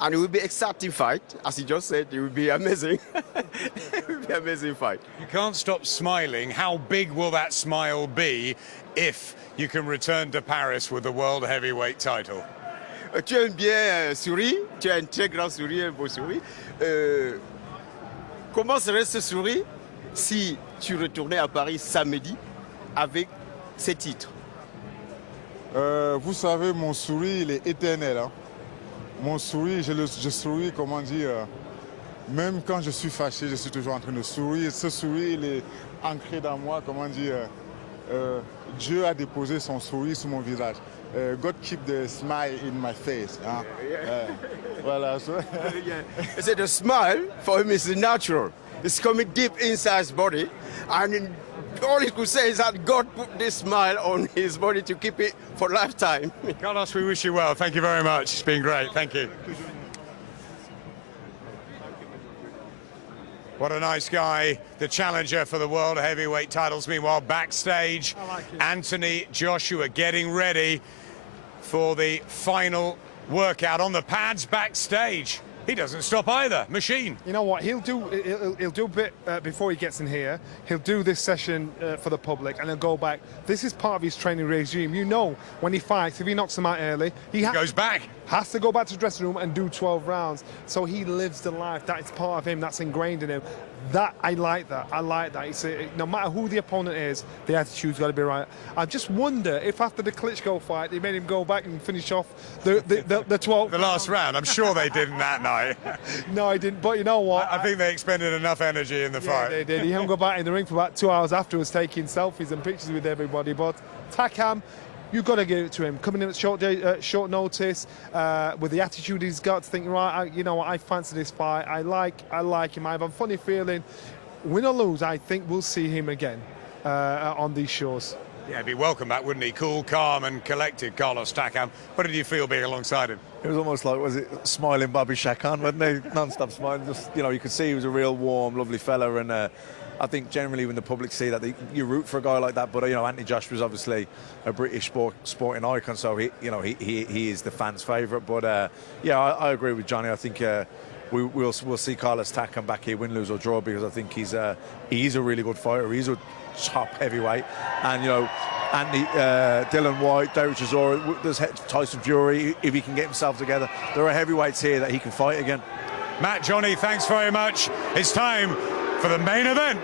and it will be exciting fight. As he just said, it will be amazing. It will be amazing fight. You can't stop smiling. How big will that smile be if you can return to Paris with the world heavyweight title? Tu aimes bien sourire, tu as un très grand sourire, un beau sourire. Comment serait ce sourire si tu retournais à Paris samedi avec ces titres? Vous savez, mon sourire, il est éternel. Hein? mon sourire, je souris, comment dire, même quand je suis fâché, je suis toujours en train de sourire. Ce sourire, il est ancré dans moi, comment dire, Dieu a déposé son sourire sur mon visage. God keep the smile in my face. Hein? Voilà. He said the smile for him is natural. It's coming deep inside his body, and all he could say is that God put this smile on his body to keep it for lifetime. Carlos, we wish you well. Thank you very much. It's been great. Thank you. What a nice guy, the challenger for the world heavyweight titles. Meanwhile, backstage, Anthony Joshua getting ready for the final workout on the pads backstage. He doesn't stop either. Machine. You know what? He'll do a bit before he gets in here. He'll do this session for the public, and he'll go back. This is part of his training regime. You know, when he fights, if he knocks him out early, he goes back. Has to go back to the dressing room and do 12 rounds. So he lives the life. That is part of him. That's ingrained in him. That I like that. I like that. It's no matter who the opponent is, the attitude's got to be right. I just wonder if after the Klitschko fight, they made him go back and finish off the 12. The last round. I'm sure they didn't that night. No, I didn't. But you know what? I think they expended enough energy in the fight. They did. He hung go back in the ring for about 2 hours afterwards, taking selfies and pictures with everybody. But Takam, you've got to give it to him. Coming in at short notice, with the attitude he's got, thinking, right, you know what, I fancy this fight. I like him. I have a funny feeling, win or lose, I think we'll see him again on these shores. Yeah, he'd be welcome back, wouldn't he? Cool, calm and collected, Carlos Takam. What did you feel being alongside him? It was almost like, was it smiling Bobby Shakan, wasn't he? Non-stop smiling. Just, you know, you could see he was a real warm, lovely fella, and I think generally when the public see that, you root for a guy like that. But you know, Anthony Joshua is obviously a British sporting icon, so he is the fans' favourite. But yeah, I agree with Johnny. I think we'll see Carlos Takam back here, win, lose or draw, because I think he's a really good fighter. He's a top heavyweight, and you know, Anthony, Dillian Whyte, David Chisora, there's Tyson Fury. If he can get himself together, there are heavyweights here that he can fight again. Matt, Johnny, thanks very much. It's time for the main event.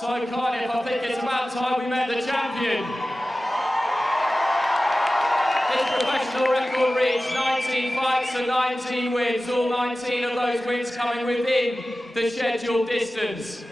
So, Cardiff, I think it's about time we met the champion. His professional record reads 19 fights and 19 wins, all 19 of those wins coming within the scheduled distance.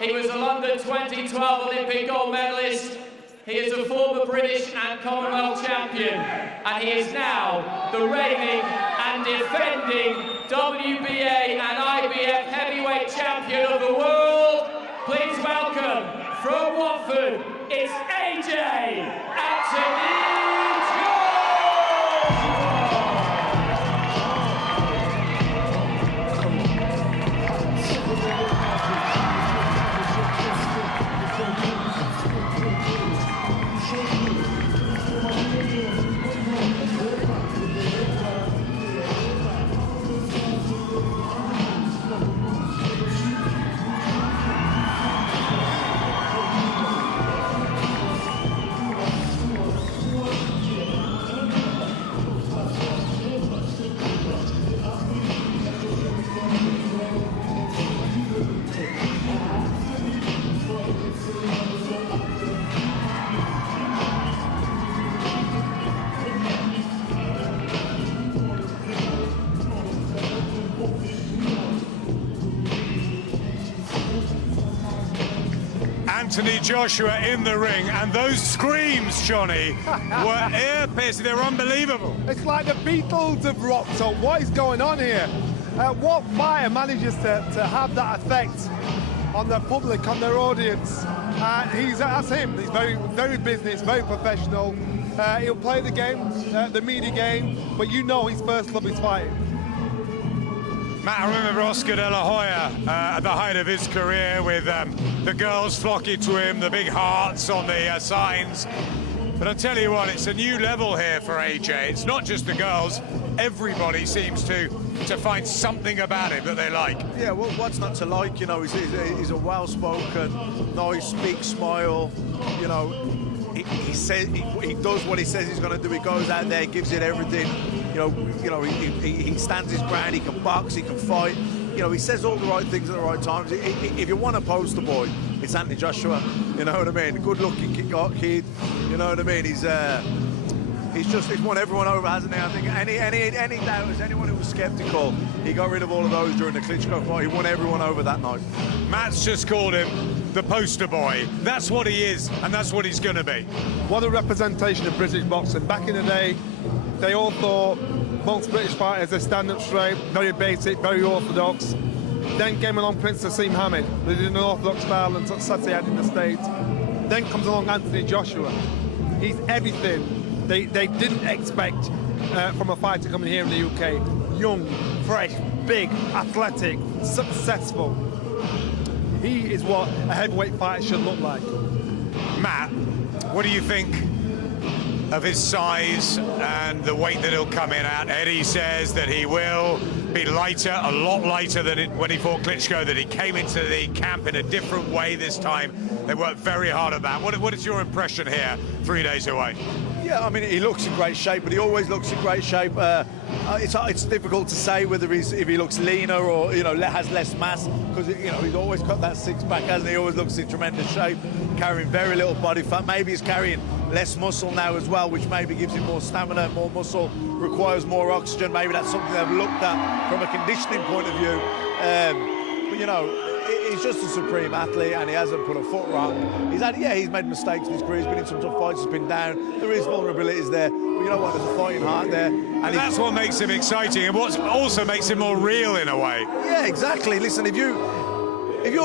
He was a London 2012 Olympic gold medalist. He is a former British and Commonwealth champion, and he is now the reigning and defending WBA and IBF heavyweight champion of the world. Please welcome, from Watford, it's AJ Anthony Anthony Joshua in the ring, and those screams, Johnny, were ear-piercing. They were unbelievable. It's like the Beatles have rocked. So what is going on here? What fire manages to have that effect on the public, on their audience? That's him. He's very, very business, very professional. He'll play the game, the media game, but you know his first love is fighting. Matt, I remember Oscar De La Hoya at the height of his career with the girls flocking to him, the big hearts on the signs. But I'll tell you what, it's a new level here for AJ. It's not just the girls. Everybody seems to find something about him that they like. Yeah, well, what's not to like? You know, he's a well-spoken, nice, big smile. You know, he says he does what he says he's going to do. He goes out there, gives it everything. You know, he stands his ground. He can box. He can fight. You know, he says all the right things at the right times. If you want a poster boy, it's Anthony Joshua. You know what I mean? Good-looking kid. You know what I mean? He's won everyone over, hasn't he? I think any doubters, anyone who was sceptical, he got rid of all of those during the Klitschko fight. He won everyone over that night. Matt's just called him the poster boy. That's what he is, and that's what he's going to be. What a representation of British boxing. Back in the day, they all thought most British fighters are stand-up straight, very basic, very orthodox. Then came along Prince Nassim Hamid, who did an orthodox style and such he had in the States. Then comes along Anthony Joshua. He's everything they didn't expect from a fighter coming here in the UK. Young, fresh, big, athletic, successful. He is what a heavyweight fighter should look like. Matt, what do you think of his size and the weight that he'll come in at? Eddie says that he will be lighter, a lot lighter than when he fought Klitschko, that he came into the camp in a different way this time. They worked very hard at that. What is your impression here, 3 days away? Yeah, I mean, he looks in great shape, but he always looks in great shape. It's difficult to say whether if he looks leaner or, you know, has less mass, because, you know, he's always got that six-pack, hasn't he? He always looks in tremendous shape, carrying very little body fat. Maybe he's carrying less muscle now as well, which maybe gives him more stamina, more muscle, requires more oxygen. Maybe that's something they've looked at from a conditioning point of view. But, you know, he's just a supreme athlete, and he hasn't put a foot wrong. He's made mistakes in his career. He's been in some tough fights. He's been down. There is vulnerabilities there, but you know what? There's a fighting heart there, and that's what makes him exciting, and what also makes him more real in a way. Yeah, exactly. Listen, if you're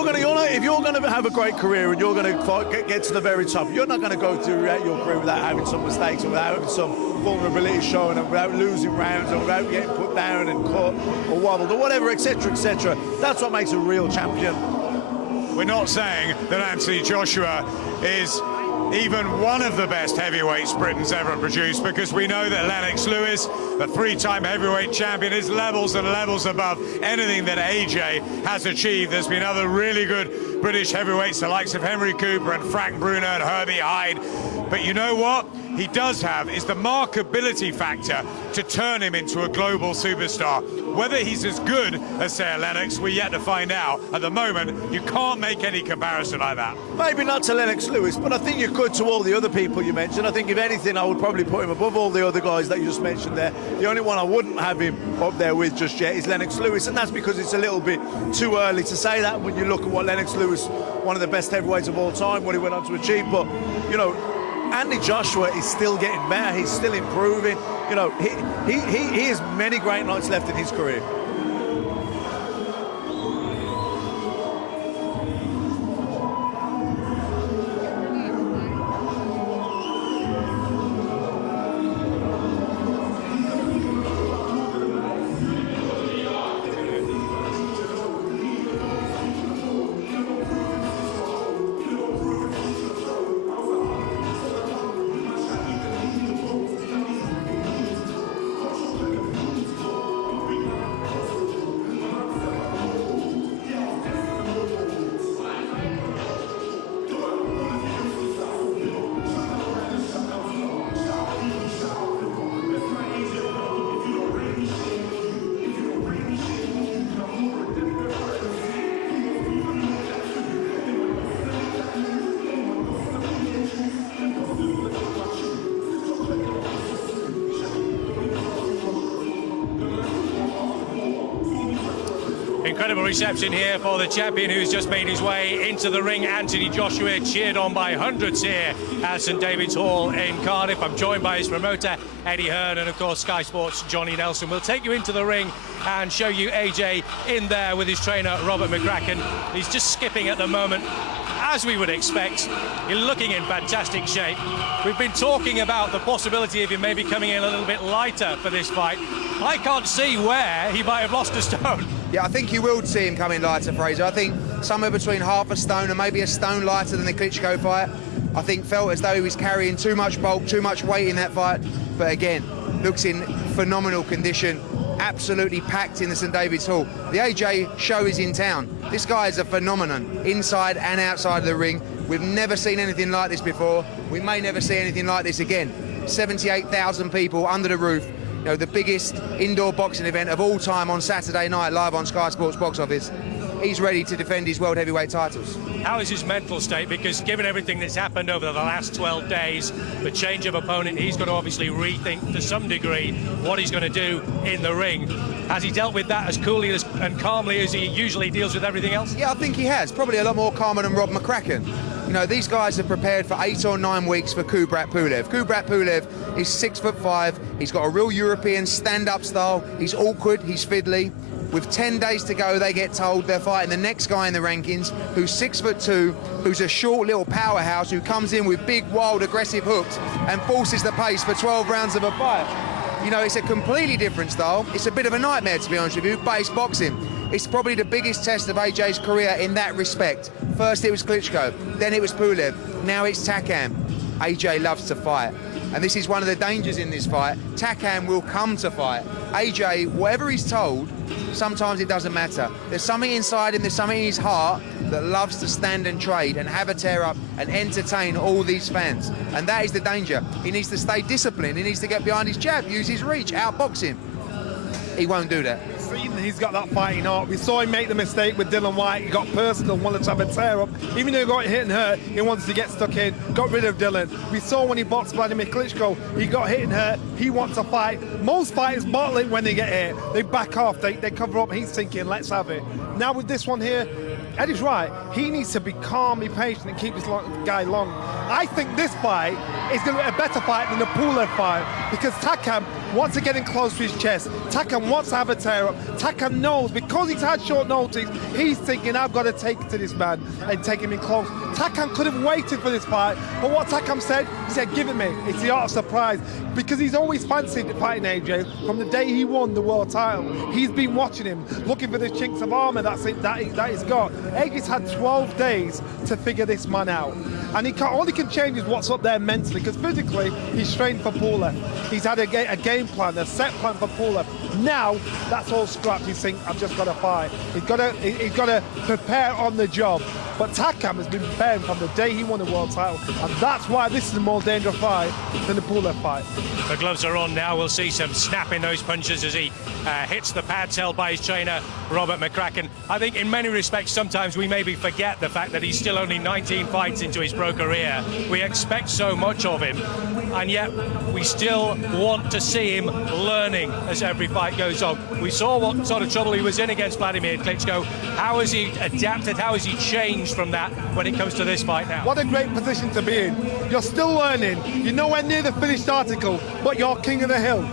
going to have a great career and you're going to get to the very top, you're not going to go throughout your career without having some mistakes or without having some vulnerability shown and without losing rounds or without getting put down and caught or wobbled or whatever, etc., etc. That's what makes a real champion. We're not saying that Anthony Joshua is even one of the best heavyweights Britain's ever produced, because we know that Lennox Lewis, the three-time heavyweight champion, is levels and levels above anything that AJ has achieved. There's been other really good British heavyweights, the likes of Henry Cooper and Frank Bruner and Herbie Hyde. But you know what he does have is the markability factor to turn him into a global superstar. Whether he's as good as, say, Lennox, we're yet to find out. At the moment, you can't make any comparison like that. Maybe not to Lennox Lewis, but I think you could to all the other people you mentioned. I think, if anything, I would probably put him above all the other guys that you just mentioned there. The only one I wouldn't have him up there with just yet is Lennox Lewis, and that's because it's a little bit too early to say that when you look at what Lennox Lewis, one of the best heavyweights of all time, what he went on to achieve. But, you know, Anthony Joshua is still getting better. He's still improving. You know, he has many great nights left in his career. Incredible reception here for the champion who's just made his way into the ring. Anthony Joshua, cheered on by hundreds here at St David's Hall in Cardiff. I'm joined by his promoter, Eddie Hearn, and of course Sky Sports' Johnny Nelson. We'll take you into the ring and show you AJ in there with his trainer, Robert McCracken. He's just skipping at the moment, as we would expect. You're looking in fantastic shape. We've been talking about the possibility of him maybe coming in a little bit lighter for this fight. I can't see where he might have lost a stone. Yeah, I think you will see him coming lighter, Fraser. I think somewhere between half a stone and maybe a stone lighter than the Klitschko fight. I think felt as though he was carrying too much bulk, too much weight in that fight. But again, looks in phenomenal condition. Absolutely packed in the St David's Hall. The AJ show is in town. This guy is a phenomenon, inside and outside of the ring. We've never seen anything like this before. We may never see anything like this again. 78,000 people under the roof. You know, the biggest indoor boxing event of all time on Saturday night, live on Sky Sports Box Office. He's ready to defend his world heavyweight titles. How is his mental state? Because given everything that's happened over the last 12 days, the change of opponent, he's got to obviously rethink to some degree what he's going to do in the ring. Has he dealt with that as coolly and calmly as he usually deals with everything else? Yeah, I think he has. Probably a lot more calmer than Rob McCracken. You know, these guys have prepared for 8 or 9 weeks for Kubrat Pulev. Kubrat Pulev is 6'5". He's got a real European stand-up style. He's awkward, he's fiddly. With 10 days to go, they get told they're fighting the next guy in the rankings, who's 6'2", who's a short little powerhouse, who comes in with big, wild, aggressive hooks and forces the pace for 12 rounds of a fight. You know, it's a completely different style. It's a bit of a nightmare, to be honest with you, but it's boxing. It's probably the biggest test of AJ's career in that respect. First it was Klitschko, then it was Pulev, now it's Takam. AJ loves to fight. And this is one of the dangers in this fight. Takam will come to fight. AJ, whatever he's told, sometimes it doesn't matter. There's something inside him, there's something in his heart that loves to stand and trade and have a tear up and entertain all these fans. And that is the danger. He needs to stay disciplined. He needs to get behind his jab, use his reach, outbox him. He won't do that. He's got that fighting heart. We saw him make the mistake with Dillian Whyte. He got personal, wanted to have a tear up. Even though he got hit and hurt, he wanted to get stuck in, got rid of Dillian. We saw when he boxed Vladimir Klitschko, he got hit and hurt. He wants to fight. Most fighters bottle it when they get hit. They back off, they cover up. He's thinking, let's have it. Now with this one here, Eddie's right. He needs to be calm, be patient, and keep this guy long. I think this fight is going to be a better fight than the Pulev fight because Takam wants to get in close to his chest. Takam wants to have a tear-up. Takam knows, because he's had short notice, he's thinking, I've got to take it to this man and take him in close. Takam could have waited for this fight, but what Takam said, he said, give it me. It's the art of surprise because he's always fancied fighting AJ from the day he won the world title. He's been watching him, looking for the chinks of armor that he's got. AJ's had 12 days to figure this man out. And all he can change is what's up there mentally, because physically, he's trained for Pulev. He's had a game plan, a set plan for Pulev. Now, that's all scrapped. He's saying, I've just got to fight. He's got to prepare on the job. But Takam has been preparing from the day he won the world title, and that's why this is a more dangerous fight than the Pulev fight. The gloves are on now. We'll see some snap in those punches as he hits the pads held by his trainer, Robert McCracken. I think in many respects, sometimes we maybe forget the fact that he's still only 19 fights into his pro career. We expect so much of him, and yet we still want to see him learning as every fight goes on. We saw what sort of trouble he was in against Vladimir Klitschko. How has he adapted? How has he changed from that when it comes to this fight now? What a great position to be in. You're still learning. You're nowhere near the finished article, but you're king of the hill,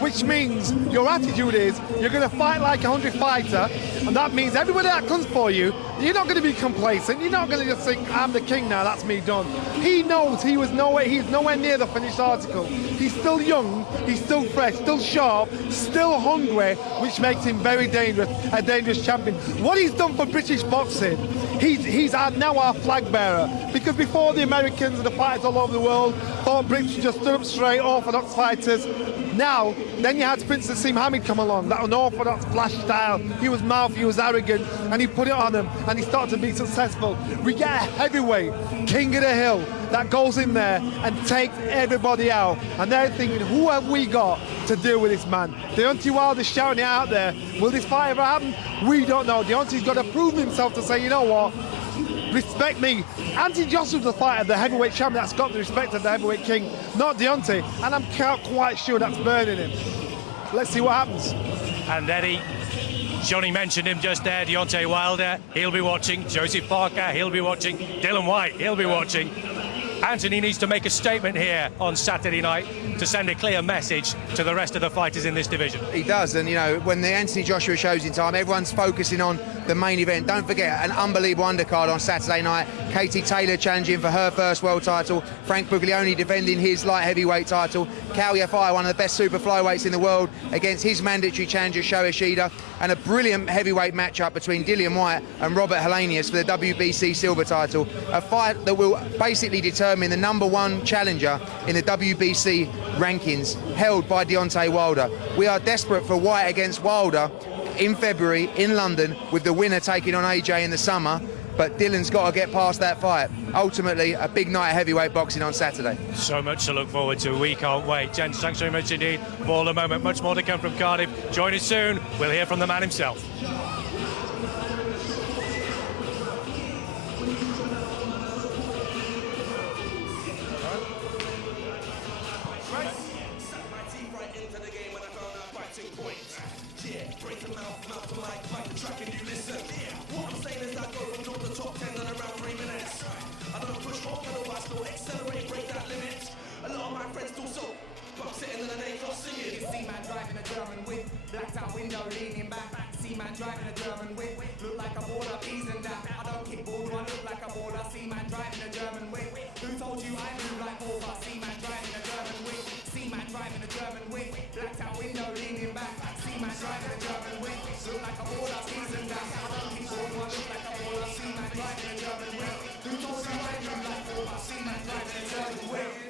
which means your attitude is you're going to fight like a 100 fighter, and that means everybody that comes for you, you're not going to be complacent. You're not going to just think, I'm the king now, that's me done. He knows he's nowhere near the finished article. He's still young, he's still fresh, still sharp, still hungry, which makes him very dangerous, a dangerous champion. What he's done for British boxing, he's now our flag bearer, because before the Americans and the fighters all over the world thought Brits just stood up straight, orthodox fighters. Now, then you had Prince Nassim Hamid come along, that unorthodox flash style. He was mouthy, he was arrogant, and he put it on him, and he started to be successful. We get a heavyweight, king of the hill, that goes in there and takes everybody out. And they're thinking, who have we got to deal with this man? Deontay Wilder's shouting it out there. Will this fight ever happen? We don't know. Deontay's got to prove himself to say, you know what? Respect me. Anthony Joshua's the fighter, the heavyweight champion that's got the respect of the heavyweight king, not Deontay. And I'm quite sure that's burning him. Let's see what happens. And Eddie, Johnny mentioned him just there, Deontay Wilder, he'll be watching. Joseph Parker, he'll be watching. Dillian Whyte, he'll be watching. Anthony needs to make a statement here on Saturday night to send a clear message to the rest of the fighters in this division. He does, and you know, when the Anthony Joshua show's in time, everyone's focusing on the main event. Don't forget, an unbelievable undercard on Saturday night. Katie Taylor challenging for her first world title. Frank Buglioni defending his light heavyweight title. Kal Yafai, one of the best super flyweights in the world, against his mandatory challenger, Ishida. And a brilliant heavyweight matchup between Dillian Whyte and Robert Helenius for the WBC silver title. A fight that will basically determine the #1 challenger in the WBC rankings, held by Deontay Wilder. We are desperate for Whyte against Wilder in February in London, with the winner taking on AJ in the summer. But Dylan's got to get past that fight. Ultimately, a big night of heavyweight boxing on Saturday. So much to look forward to. We can't wait. Gents, thanks very much indeed for all the moment. Much more to come from Cardiff. Join us soon. We'll hear from the man himself. Leaning back, see man driving a German whip, look like a baller, peas and that. I don't kick ball, I look like a baller. See man driving a German whip. Who told you I move like baller? See man driving a German whip. See man driving a German whip. Blacked out window, leaning back. See man driving a German whip. Look like a baller, peas and that. I don't kick ball, I look like a baller. See man driving a German whip. Who told you I move like baller? See man driving a German whip.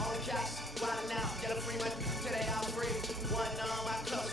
Only cash, wildin' out, get a free money, today I'm free. One arm, I close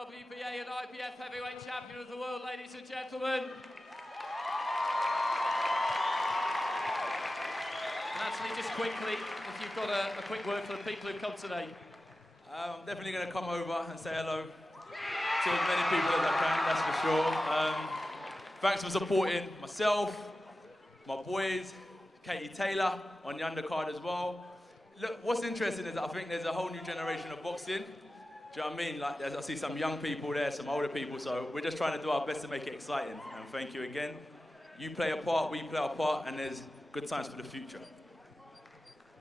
WBA and IBF heavyweight champion of the world, ladies and gentlemen. Anthony, just quickly, if you've got a quick word for the people who've come today. I'm definitely going to come over and say hello to as many people as I can, that's for sure. Thanks for supporting myself, my boys, Katie Taylor on the undercard as well. Look, what's interesting is that I think there's a whole new generation of boxing. Do you know what I mean? Like, I see some young people there, some older people, so we're just trying to do our best to make it exciting. And thank you again. You play a part, we play our part, and there's good times for the future.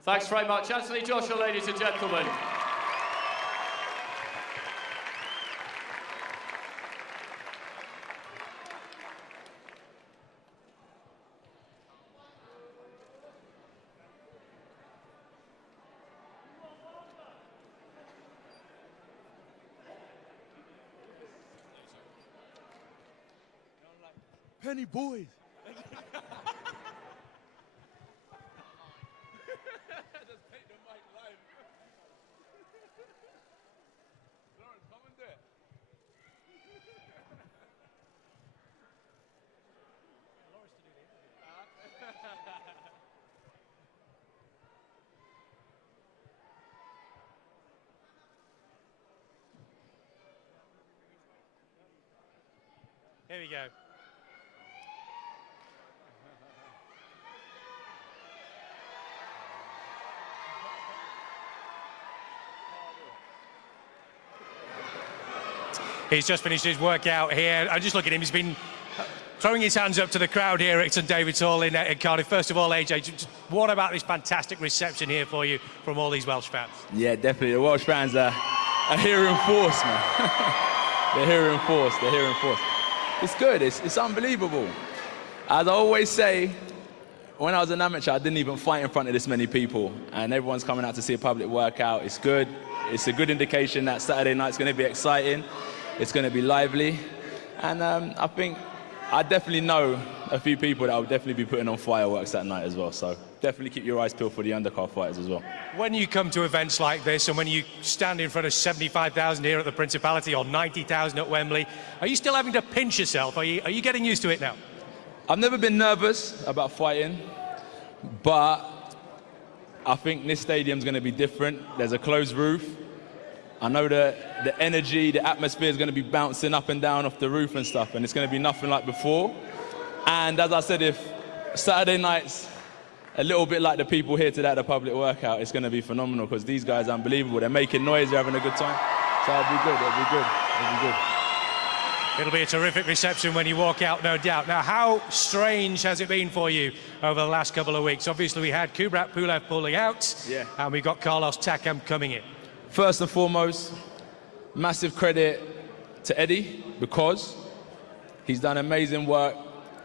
Thanks very much, Anthony Joshua, ladies and gentlemen. Penny boys. Here we go. He's just finished his workout here. I just look at him. He's been throwing his hands up to the crowd here at St David's Hall in Cardiff. First of all, AJ, what about this fantastic reception here for you from all these Welsh fans? Yeah, definitely. The Welsh fans are here in force, man. They're here in force. They're here in force. It's good. It's unbelievable. As I always say, when I was an amateur, I didn't even fight in front of this many people, and everyone's coming out to see a public workout. It's good. It's a good indication that Saturday night's going to be exciting. It's going to be lively, and I think I definitely know a few people that will definitely be putting on fireworks that night as well. So definitely keep your eyes peeled for the undercard fighters as well. When you come to events like this, and when you stand in front of 75,000 here at the Principality or 90,000 at Wembley, are you still having to pinch yourself? Are you getting used to it now? I've never been nervous about fighting, but I think this stadium's going to be different. There's a closed roof. I know the energy, the atmosphere is going to be bouncing up and down off the roof and stuff, and it's going to be nothing like before. And as I said, if Saturday night's a little bit like the people here today at the public workout, it's going to be phenomenal because these guys are unbelievable. They're making noise, they're having a good time. So it'll be good, it'll be good, it'll be good. It'll be a terrific reception when you walk out, no doubt. Now, how strange has it been for you over the last couple of weeks? Obviously, we had Kubrat Pulev pulling out, and we got Carlos Takam coming in. First and foremost, massive credit to Eddie because he's done amazing work.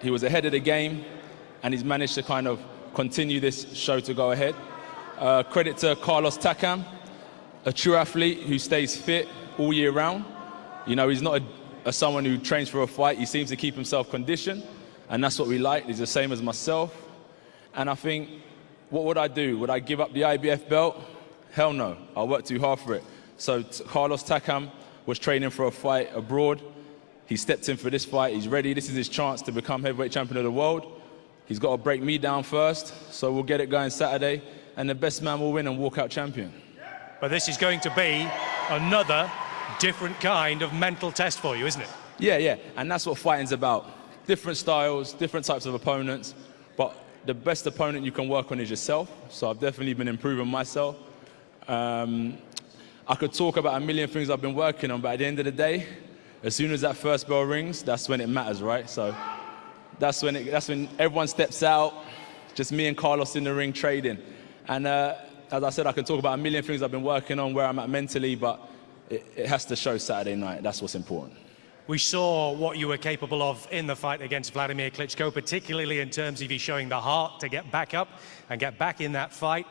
He was ahead of the game, and he's managed to kind of continue this show to go ahead. Credit to Carlos Takam, a true athlete who stays fit all year round. You know, he's not someone who trains for a fight. He seems to keep himself conditioned, and that's what we like. He's the same as myself. And I think, what would I do? Would I give up the IBF belt? Hell no. I worked too hard for it. So Carlos Takam was training for a fight abroad. He stepped in for this fight. He's ready. This is his chance to become heavyweight champion of the world. He's got to break me down first, so we'll get it going Saturday, and the best man will win and walk out champion. But this is going to be another different kind of mental test for you, isn't it? Yeah, and that's what fighting's about. Different styles, different types of opponents, but the best opponent you can work on is yourself, so I've definitely been improving myself. I could talk about a million things I've been working on, but at the end of the day, as soon as that first bell rings, that's when it matters, right? So that's when everyone steps out, just me and Carlos in the ring trading. And as I said, I can talk about a million things I've been working on, where I'm at mentally, but it has to show Saturday night. That's what's important. We saw what you were capable of in the fight against Vladimir Klitschko, particularly in terms of you showing the heart to get back up and get back in that fight.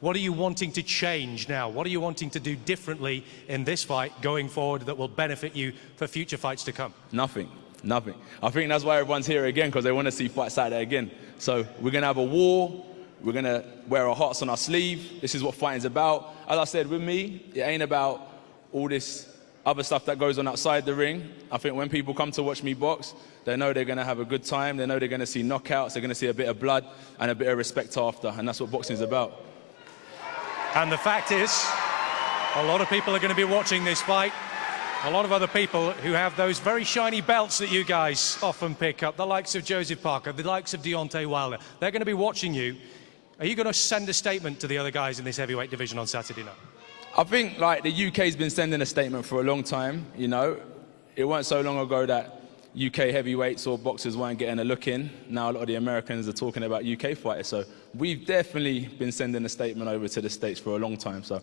What are you wanting to change now? What are you wanting to do differently in this fight going forward that will benefit you for future fights to come? Nothing. I think that's why everyone's here again, because they want to see Fight Saturday again. So we're going to have a war. We're going to wear our hearts on our sleeve. This is what fighting's about. As I said, with me, it ain't about all this other stuff that goes on outside the ring. I think when people come to watch me box, they know they're going to have a good time. They know they're going to see knockouts. They're going to see a bit of blood and a bit of respect after. And that's what boxing is about. And the fact is, a lot of people are going to be watching this fight. A lot of other people who have those very shiny belts that you guys often pick up, the likes of Joseph Parker, the likes of Deontay Wilder, they're going to be watching you. Are you going to send a statement to the other guys in this heavyweight division on Saturday night? I think like the UK's been sending a statement for a long time, you know. It wasn't so long ago that UK heavyweights or boxers weren't getting a look in. Now a lot of the Americans are talking about UK fighters. So we've definitely been sending a statement over to the States for a long time. So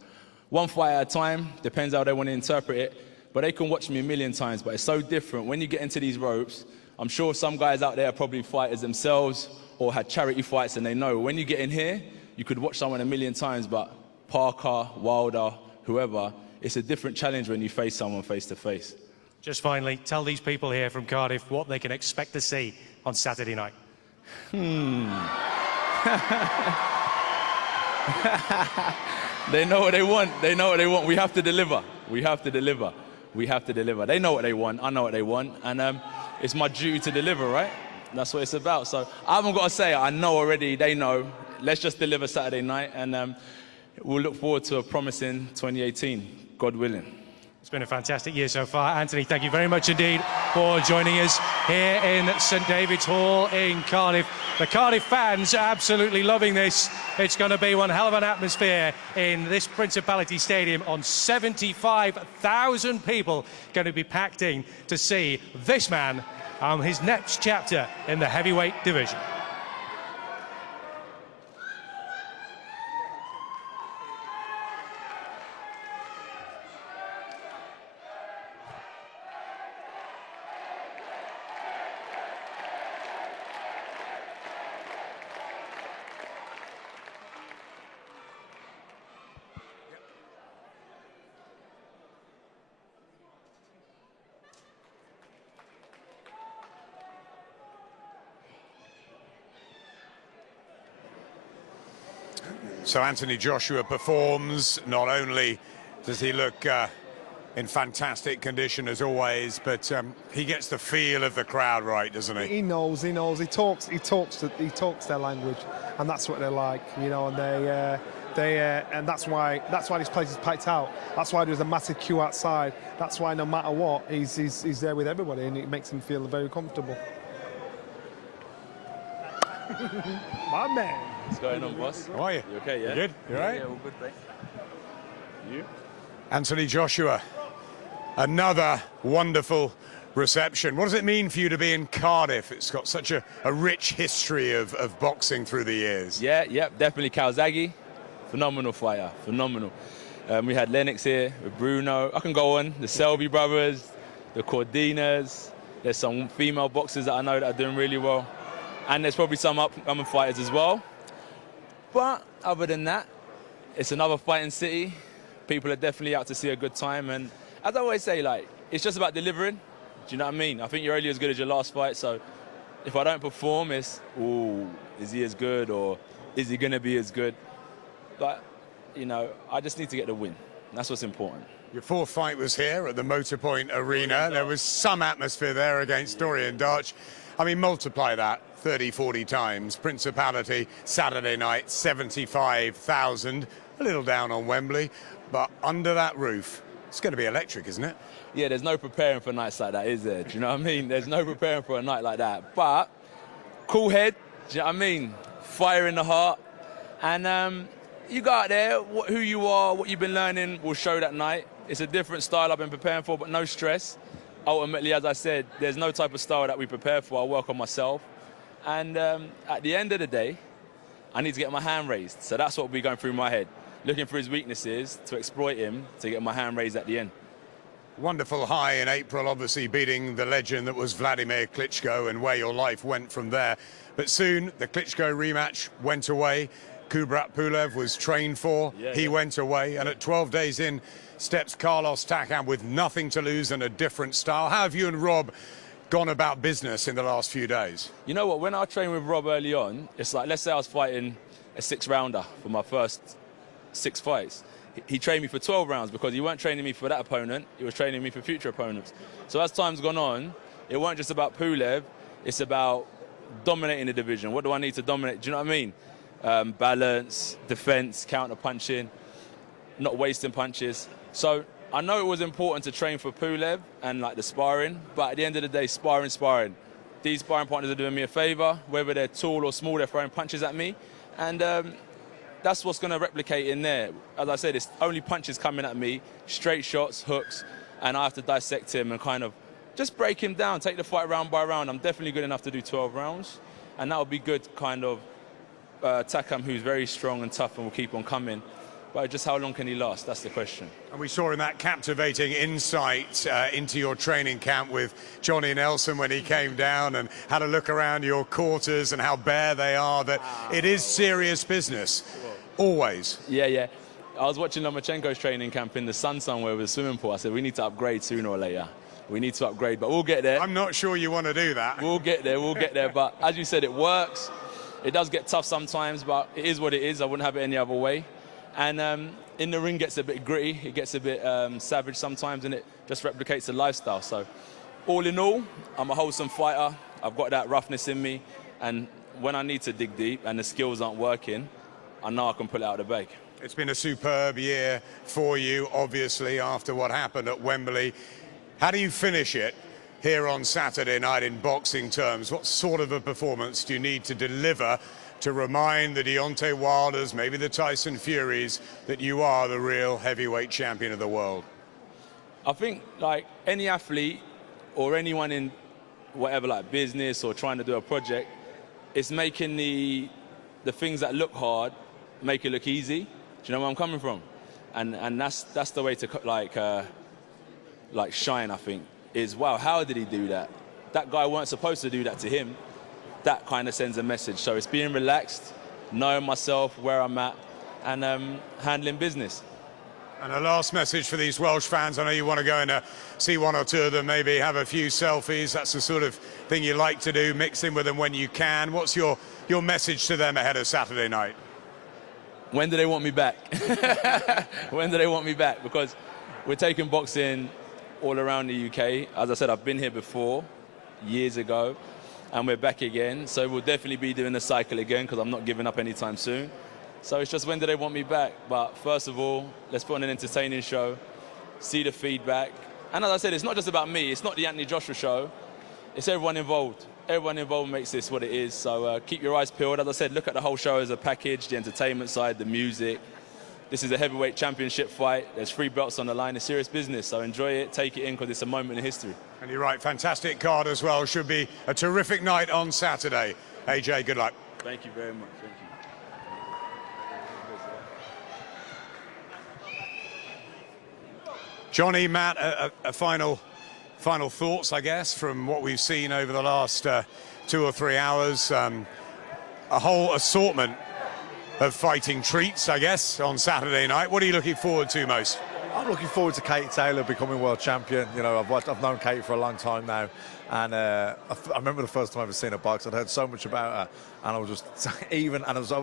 one fight at a time, depends how they want to interpret it. But they can watch me a million times, but it's so different. When you get into these ropes, I'm sure some guys out there are probably fighters themselves or had charity fights and they know. When you get in here, you could watch someone a million times, but Parker, Wilder, whoever, it's a different challenge when you face someone face to face. Just finally, tell these people here from Cardiff what they can expect to see on Saturday night. They know what they want. They know what they want. We have to deliver. We have to deliver. We have to deliver. They know what they want. I know what they want. And it's my duty to deliver, right? That's what it's about. So I haven't got to say it. I know already. They know. Let's just deliver Saturday night. And we'll look forward to a promising 2018, God willing. It's been a fantastic year so far. Anthony, thank you very much indeed for joining us here in St David's Hall in Cardiff. The Cardiff fans are absolutely loving this. It's going to be one hell of an atmosphere in this Principality Stadium. On 75,000 people going to be packed in to see this man on his next chapter in the heavyweight division. So Anthony Joshua performs. Not only does he look in fantastic condition as always, but he gets the feel of the crowd right, doesn't he? He knows. He talks their language, and that's what they're like, you know. And and that's why this place is packed out. That's why there's a massive queue outside. That's why no matter what, he's there with everybody, and it makes him feel very comfortable. My man. What's going on, boss? How are you? You okay, yeah? You good? You all right? Yeah, all good, thanks. You? Anthony Joshua, another wonderful reception. What does it mean for you to be in Cardiff? It's got such a rich history of boxing through the years. Yeah, definitely Calzaghe. Phenomenal fighter, phenomenal. We had Lennox here with Bruno. I can go on. The Selby brothers, the Cordinas. There's some female boxers that I know that are doing really well. And there's probably some up-and-coming fighters as well. But other than that, it's another fighting city. People are definitely out to see a good time. And as I always say, like, it's just about delivering. Do you know what I mean? I think you're only as good as your last fight. So if I don't perform, it's, ooh, is he as good or is he going to be as good? But, you know, I just need to get the win. That's what's important. Your fourth fight was here at the Motorpoint Arena. There was some atmosphere there against Dorian Darch. I mean, multiply that 30, 40 times. Principality, Saturday night, 75,000. A little down on Wembley, but under that roof, it's going to be electric, isn't it? Yeah, there's no preparing for nights like that, is there? Do you know what I mean? There's no preparing for a night like that. But cool head, do you know what I mean? Fire in the heart. And you go out there, who you are, what you've been learning will show that night. It's a different style I've been preparing for, but no stress. Ultimately, as I said, there's no type of style that we prepare for. I work on myself. And at the end of the day, I need to get my hand raised. So that's what will be going through my head. Looking for his weaknesses, to exploit him, to get my hand raised at the end. Wonderful high in April, obviously beating the legend that was Vladimir Klitschko, and where your life went from there. But soon, the Klitschko rematch went away. Kubrat Pulev was trained for. He went away. And at 12 days in, steps Carlos Takam with nothing to lose and a different style. How have you and Rob gone about business in the last few days? You know what, when I trained with Rob early on, it's like, let's say I was fighting a 6-rounder for my first 6 fights. he trained me for 12 rounds because he weren't training me for that opponent, he was training me for future opponents. So as time's gone on, it weren't just about Pulev, it's about dominating the division. What do I need to dominate? Do you know what I mean? Balance, defense, counter punching, not wasting punches. So I know it was important to train for Pulev and like the sparring, but at the end of the day, sparring. These sparring partners are doing me a favor, whether they're tall or small, they're throwing punches at me. And that's what's going to replicate in there. As I said, it's only punches coming at me, straight shots, hooks, and I have to dissect him and kind of just break him down, take the fight round by round. I'm definitely good enough to do 12 rounds, and that will be good kind of Takam, who's very strong and tough and will keep on coming. But just how long can he last? That's the question. And we saw in that captivating insight into your training camp with Johnny Nelson when he came down and had a look around your quarters and how bare they are, that it is serious business, always. Yeah. I was watching Lomachenko's training camp in the sun somewhere with a swimming pool. I said, we need to upgrade sooner or later. We need to upgrade, but we'll get there. I'm not sure you want to do that. We'll get there. But as you said, it works. It does get tough sometimes, but it is what it is. I wouldn't have it any other way. And in the ring gets a bit gritty, it gets a bit savage sometimes, and it just replicates the lifestyle. So all in all, I'm a wholesome fighter. I've got that roughness in me, and when I need to dig deep and the skills aren't working, I know I can pull it out of the bag. It's been a superb year for you, obviously, after what happened at Wembley. How do you finish it here on Saturday night in boxing terms? What sort of a performance do you need to deliver to remind the Deontay Wilders, maybe the Tyson Furies, that you are the real heavyweight champion of the world? I think, like, any athlete or anyone in whatever, like business or trying to do a project, it's making the things that look hard make it look easy. Do you know where I'm coming from? And that's the way to like shine, I think, is, wow, how did he do that? That guy weren't supposed to do that to him. That kind of sends a message. So it's being relaxed, knowing myself, where I'm at, and handling business. And a last message for these Welsh fans. I know you want to go and see one or two of them, maybe have a few selfies. That's the sort of thing you like to do, mix in with them when you can. What's your message to them ahead of Saturday night? When do they want me back? When do they want me back? Because we're taking boxing all around the UK. As I said, I've been here before, years ago, and we're back again. So we'll definitely be doing the cycle again because I'm not giving up anytime soon. So it's just when do they want me back? But first of all, let's put on an entertaining show, see the feedback. And as I said, it's not just about me. It's not the Anthony Joshua show. It's everyone involved. Everyone involved makes this what it is. So keep your eyes peeled. As I said, look at the whole show as a package, the entertainment side, the music. This is a heavyweight championship fight. There's 3 belts on the line. It's serious business. So enjoy it, take it in, because it's a moment in history. And you're right, fantastic card as well. Should be a terrific night on Saturday. AJ, good luck. Thank you very much. Thank you. Johnny, Matt, a final thoughts, I guess, from what we've seen over the last 2 or 3 hours. A whole assortment of fighting treats, I guess, on Saturday night. What are you looking forward to most? I'm looking forward to Katie Taylor becoming world champion. You know, I've known Katie for a long time now, and I remember the first time I've seen her box. I'd heard so much about her, and I was just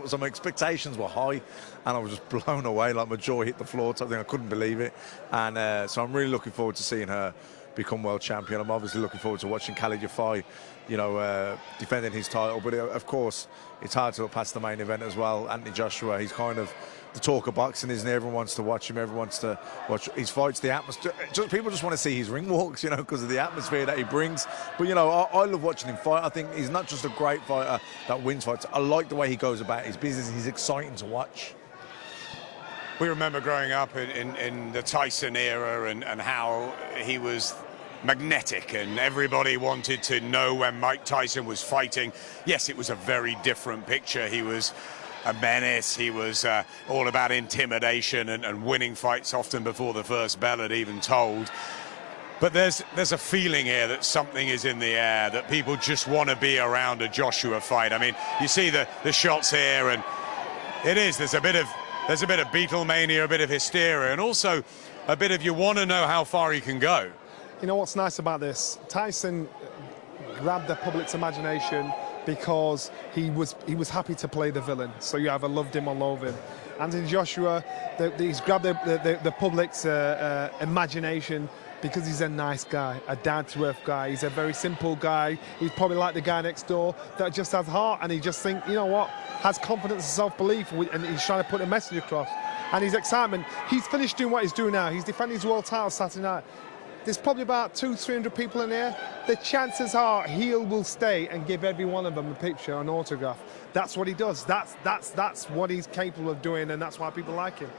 some expectations were high, and I was just blown away. Like my jaw hit the floor type thing. I couldn't believe it, and so I'm really looking forward to seeing her become world champion. I'm obviously looking forward to watching Kal Yafai, you know, defending his title. But of course, it's hard to look past the main event as well. Anthony Joshua, he's kind of the talk of boxing, isn't he? Everyone wants to watch him. Everyone wants to watch his fights, the atmosphere. People just want to see his ring walks, you know, because of the atmosphere that he brings. But, you know, I love watching him fight. I think he's not just a great fighter that wins fights. I like the way he goes about his business. He's exciting to watch. We remember growing up in the Tyson era and how he was magnetic and everybody wanted to know when Mike Tyson was fighting. Yes, it was a very different picture. He was a menace. He was all about intimidation and winning fights often before the first bell had even tolled. But there's a feeling here that something is in the air, that people just want to be around a Joshua fight. I mean, you see the shots here, and there's a bit of Beatlemania, a bit of hysteria, and also a bit of you want to know how far he can go. You know what's nice about this? Tyson grabbed the public's imagination because he was happy to play the villain. So you either loved him or loathed him. Anthony Joshua, he's grabbed the public's imagination because he's a nice guy, a down-to-earth guy. He's a very simple guy. He's probably like the guy next door that just has heart, and he just thinks, you know what, has confidence and self-belief, and he's trying to put a message across. And his excitement, he's finished doing what he's doing now. He's defending his world title Saturday night. There's probably about 200-300 people in here. The chances are he will stay and give every one of them a picture, an autograph. That's what he does. That's what he's capable of doing, and that's why people like him.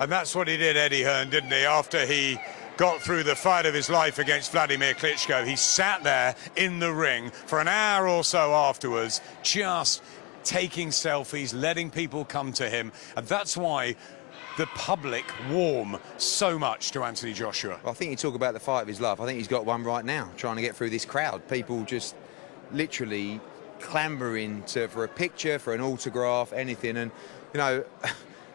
And that's what he did, Eddie Hearn, didn't he? After he got through the fight of his life against Vladimir Klitschko, he sat there in the ring for an hour or so afterwards, just taking selfies, letting people come to him. And that's why the public warm so much to Anthony Joshua. I think you talk about the fight of his life. I think he's got one right now, trying to get through this crowd. People just literally clambering for a picture, for an autograph, anything. And, you know,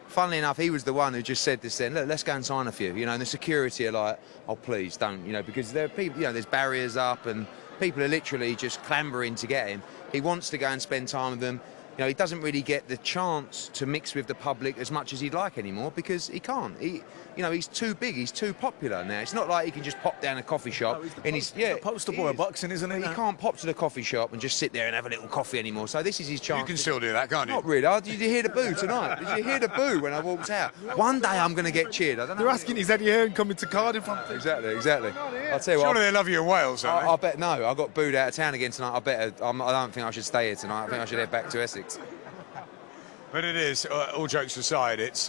funnily enough, he was the one who just said this then, look, let's go and sign a few, you know, and the security are like, oh, please don't, you know, because there are people, you know, there's barriers up and people are literally just clambering to get him. He wants to go and spend time with them. You know, he doesn't really get the chance to mix with the public as much as he'd like anymore because he can't. You know, he's too big, he's too popular now. It's not like he can just pop down a coffee shop. He's the poster boy of boxing, isn't he? He can't pop to the coffee shop and just sit there and have a little coffee anymore. So this is his chance. You can still do that, can't you? Not really. Did you hear the boo tonight? Did you hear the boo when I walked out? One day I'm going to get cheered. I don't know. They're asking, is Eddie Hearn coming to Cardiff? Exactly. I'll tell you what. Surely they love you in Wales, don't they? I bet no. I got booed out of town again tonight. I don't think I should stay here tonight. I think I should head back to Essex. But it is, all jokes aside, it's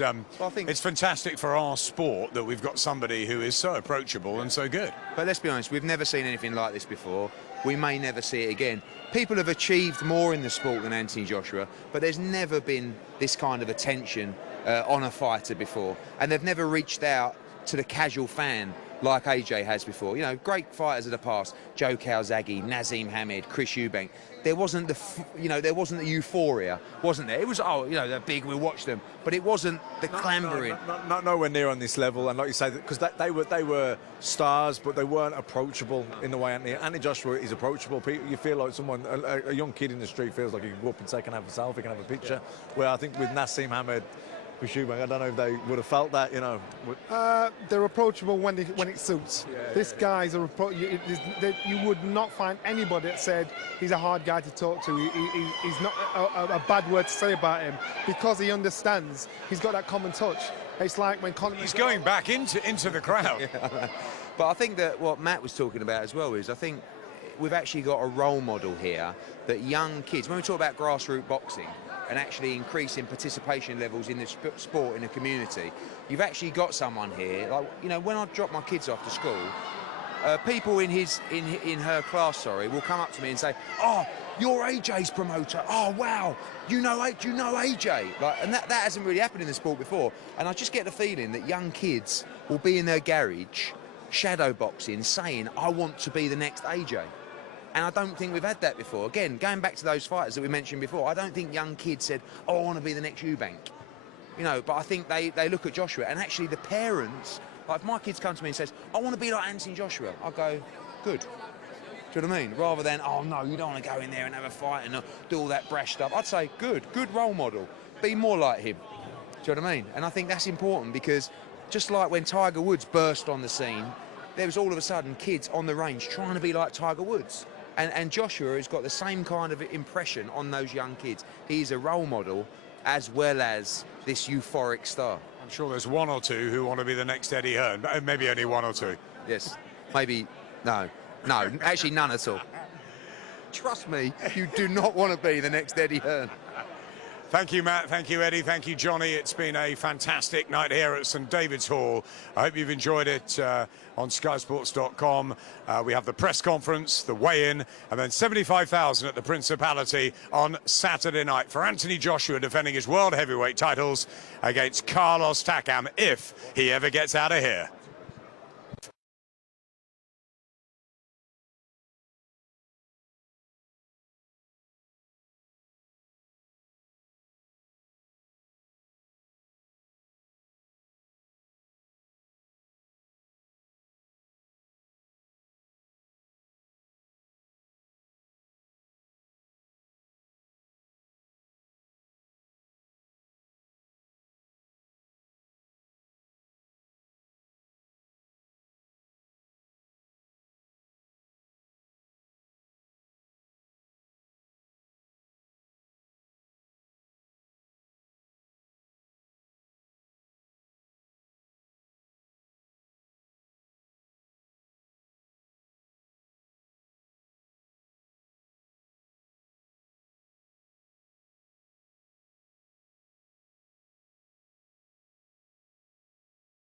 fantastic for our sport that we've got somebody who is so approachable and so good. But let's be honest, we've never seen anything like this before. We may never see it again. People have achieved more in the sport than Anthony Joshua, but there's never been this kind of attention on a fighter before. And they've never reached out to the casual fan like AJ has before. You know, great fighters of the past, Joe Calzaghe, Nazim Hamed, Chris Eubank. There wasn't the euphoria, wasn't there? It was, oh, you know, they're big, we'll watch them. But it wasn't the clambering. Nowhere near on this level. And like you say, because they were stars, but they weren't approachable in the way Anthony Joshua is approachable. You feel like a young kid in the street feels like he can go up and say, can have a selfie, can have a picture. Where I think with Nazim Hamed, I don't know if they would have felt that, you know. They're approachable when it suits. This guy's you would not find anybody that said he's a hard guy to talk to. He's not a bad word to say about him because he understands. He's got that common touch. It's like when he's going back into the crowd. Yeah. But I think that what Matt was talking about as well is I think we've actually got a role model here that young kids, when we talk about grassroots boxing, and actually increasing participation levels in the sport in the community. You've actually got someone here, like, you know, when I drop my kids off to school, people in her class, will come up to me and say, oh, you're AJ's promoter. Oh, wow, do you know AJ? Like, and that hasn't really happened in the sport before. And I just get the feeling that young kids will be in their garage, shadow boxing, saying, I want to be the next AJ. And I don't think we've had that before. Again, going back to those fighters that we mentioned before, I don't think young kids said, oh, I want to be the next Eubank. You know, but I think they look at Joshua, and actually the parents, like if my kids come to me and says, I want to be like Anthony Joshua, I'll go, good. Do you know what I mean? Rather than, oh no, you don't want to go in there and have a fight and do all that brash stuff. I'd say, good role model. Be more like him. Do you know what I mean? And I think that's important because just like when Tiger Woods burst on the scene, there was all of a sudden kids on the range trying to be like Tiger Woods. And Joshua has got the same kind of impression on those young kids. He's a role model as well as this euphoric star. I'm sure there's one or two who want to be the next Eddie Hearn, maybe only one or two. Yes, maybe, no, actually none at all. Trust me, you do not want to be the next Eddie Hearn. Thank you, Matt. Thank you, Eddie. Thank you, Johnny. It's been a fantastic night here at St David's Hall. I hope you've enjoyed it on skysports.com. We have the press conference, the weigh-in, and then 75,000 at the Principality on Saturday night for Anthony Joshua defending his world heavyweight titles against Carlos Takam if he ever gets out of here.